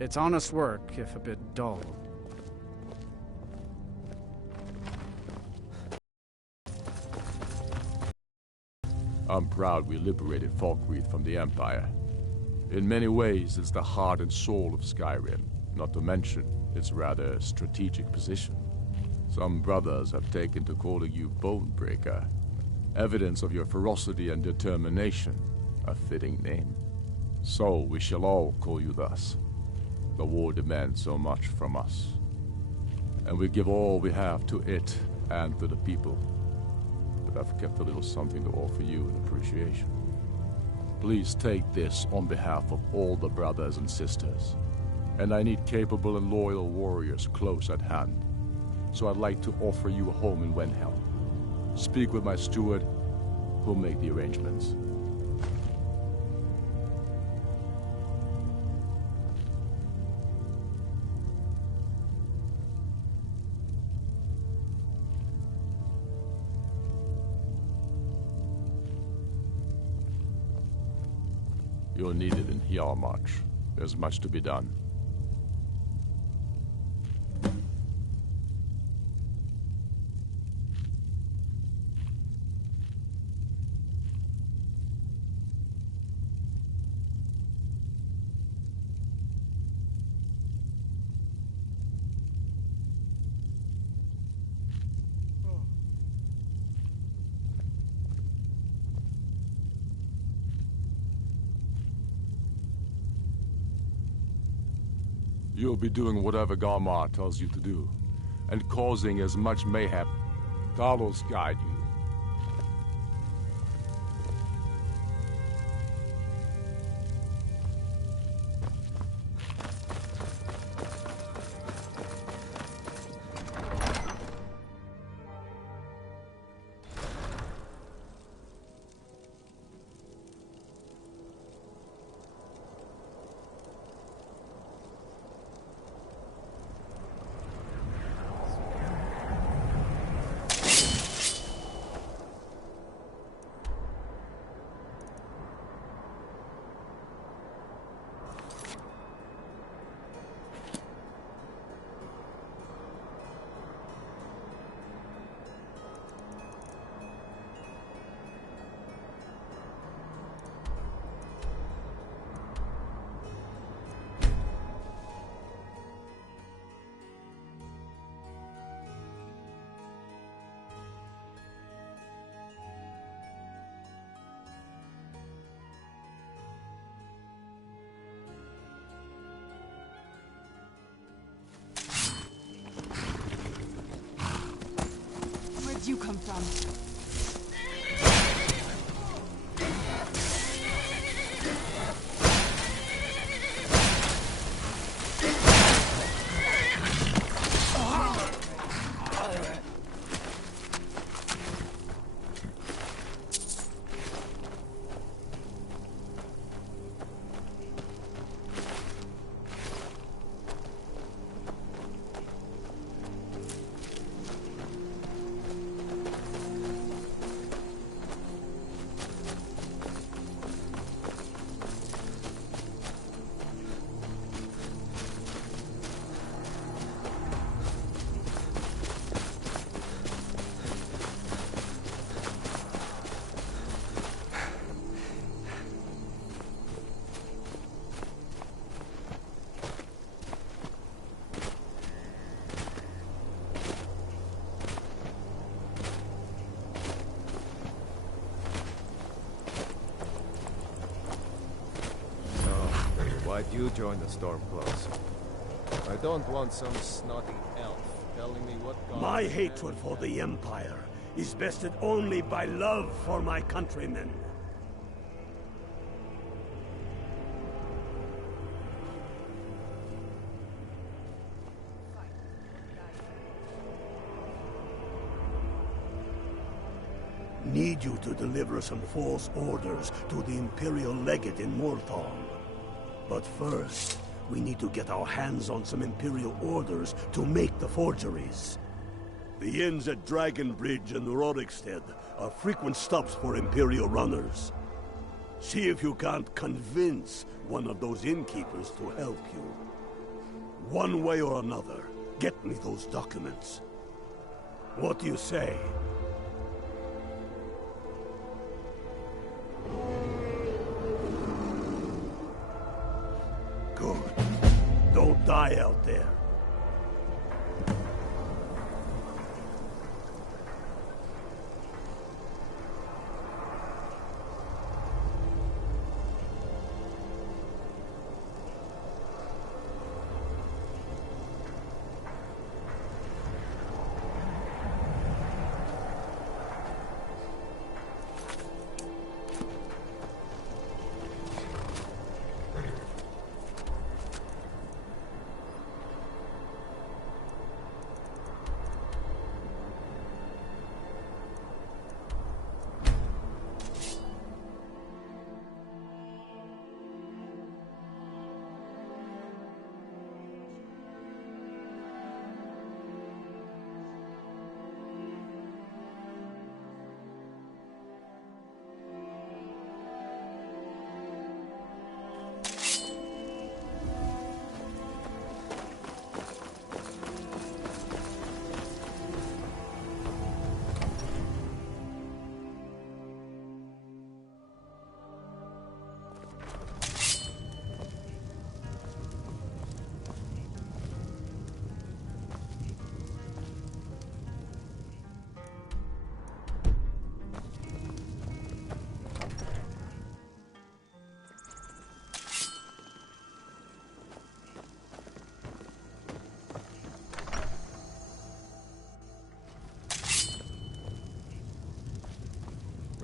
It's honest work, if a bit dull. I'm proud we liberated Falkreath from the Empire. In many ways, it's the heart and soul of Skyrim, not to mention its rather strategic position. Some brothers have taken to calling you Bonebreaker, evidence of your ferocity and determination, a fitting name. So we shall all call you thus. The war demands so much from us, and we give all we have to it and to the people. But I've kept a little something to offer you in appreciation. Please take this on behalf of all the brothers and sisters. And I need capable and loyal warriors close at hand. So I'd like to offer you a home in Wenhelm. Speak with my steward. Who'll make the arrangements. You're needed in Hjalmarch. There's much to be done. You'll be doing whatever Galmar tells you to do, and causing as much mayhem. Talos guide you. Where'd you come from? Why'd you join the Stormclaws? I don't want some snotty elf telling me what God... My hatred for the Empire is vested only by love for my countrymen. Need you to deliver some false orders to the Imperial Legate in Morthal. But first, we need to get our hands on some Imperial orders to make the forgeries. The inns at Dragon Bridge and Rorikstead are frequent stops for Imperial runners. See if you can't convince one of those innkeepers to help you. One way or another, get me those documents. What do you say? Good. Don't die out there.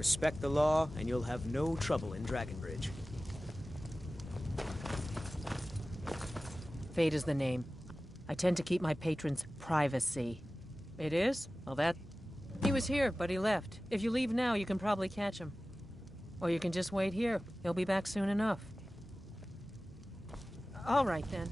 Respect the law, and you'll have no trouble in Dragonbridge. Fate is the name. I tend to keep my patrons' privacy. It is? Well, that... He was here, but he left. If you leave now, you can probably catch him. Or you can just wait here. He'll be back soon enough. All right, then.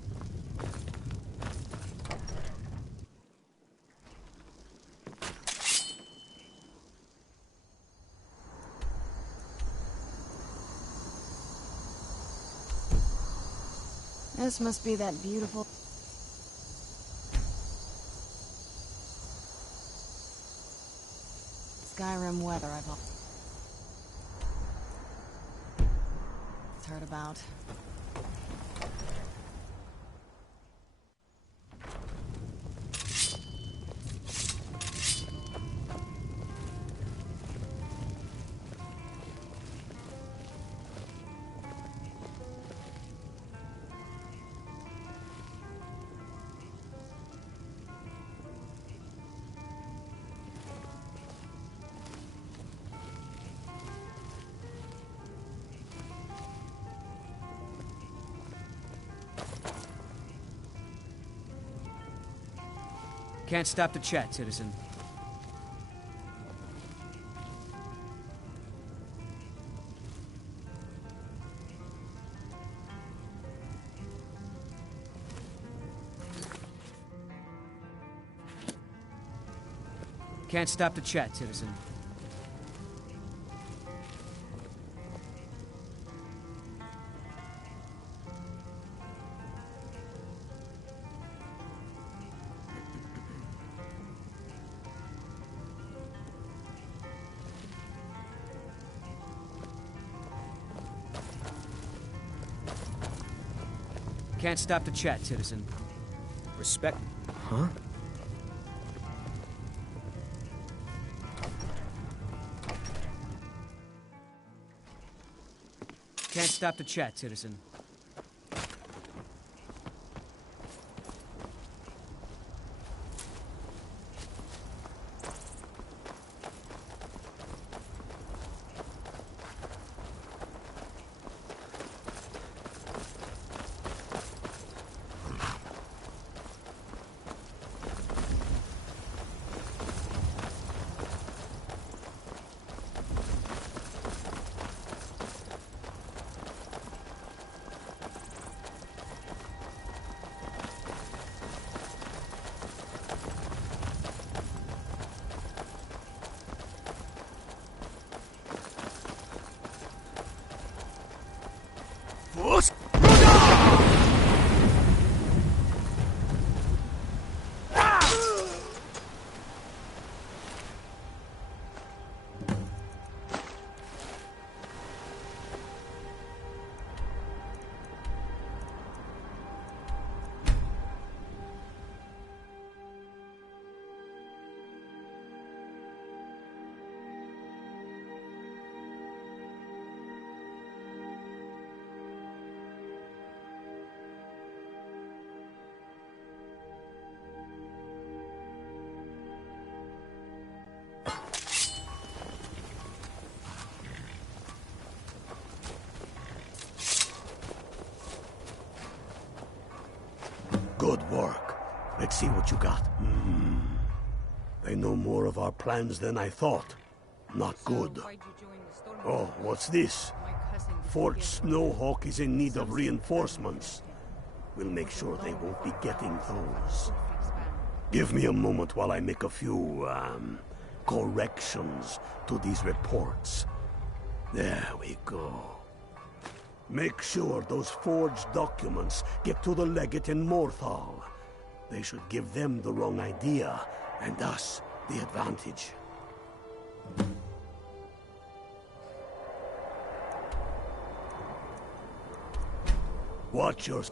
This must be that beautiful... Skyrim weather I've heard about. Can't stop to chat, citizen. Can't stop to chat, citizen. Can't stop to chat, citizen. Respect... Huh? Can't stop to chat, citizen. Good work. Let's see what you got. They know more of our plans than I thought. Not good. Oh, what's this? Fort Snowhawk is in need of reinforcements. We'll make sure they won't be getting those. Give me a moment while I make a few, corrections to these reports. There we go. Make sure those forged documents get to the legate in Morthal. They should give them the wrong idea, and us the advantage. Watch your...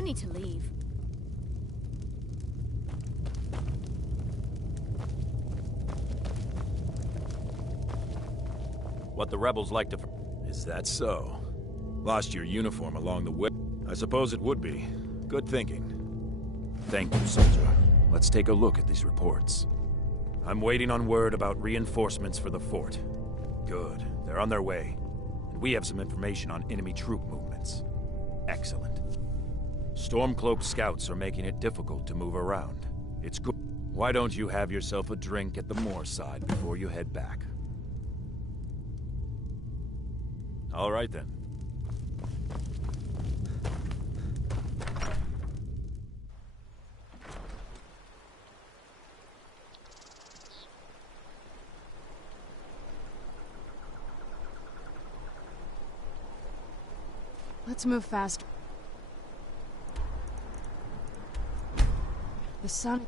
do need to leave. What the rebels like to... Is that so? Lost your uniform along the way? I suppose it would be. Good thinking. Thank you, soldier. Let's take a look at these reports. I'm waiting on word about reinforcements for the fort. Good. They're on their way. And we have some information on enemy troop movements. Excellent. Stormcloaked scouts are making it difficult to move around. It's good. Why don't you have yourself a drink at the moor side before you head back? All right, then. Let's move fast. The sun...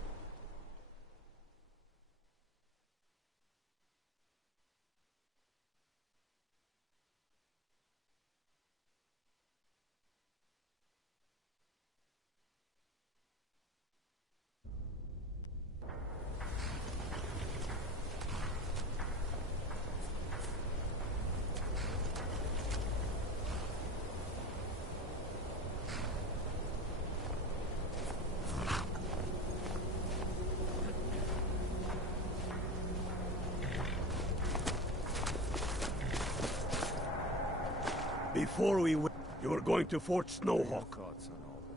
Before we went, you were going to Fort Snowhawk.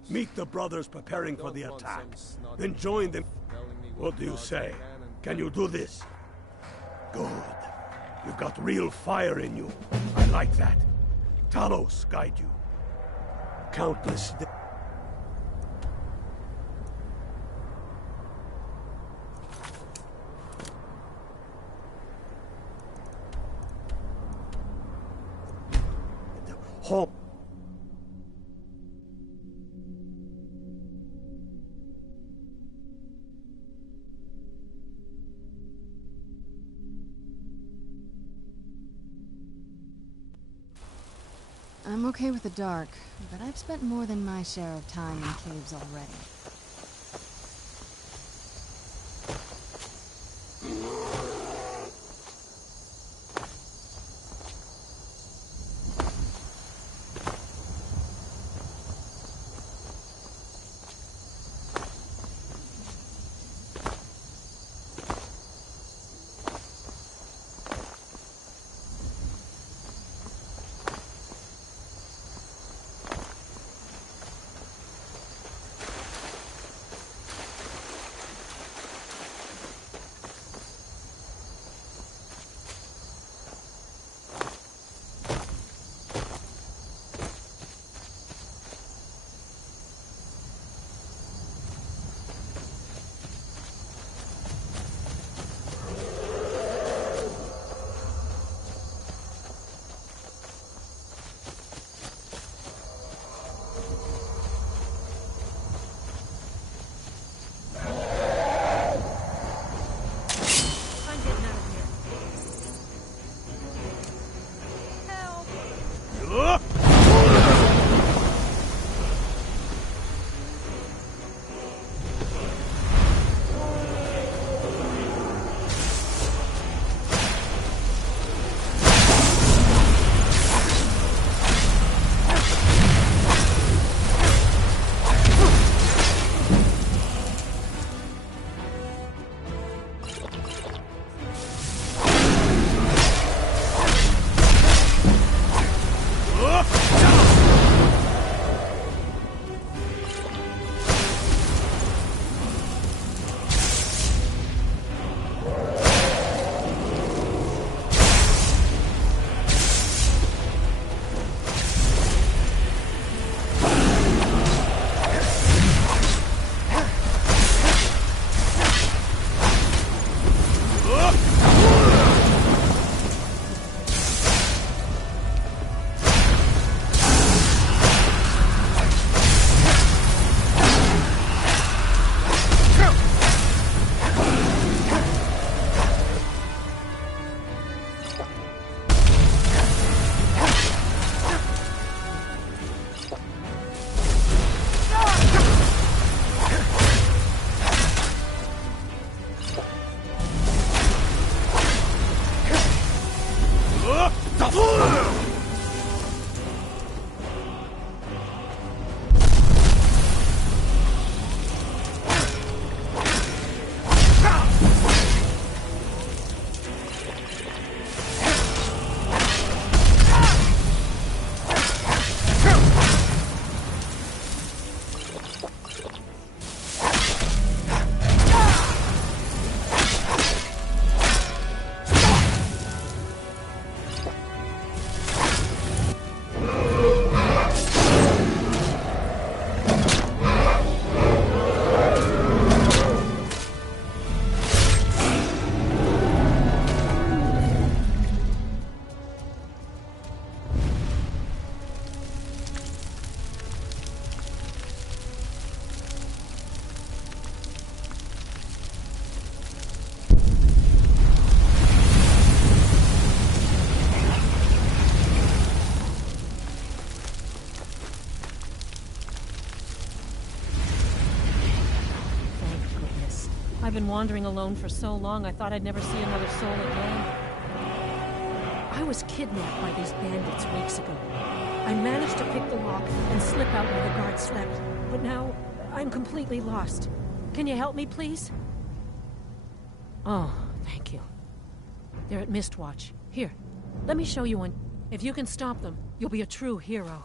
Meet the brothers preparing for the attack. Then join them. What do you say? Can you do this? Good. You've got real fire in you. I like that. Talos guide you. Countless... Home. I'm okay with the dark, but I've spent more than my share of time in caves already. I've been wandering alone for so long, I thought I'd never see another soul again. I was kidnapped by these bandits weeks ago. I managed to pick the lock and slip out while the guards slept, but now I'm completely lost. Can you help me, please? Oh, thank you. They're at Mistwatch. Here, let me show you one. If you can stop them, you'll be a true hero.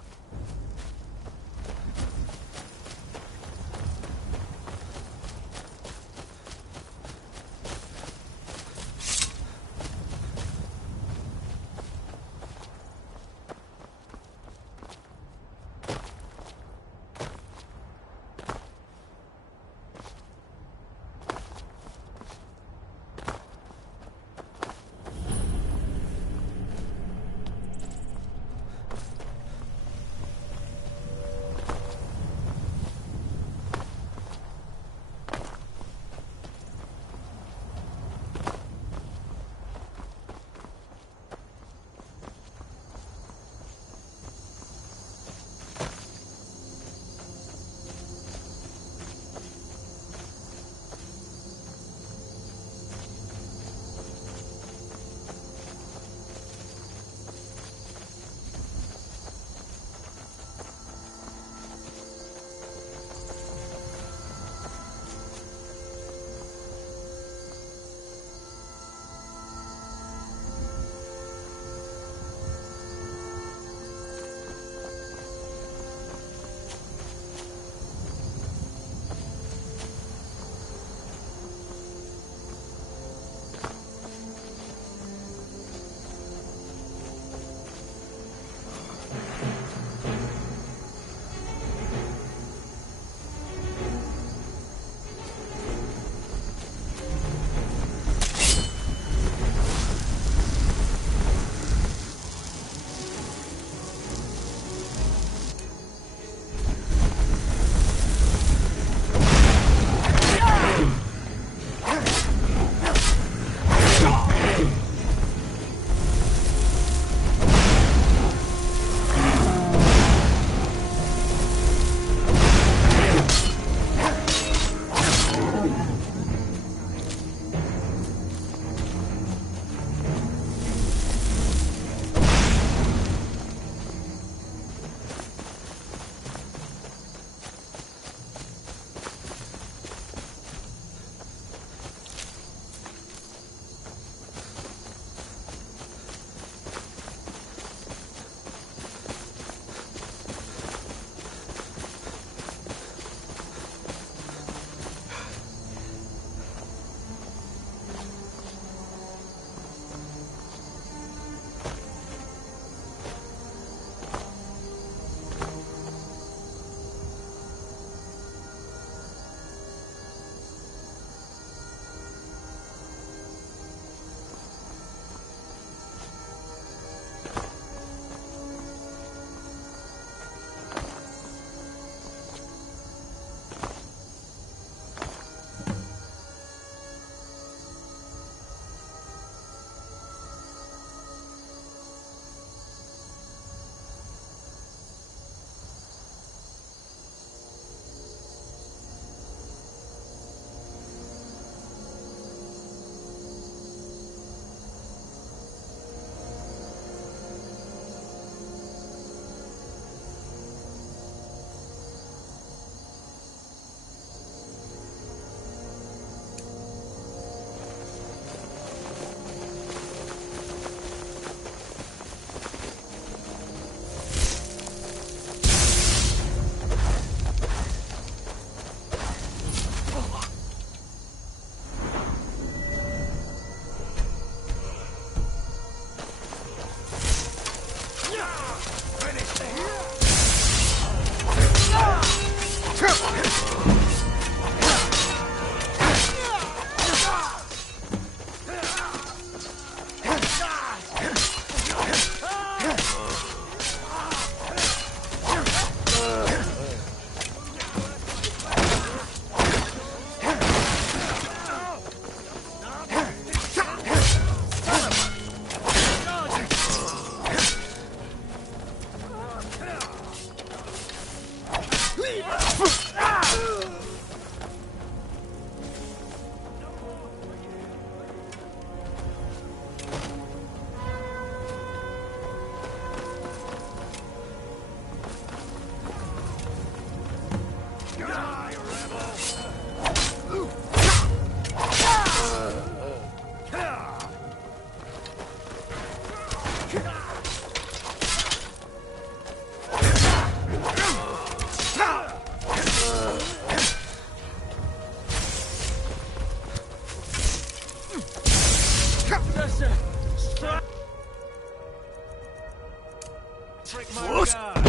Trick my guard.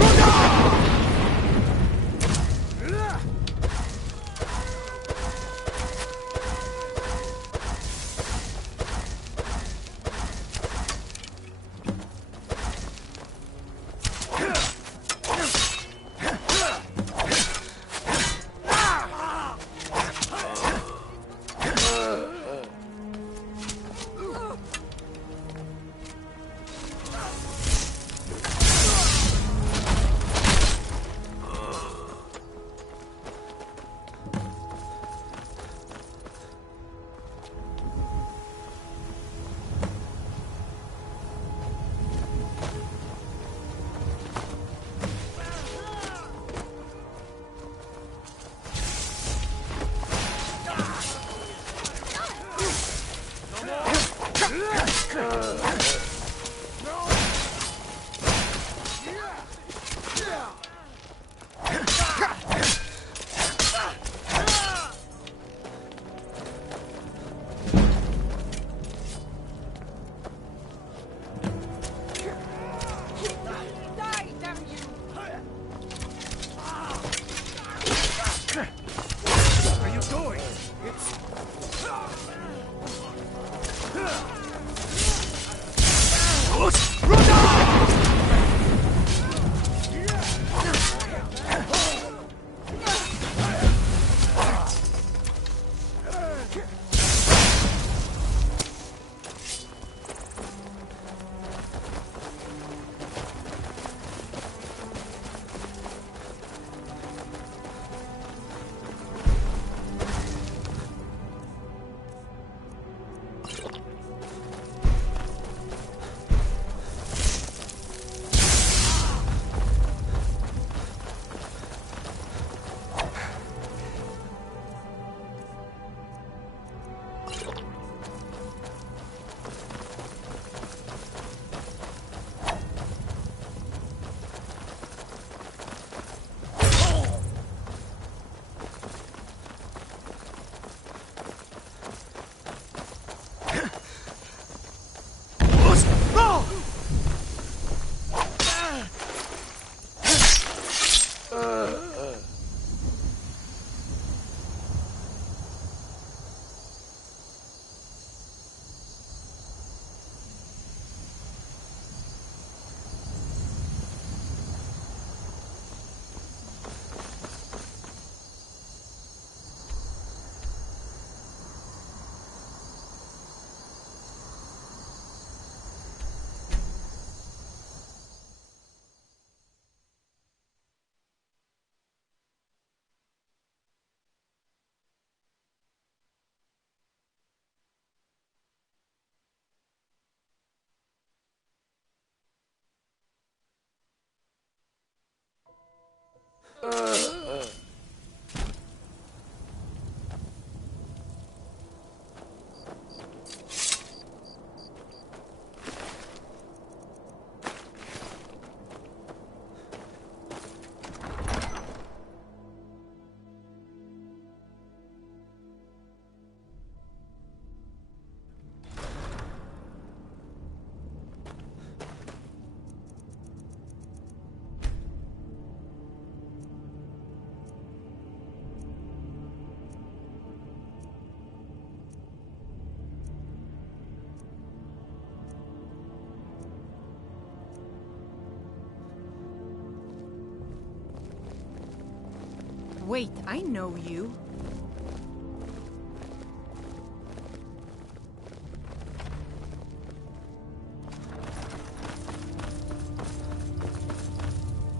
Wait, I know you.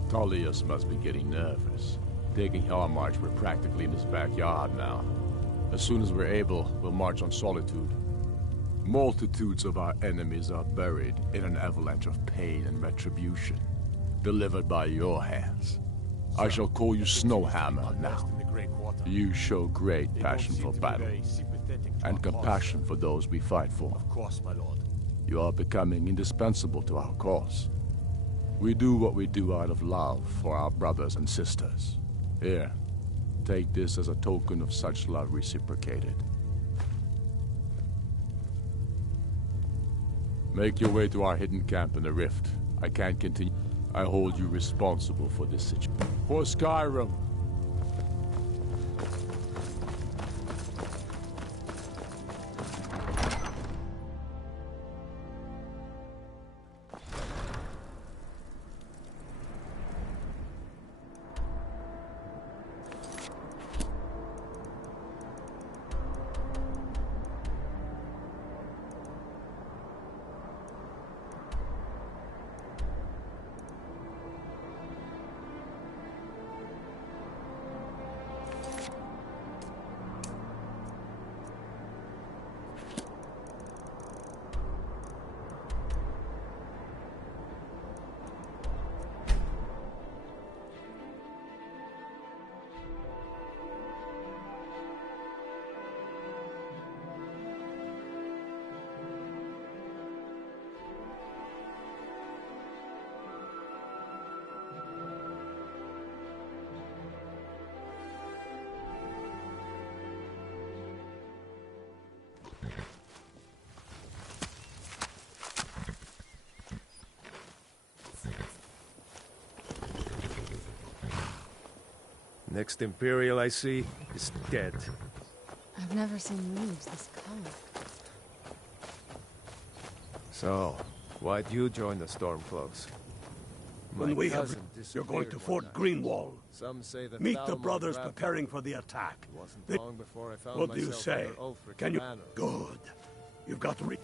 Tullius must be getting nervous. Taking our march, we're practically in his backyard now. As soon as we're able, we'll march on Solitude. Multitudes of our enemies are buried in an avalanche of pain and retribution, delivered by your hands. I shall call you Snowhammer now. You show great passion for battle, and compassion for those we fight for. Of course, my lord. You are becoming indispensable to our cause. We do what we do out of love for our brothers and sisters. Here, take this as a token of such love reciprocated. Make your way to our hidden camp in the rift. I can't continue. I hold you responsible for this situation. For Skyrim! Next Imperial I see is dead. I've never seen leaves this color. So, why'd you join the Stormcloaks? When we have... You're going to Fort Greenwall. Some say that Meet the brothers preparing for the attack. Long before I found What do you myself say? under Ulfric's Can you... banner. Good. You've got to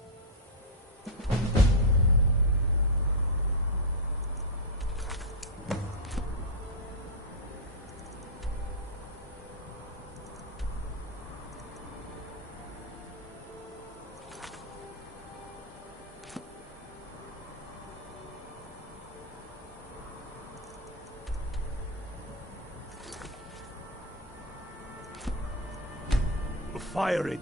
fire it.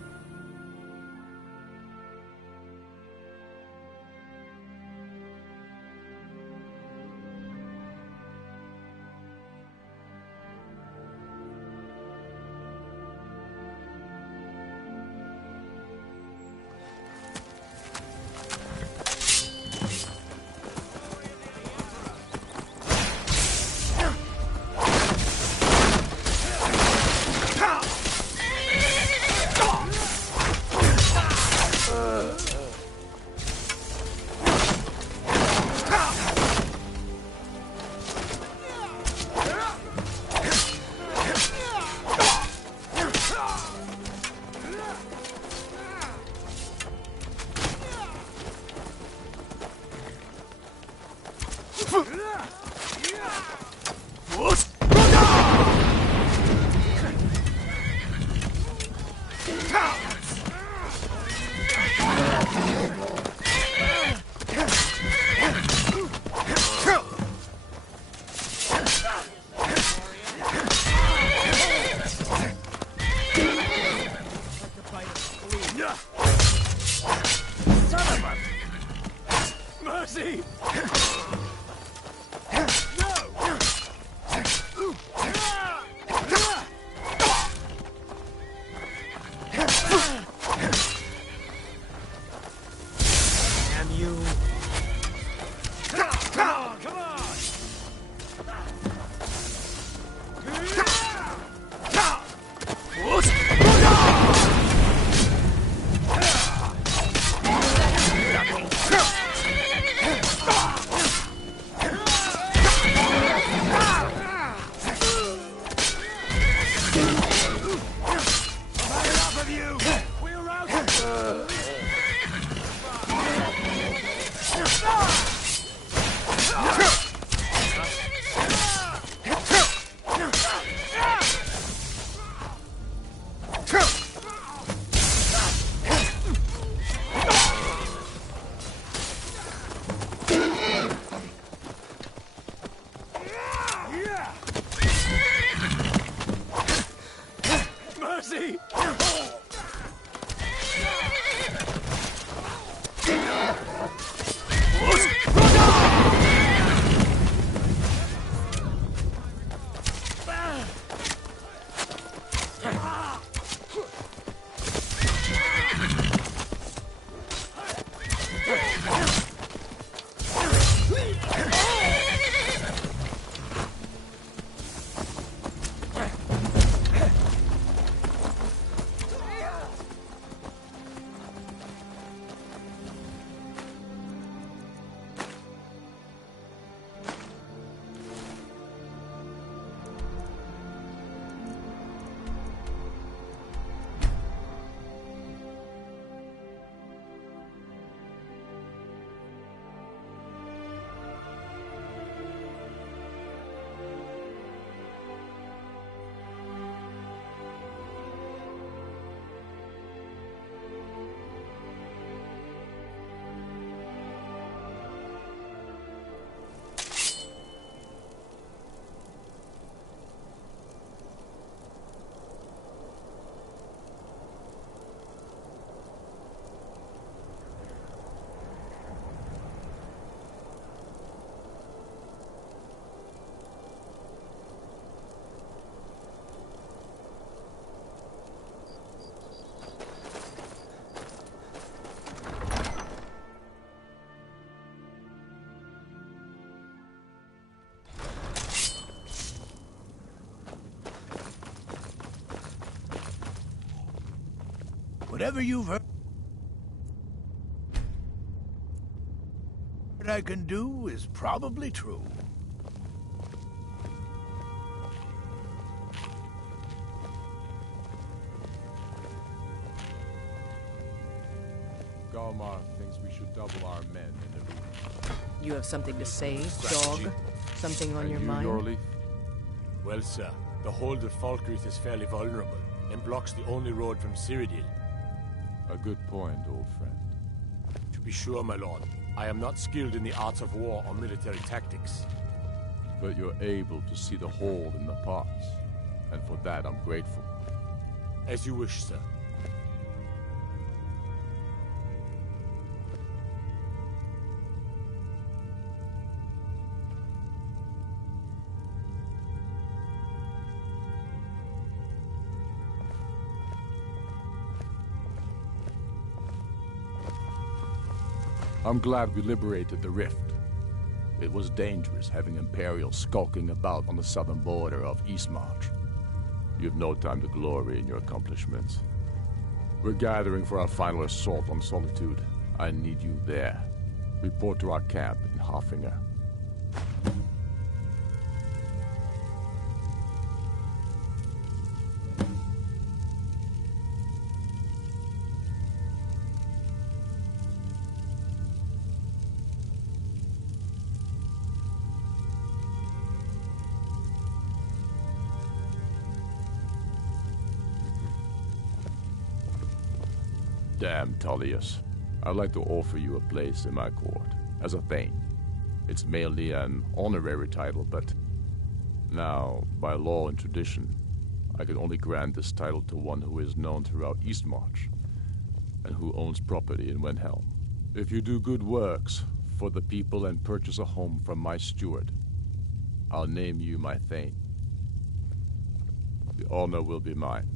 Whatever you've heard I can do is probably true. Galmar thinks we should double our men in the region. You have something to say, Strategy. dog? Something on And your you, mind? Yorli? Well, sir, the hold at Falkreath is fairly vulnerable and blocks the only road from Cyrodiil. A good point, old friend. To be sure, my lord, I am not skilled in the arts of war or military tactics. But you're able to see the hold in the parts, and for that I'm grateful. As you wish, sir. I'm glad we liberated the Rift. It was dangerous having Imperials skulking about on the southern border of Eastmarch. You've no time to glory in your accomplishments. We're gathering for our final assault on Solitude. I need you there. Report to our camp in Haffinger. Damn, Tullius. I'd like to offer you a place in my court, as a Thane. It's mainly an honorary title, but now, by law and tradition, I can only grant this title to one who is known throughout Eastmarch, and who owns property in Wendhelm. If you do good works for the people and purchase a home from my steward, I'll name you my Thane. The honor will be mine.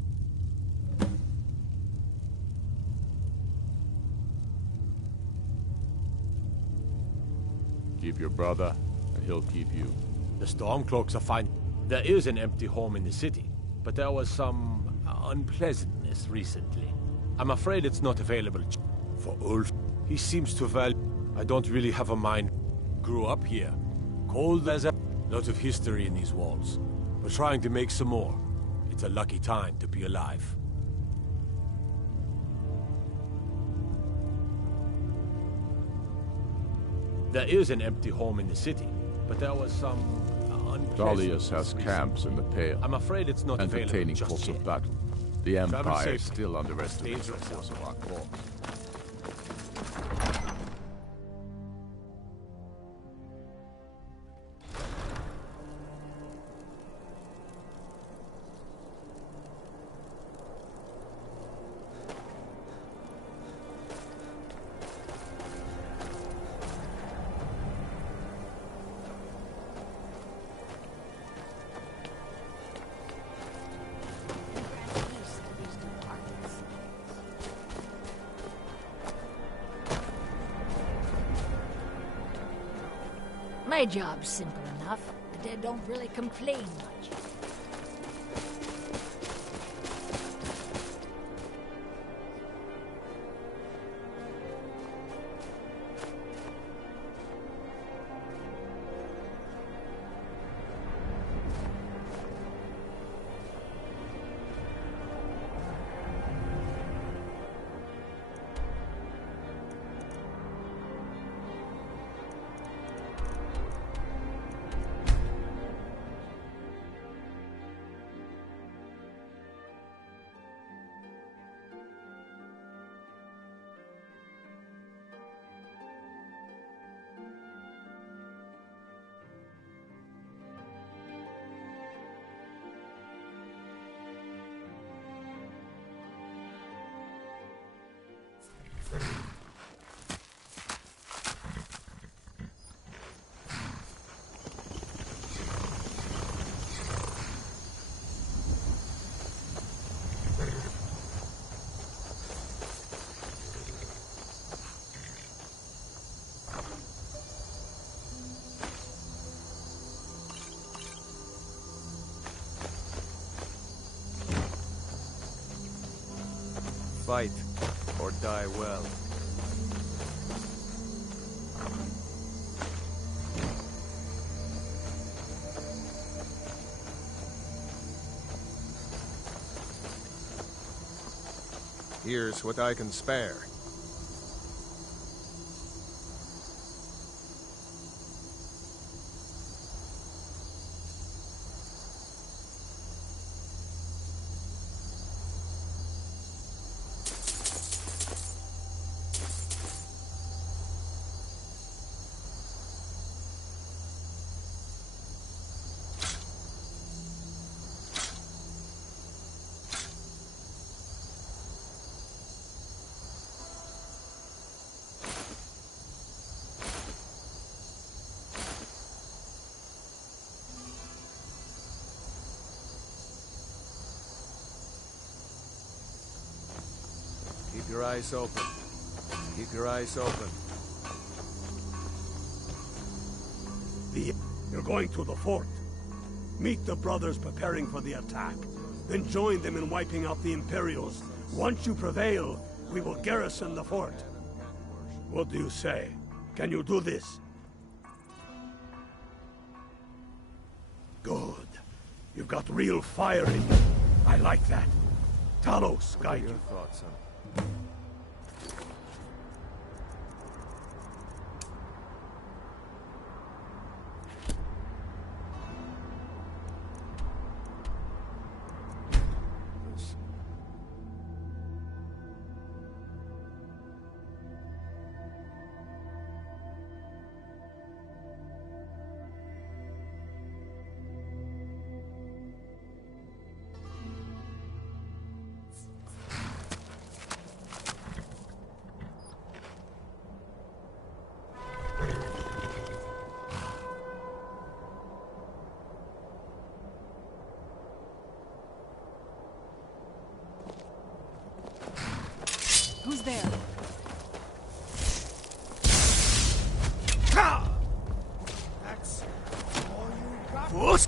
Keep your brother, and he'll keep you. The Stormcloaks are fine. There is an empty home in the city, but there was some unpleasantness recently. I'm afraid it's not available for Ulf. He seems to value... I don't really have a mind. Grew up here. Cold as a... Lot of history in these walls. We're trying to make some more. It's a lucky time to be alive. There is an empty home in the city, but there was some Tullius has camps in the Pale. I'm afraid it's not entertaining available force just of battle. The Travel Empire safely. still underestimates the force of our cause. My job's simple enough. The dead don't really complain much. fight or die well. Here's what I can spare. Keep your eyes open. Keep your eyes open. You're going to the fort. Meet the brothers preparing for the attack. Then join them in wiping out the Imperials. Once you prevail, we will garrison the fort. What do you say? Can you do this? Good. You've got real fire in you. I like that. Talos, guide you. Thoughts, son? Who's there? That's all you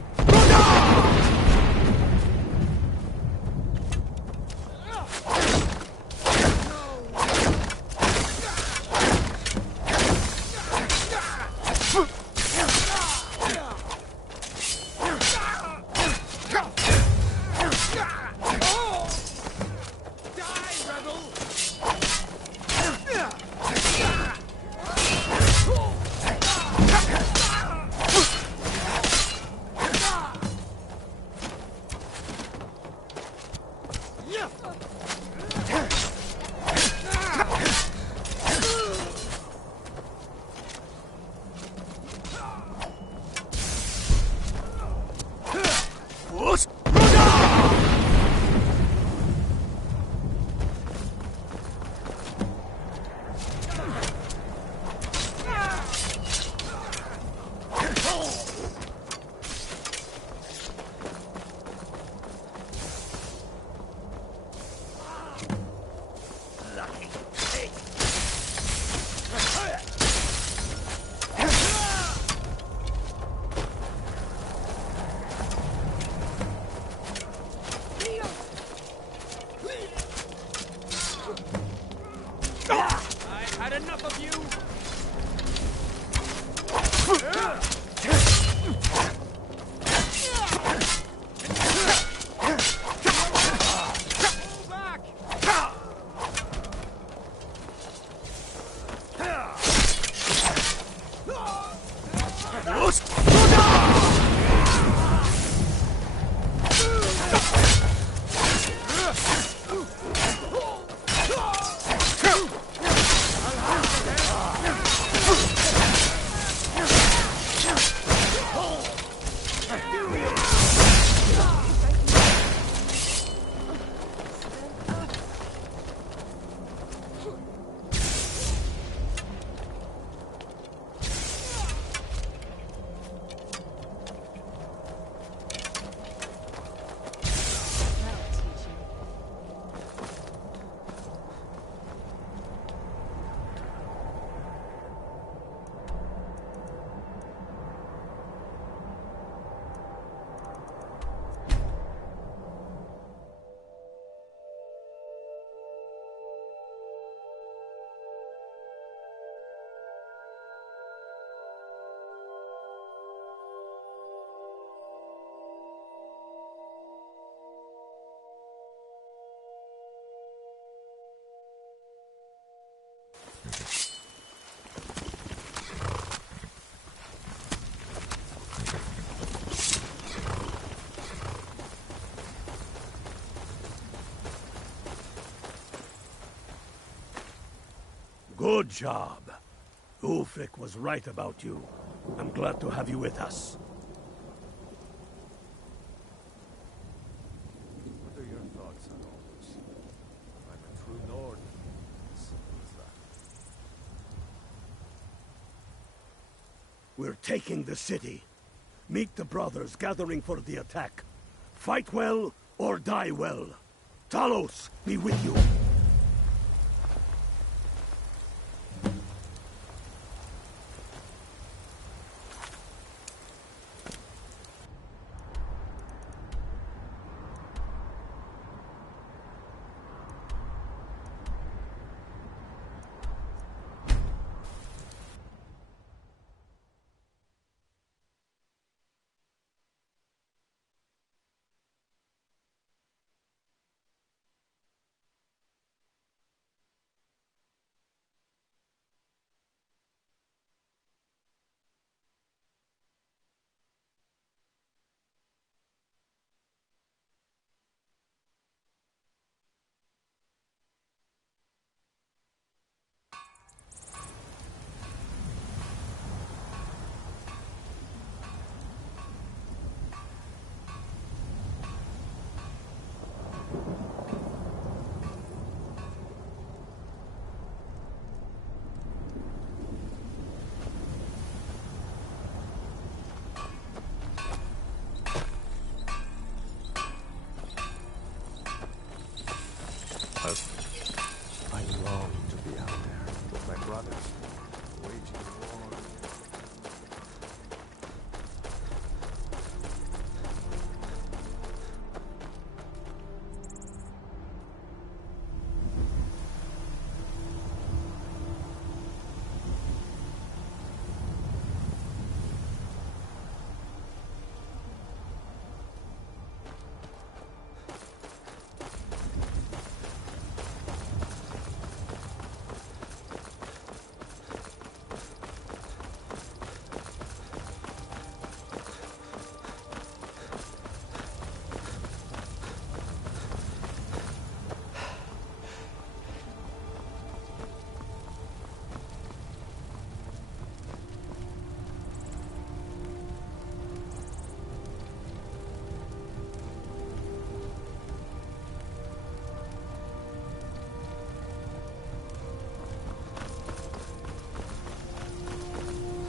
got? Good job. Ulfric was right about you. I'm glad to have you with us. What are your thoughts on all this? I'm a true Nord. Simple as that. We're taking the city. Meet the brothers gathering for the attack. Fight well or die well. Talos be with you. I long to be out there with my brothers, waging war.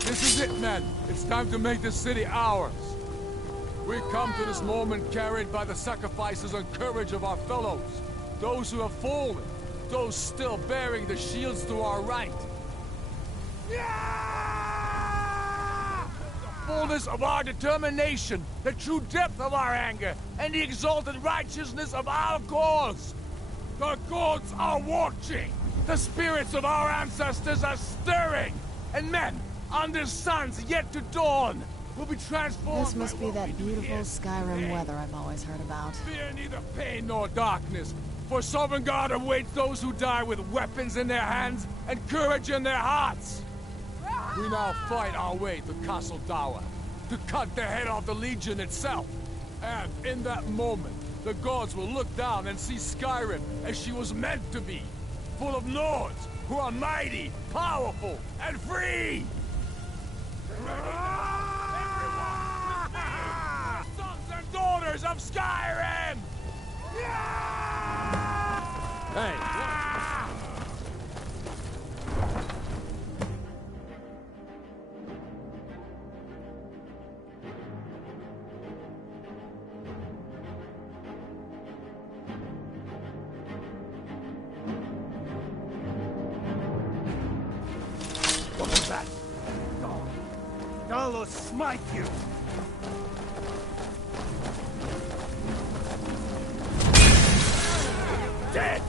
This is it, men. It's time to make this city ours. We come to this moment carried by the sacrifices and courage of our fellows. Those who have fallen. Those still bearing the shields to our right. The fullness of our determination, the true depth of our anger, and the exalted righteousness of our cause. The gods are watching. The spirits of our ancestors are stirring. And men, under suns yet to dawn, will be transformed. This must be that beautiful Skyrim weather I've always heard about. Fear neither pain nor darkness, for Sovereign God awaits those who die with weapons in their hands and courage in their hearts. We now fight our way to Castle Dower, to cut the head off the Legion itself. And in that moment, the gods will look down and see Skyrim as she was meant to be, full of Nords who are mighty, powerful, and free! Sons and daughters of Skyrim! Hey! What was that? Talos smite you! Dead!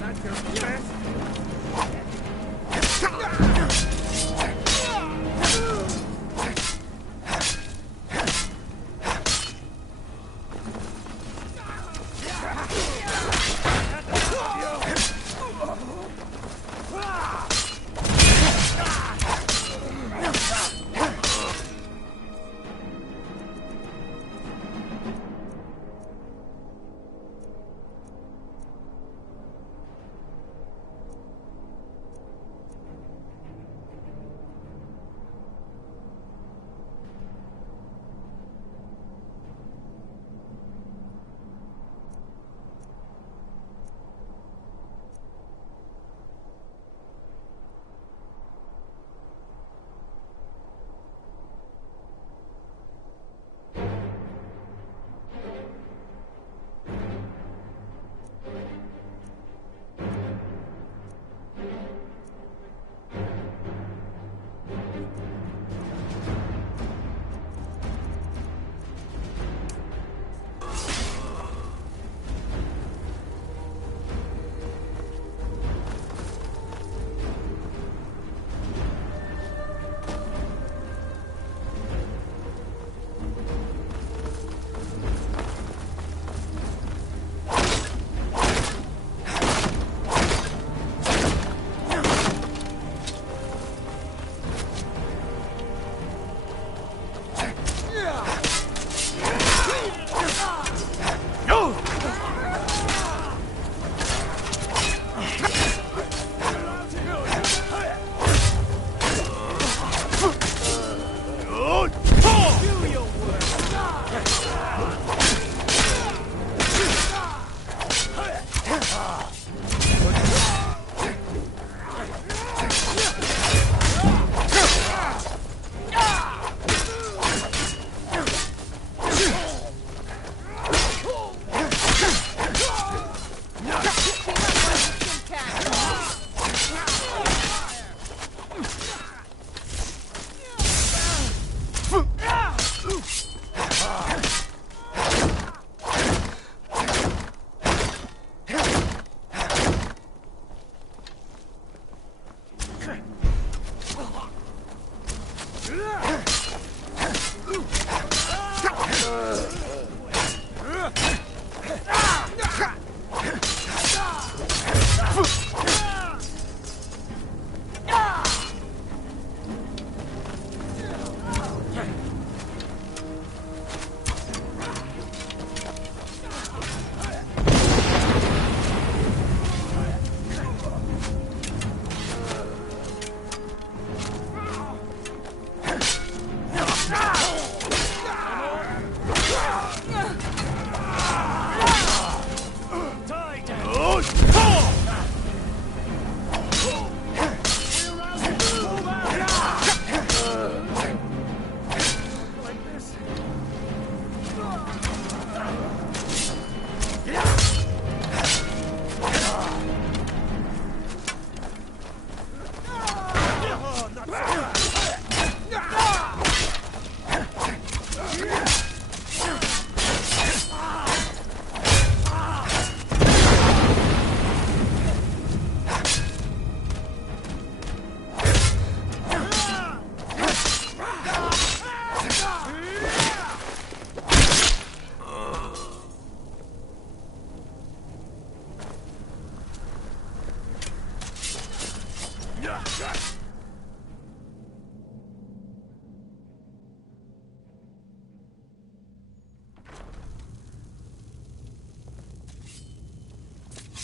That's your best?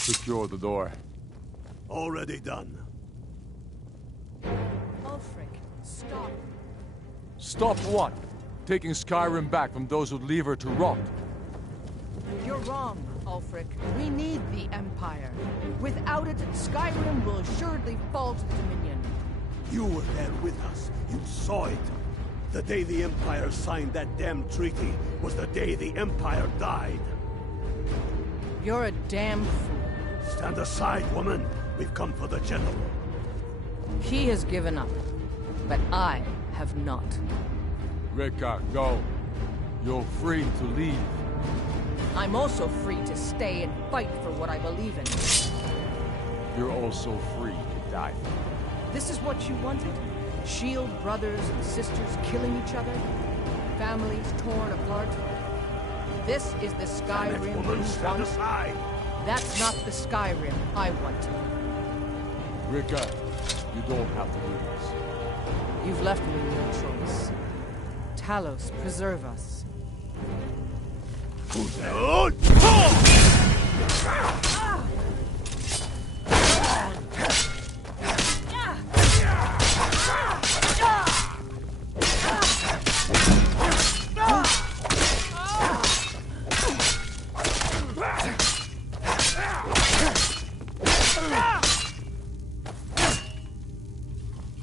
Secure the door. Already done. Ulfric, stop. Stop what? Taking Skyrim back from those who leave her to rot. You're wrong, Ulfric. We need the Empire. Without it, Skyrim will assuredly fall to the Dominion. You were there with us. You saw it. The day the Empire signed that damn treaty was the day the Empire died. You're a damn fool. Stand aside, woman. We've come for the general. He has given up, but I have not. Rika, go. You're free to leave. I'm also free to stay and fight for what I believe in. You're also free to die. This is what you wanted? Shield brothers and sisters killing each other? Families torn apart? This is the Skyrim woman, you stand want? aside. That's not the Skyrim I want. Rika, you don't have to do this. You've left me no choice. Talos, preserve us.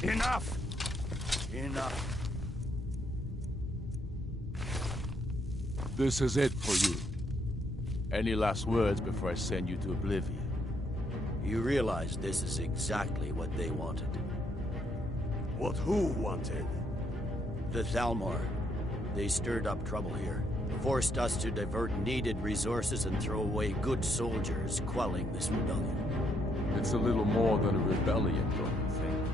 Enough! Enough. This is it for you. Any last words before I send you to oblivion? You realize this is exactly what they wanted. What who wanted? The Thalmor. They stirred up trouble here. Forced us to divert needed resources and throw away good soldiers, quelling this rebellion. It's a little more than a rebellion, don't you think?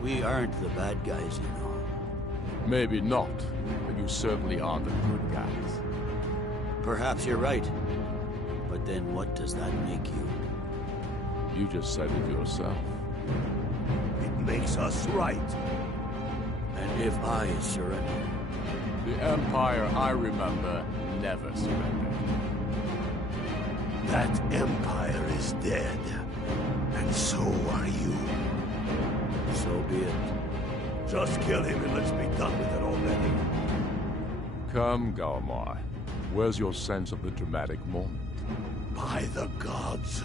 We aren't the bad guys, you know. Maybe not, but you certainly are the good guys. Perhaps you're right. But then what does that make you? You just said it yourself. It makes us right. And if I surrender? The Empire I remember never surrendered. That Empire is dead. And so are you. So be it. Just kill him and let's be done with it already. Come, Galmar. Where's your sense of the dramatic moment? By the gods.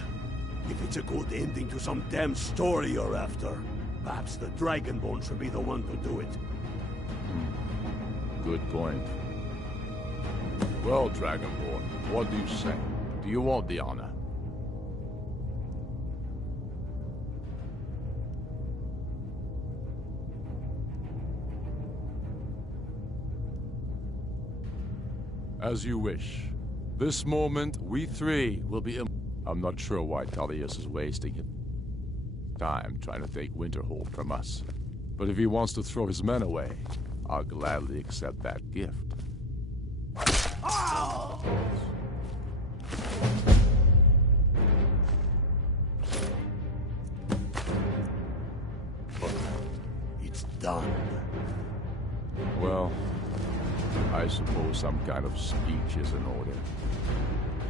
If it's a good ending to some damn story you're after, perhaps the Dragonborn should be the one to do it. Good point. Well, Dragonborn, what do you say? Do you want the honor? As you wish. This moment, we three will be... I'm not sure why Tullius is wasting his time trying to take Winterhold from us. But if he wants to throw his men away, I'll gladly accept that gift. Oh! It's done. Well, I suppose some kind of speech is in order.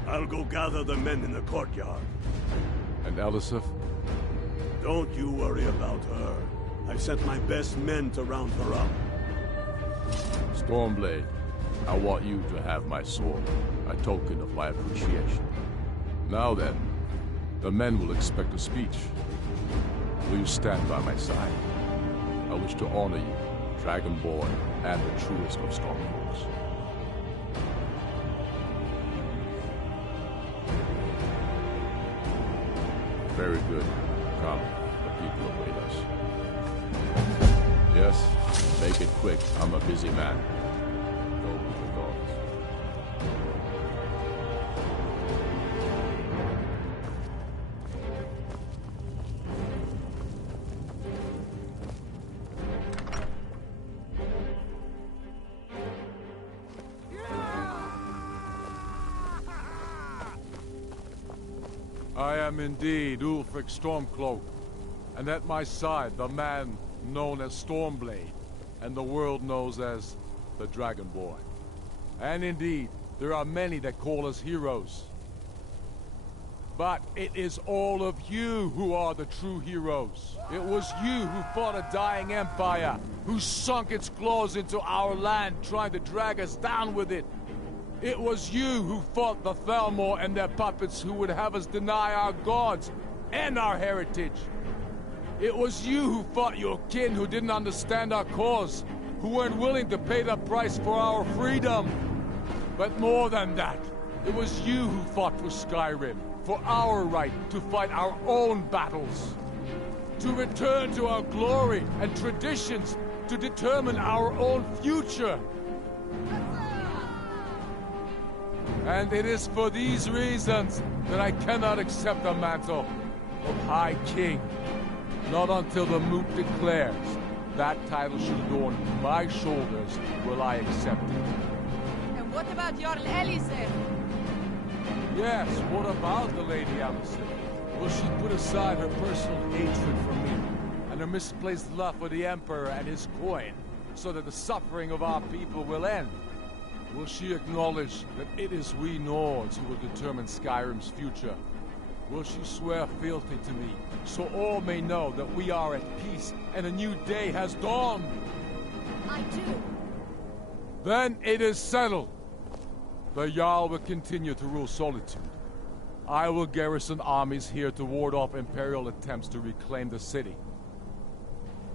I'll go gather the men in the courtyard. And Elisif? Don't you worry about her. I've sent my best men to round her up. Stormblade, I want you to have my sword, a token of my appreciation. Now then, the men will expect a speech. Will you stand by my side? I wish to honor you, Dragonborn, and the truest of Stormcloaks. Very good. Come, the people await us. Yes, make it quick. I'm a busy man. Go with the gods. I am indeed Ulfric Stormcloak, and at my side the man known as Stormblade, and the world knows as the Dragonborn. And indeed, There are many that call us heroes. But it is all of you who are the true heroes. It was you who fought a dying empire, who sunk its claws into our land, trying to drag us down with it. It was you who fought the Thalmor and their puppets who would have us deny our gods and our heritage. It was you who fought your kin who didn't understand our cause, who weren't willing to pay the price for our freedom. But more than that, it was you who fought for Skyrim, for our right to fight our own battles, to return to our glory and traditions, to determine our own future. And it is for these reasons that I cannot accept the mantle of High King. Not until the Moot declares that title should adorn my shoulders will I accept it. And what about Jarl Elise? Yes, what about the Lady Alice? Will she put aside her personal hatred for me and her misplaced love for the Emperor and his coin so that the suffering of our people will end? Will she acknowledge that it is we Nords who will determine Skyrim's future? Will she swear fealty to me so all may know that we are at peace and a new day has dawned? I do. Then it is settled. The Jarl will continue to rule Solitude. I will garrison armies here to ward off Imperial attempts to reclaim the city.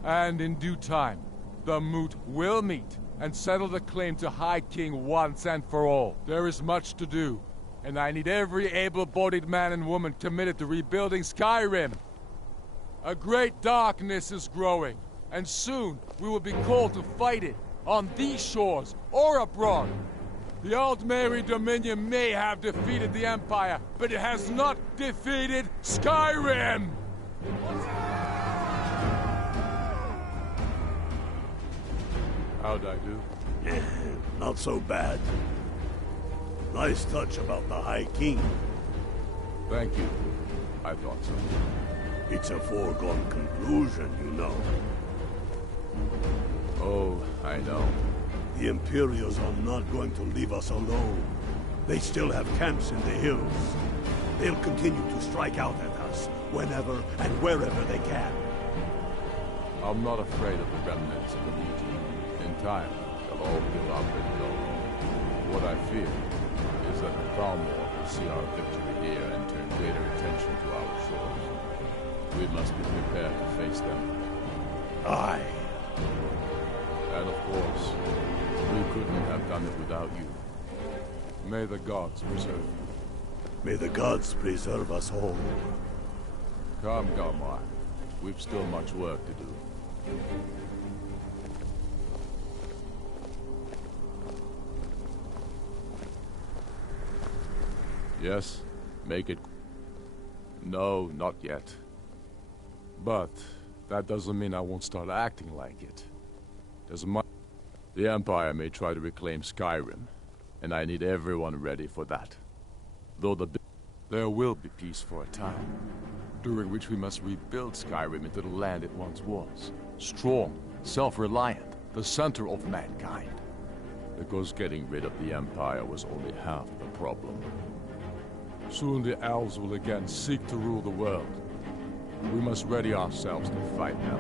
And in due time, the Moot will meet and settle the claim to High King once and for all. There is much to do, and I need every able-bodied man and woman committed to rebuilding Skyrim. A great darkness is growing, and soon we will be called to fight it, on these shores or abroad. The Aldmeri Dominion may have defeated the Empire, but it has not defeated Skyrim! How'd I do? Not so bad. Nice touch about the High King. Thank you. I thought so. It's a foregone conclusion, you know. Oh, I know. The Imperials are not going to leave us alone. They still have camps in the hills. They'll continue to strike out at us, whenever and wherever they can. I'm not afraid of the remnants of the Legion. In time, they'll all give up and go. What I fear is that the Thalmor will see our victory here and turn greater attention to our shores. We must be prepared to face them. Aye. And of course, we couldn't have done it without you. May the gods preserve you. May the gods preserve us all. Come, Galmar. We've still much work to do. Yes, make it... No, not yet. But that doesn't mean I won't start acting like it. There's much... The Empire may try to reclaim Skyrim, and I need everyone ready for that. Though there will be peace for a time, during which we must rebuild Skyrim into the land it once was. Strong, self-reliant, the center of mankind. Because getting rid of the Empire was only half the problem. Soon the elves will again seek to rule the world. We must ready ourselves to fight them.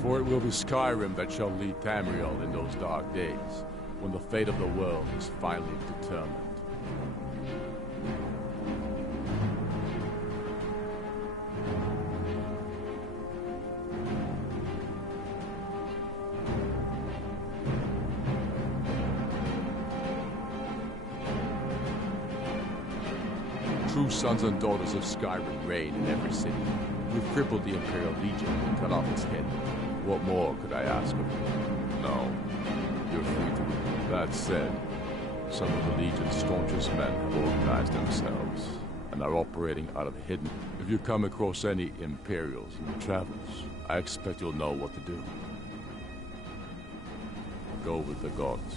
For it will be Skyrim that shall lead Tamriel in those dark days, when the fate of the world is finally determined. True sons and daughters of Skyrim reign in every city. We've crippled the Imperial Legion and cut off its head. What more could I ask of you? No. You're free to leave. That said, some of the Legion's staunchest men have organized themselves and are operating out of hidden. If you come across any Imperials in your travels, I expect you'll know what to do. Go with the gods.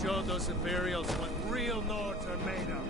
Show those Imperials what real Nords are made of.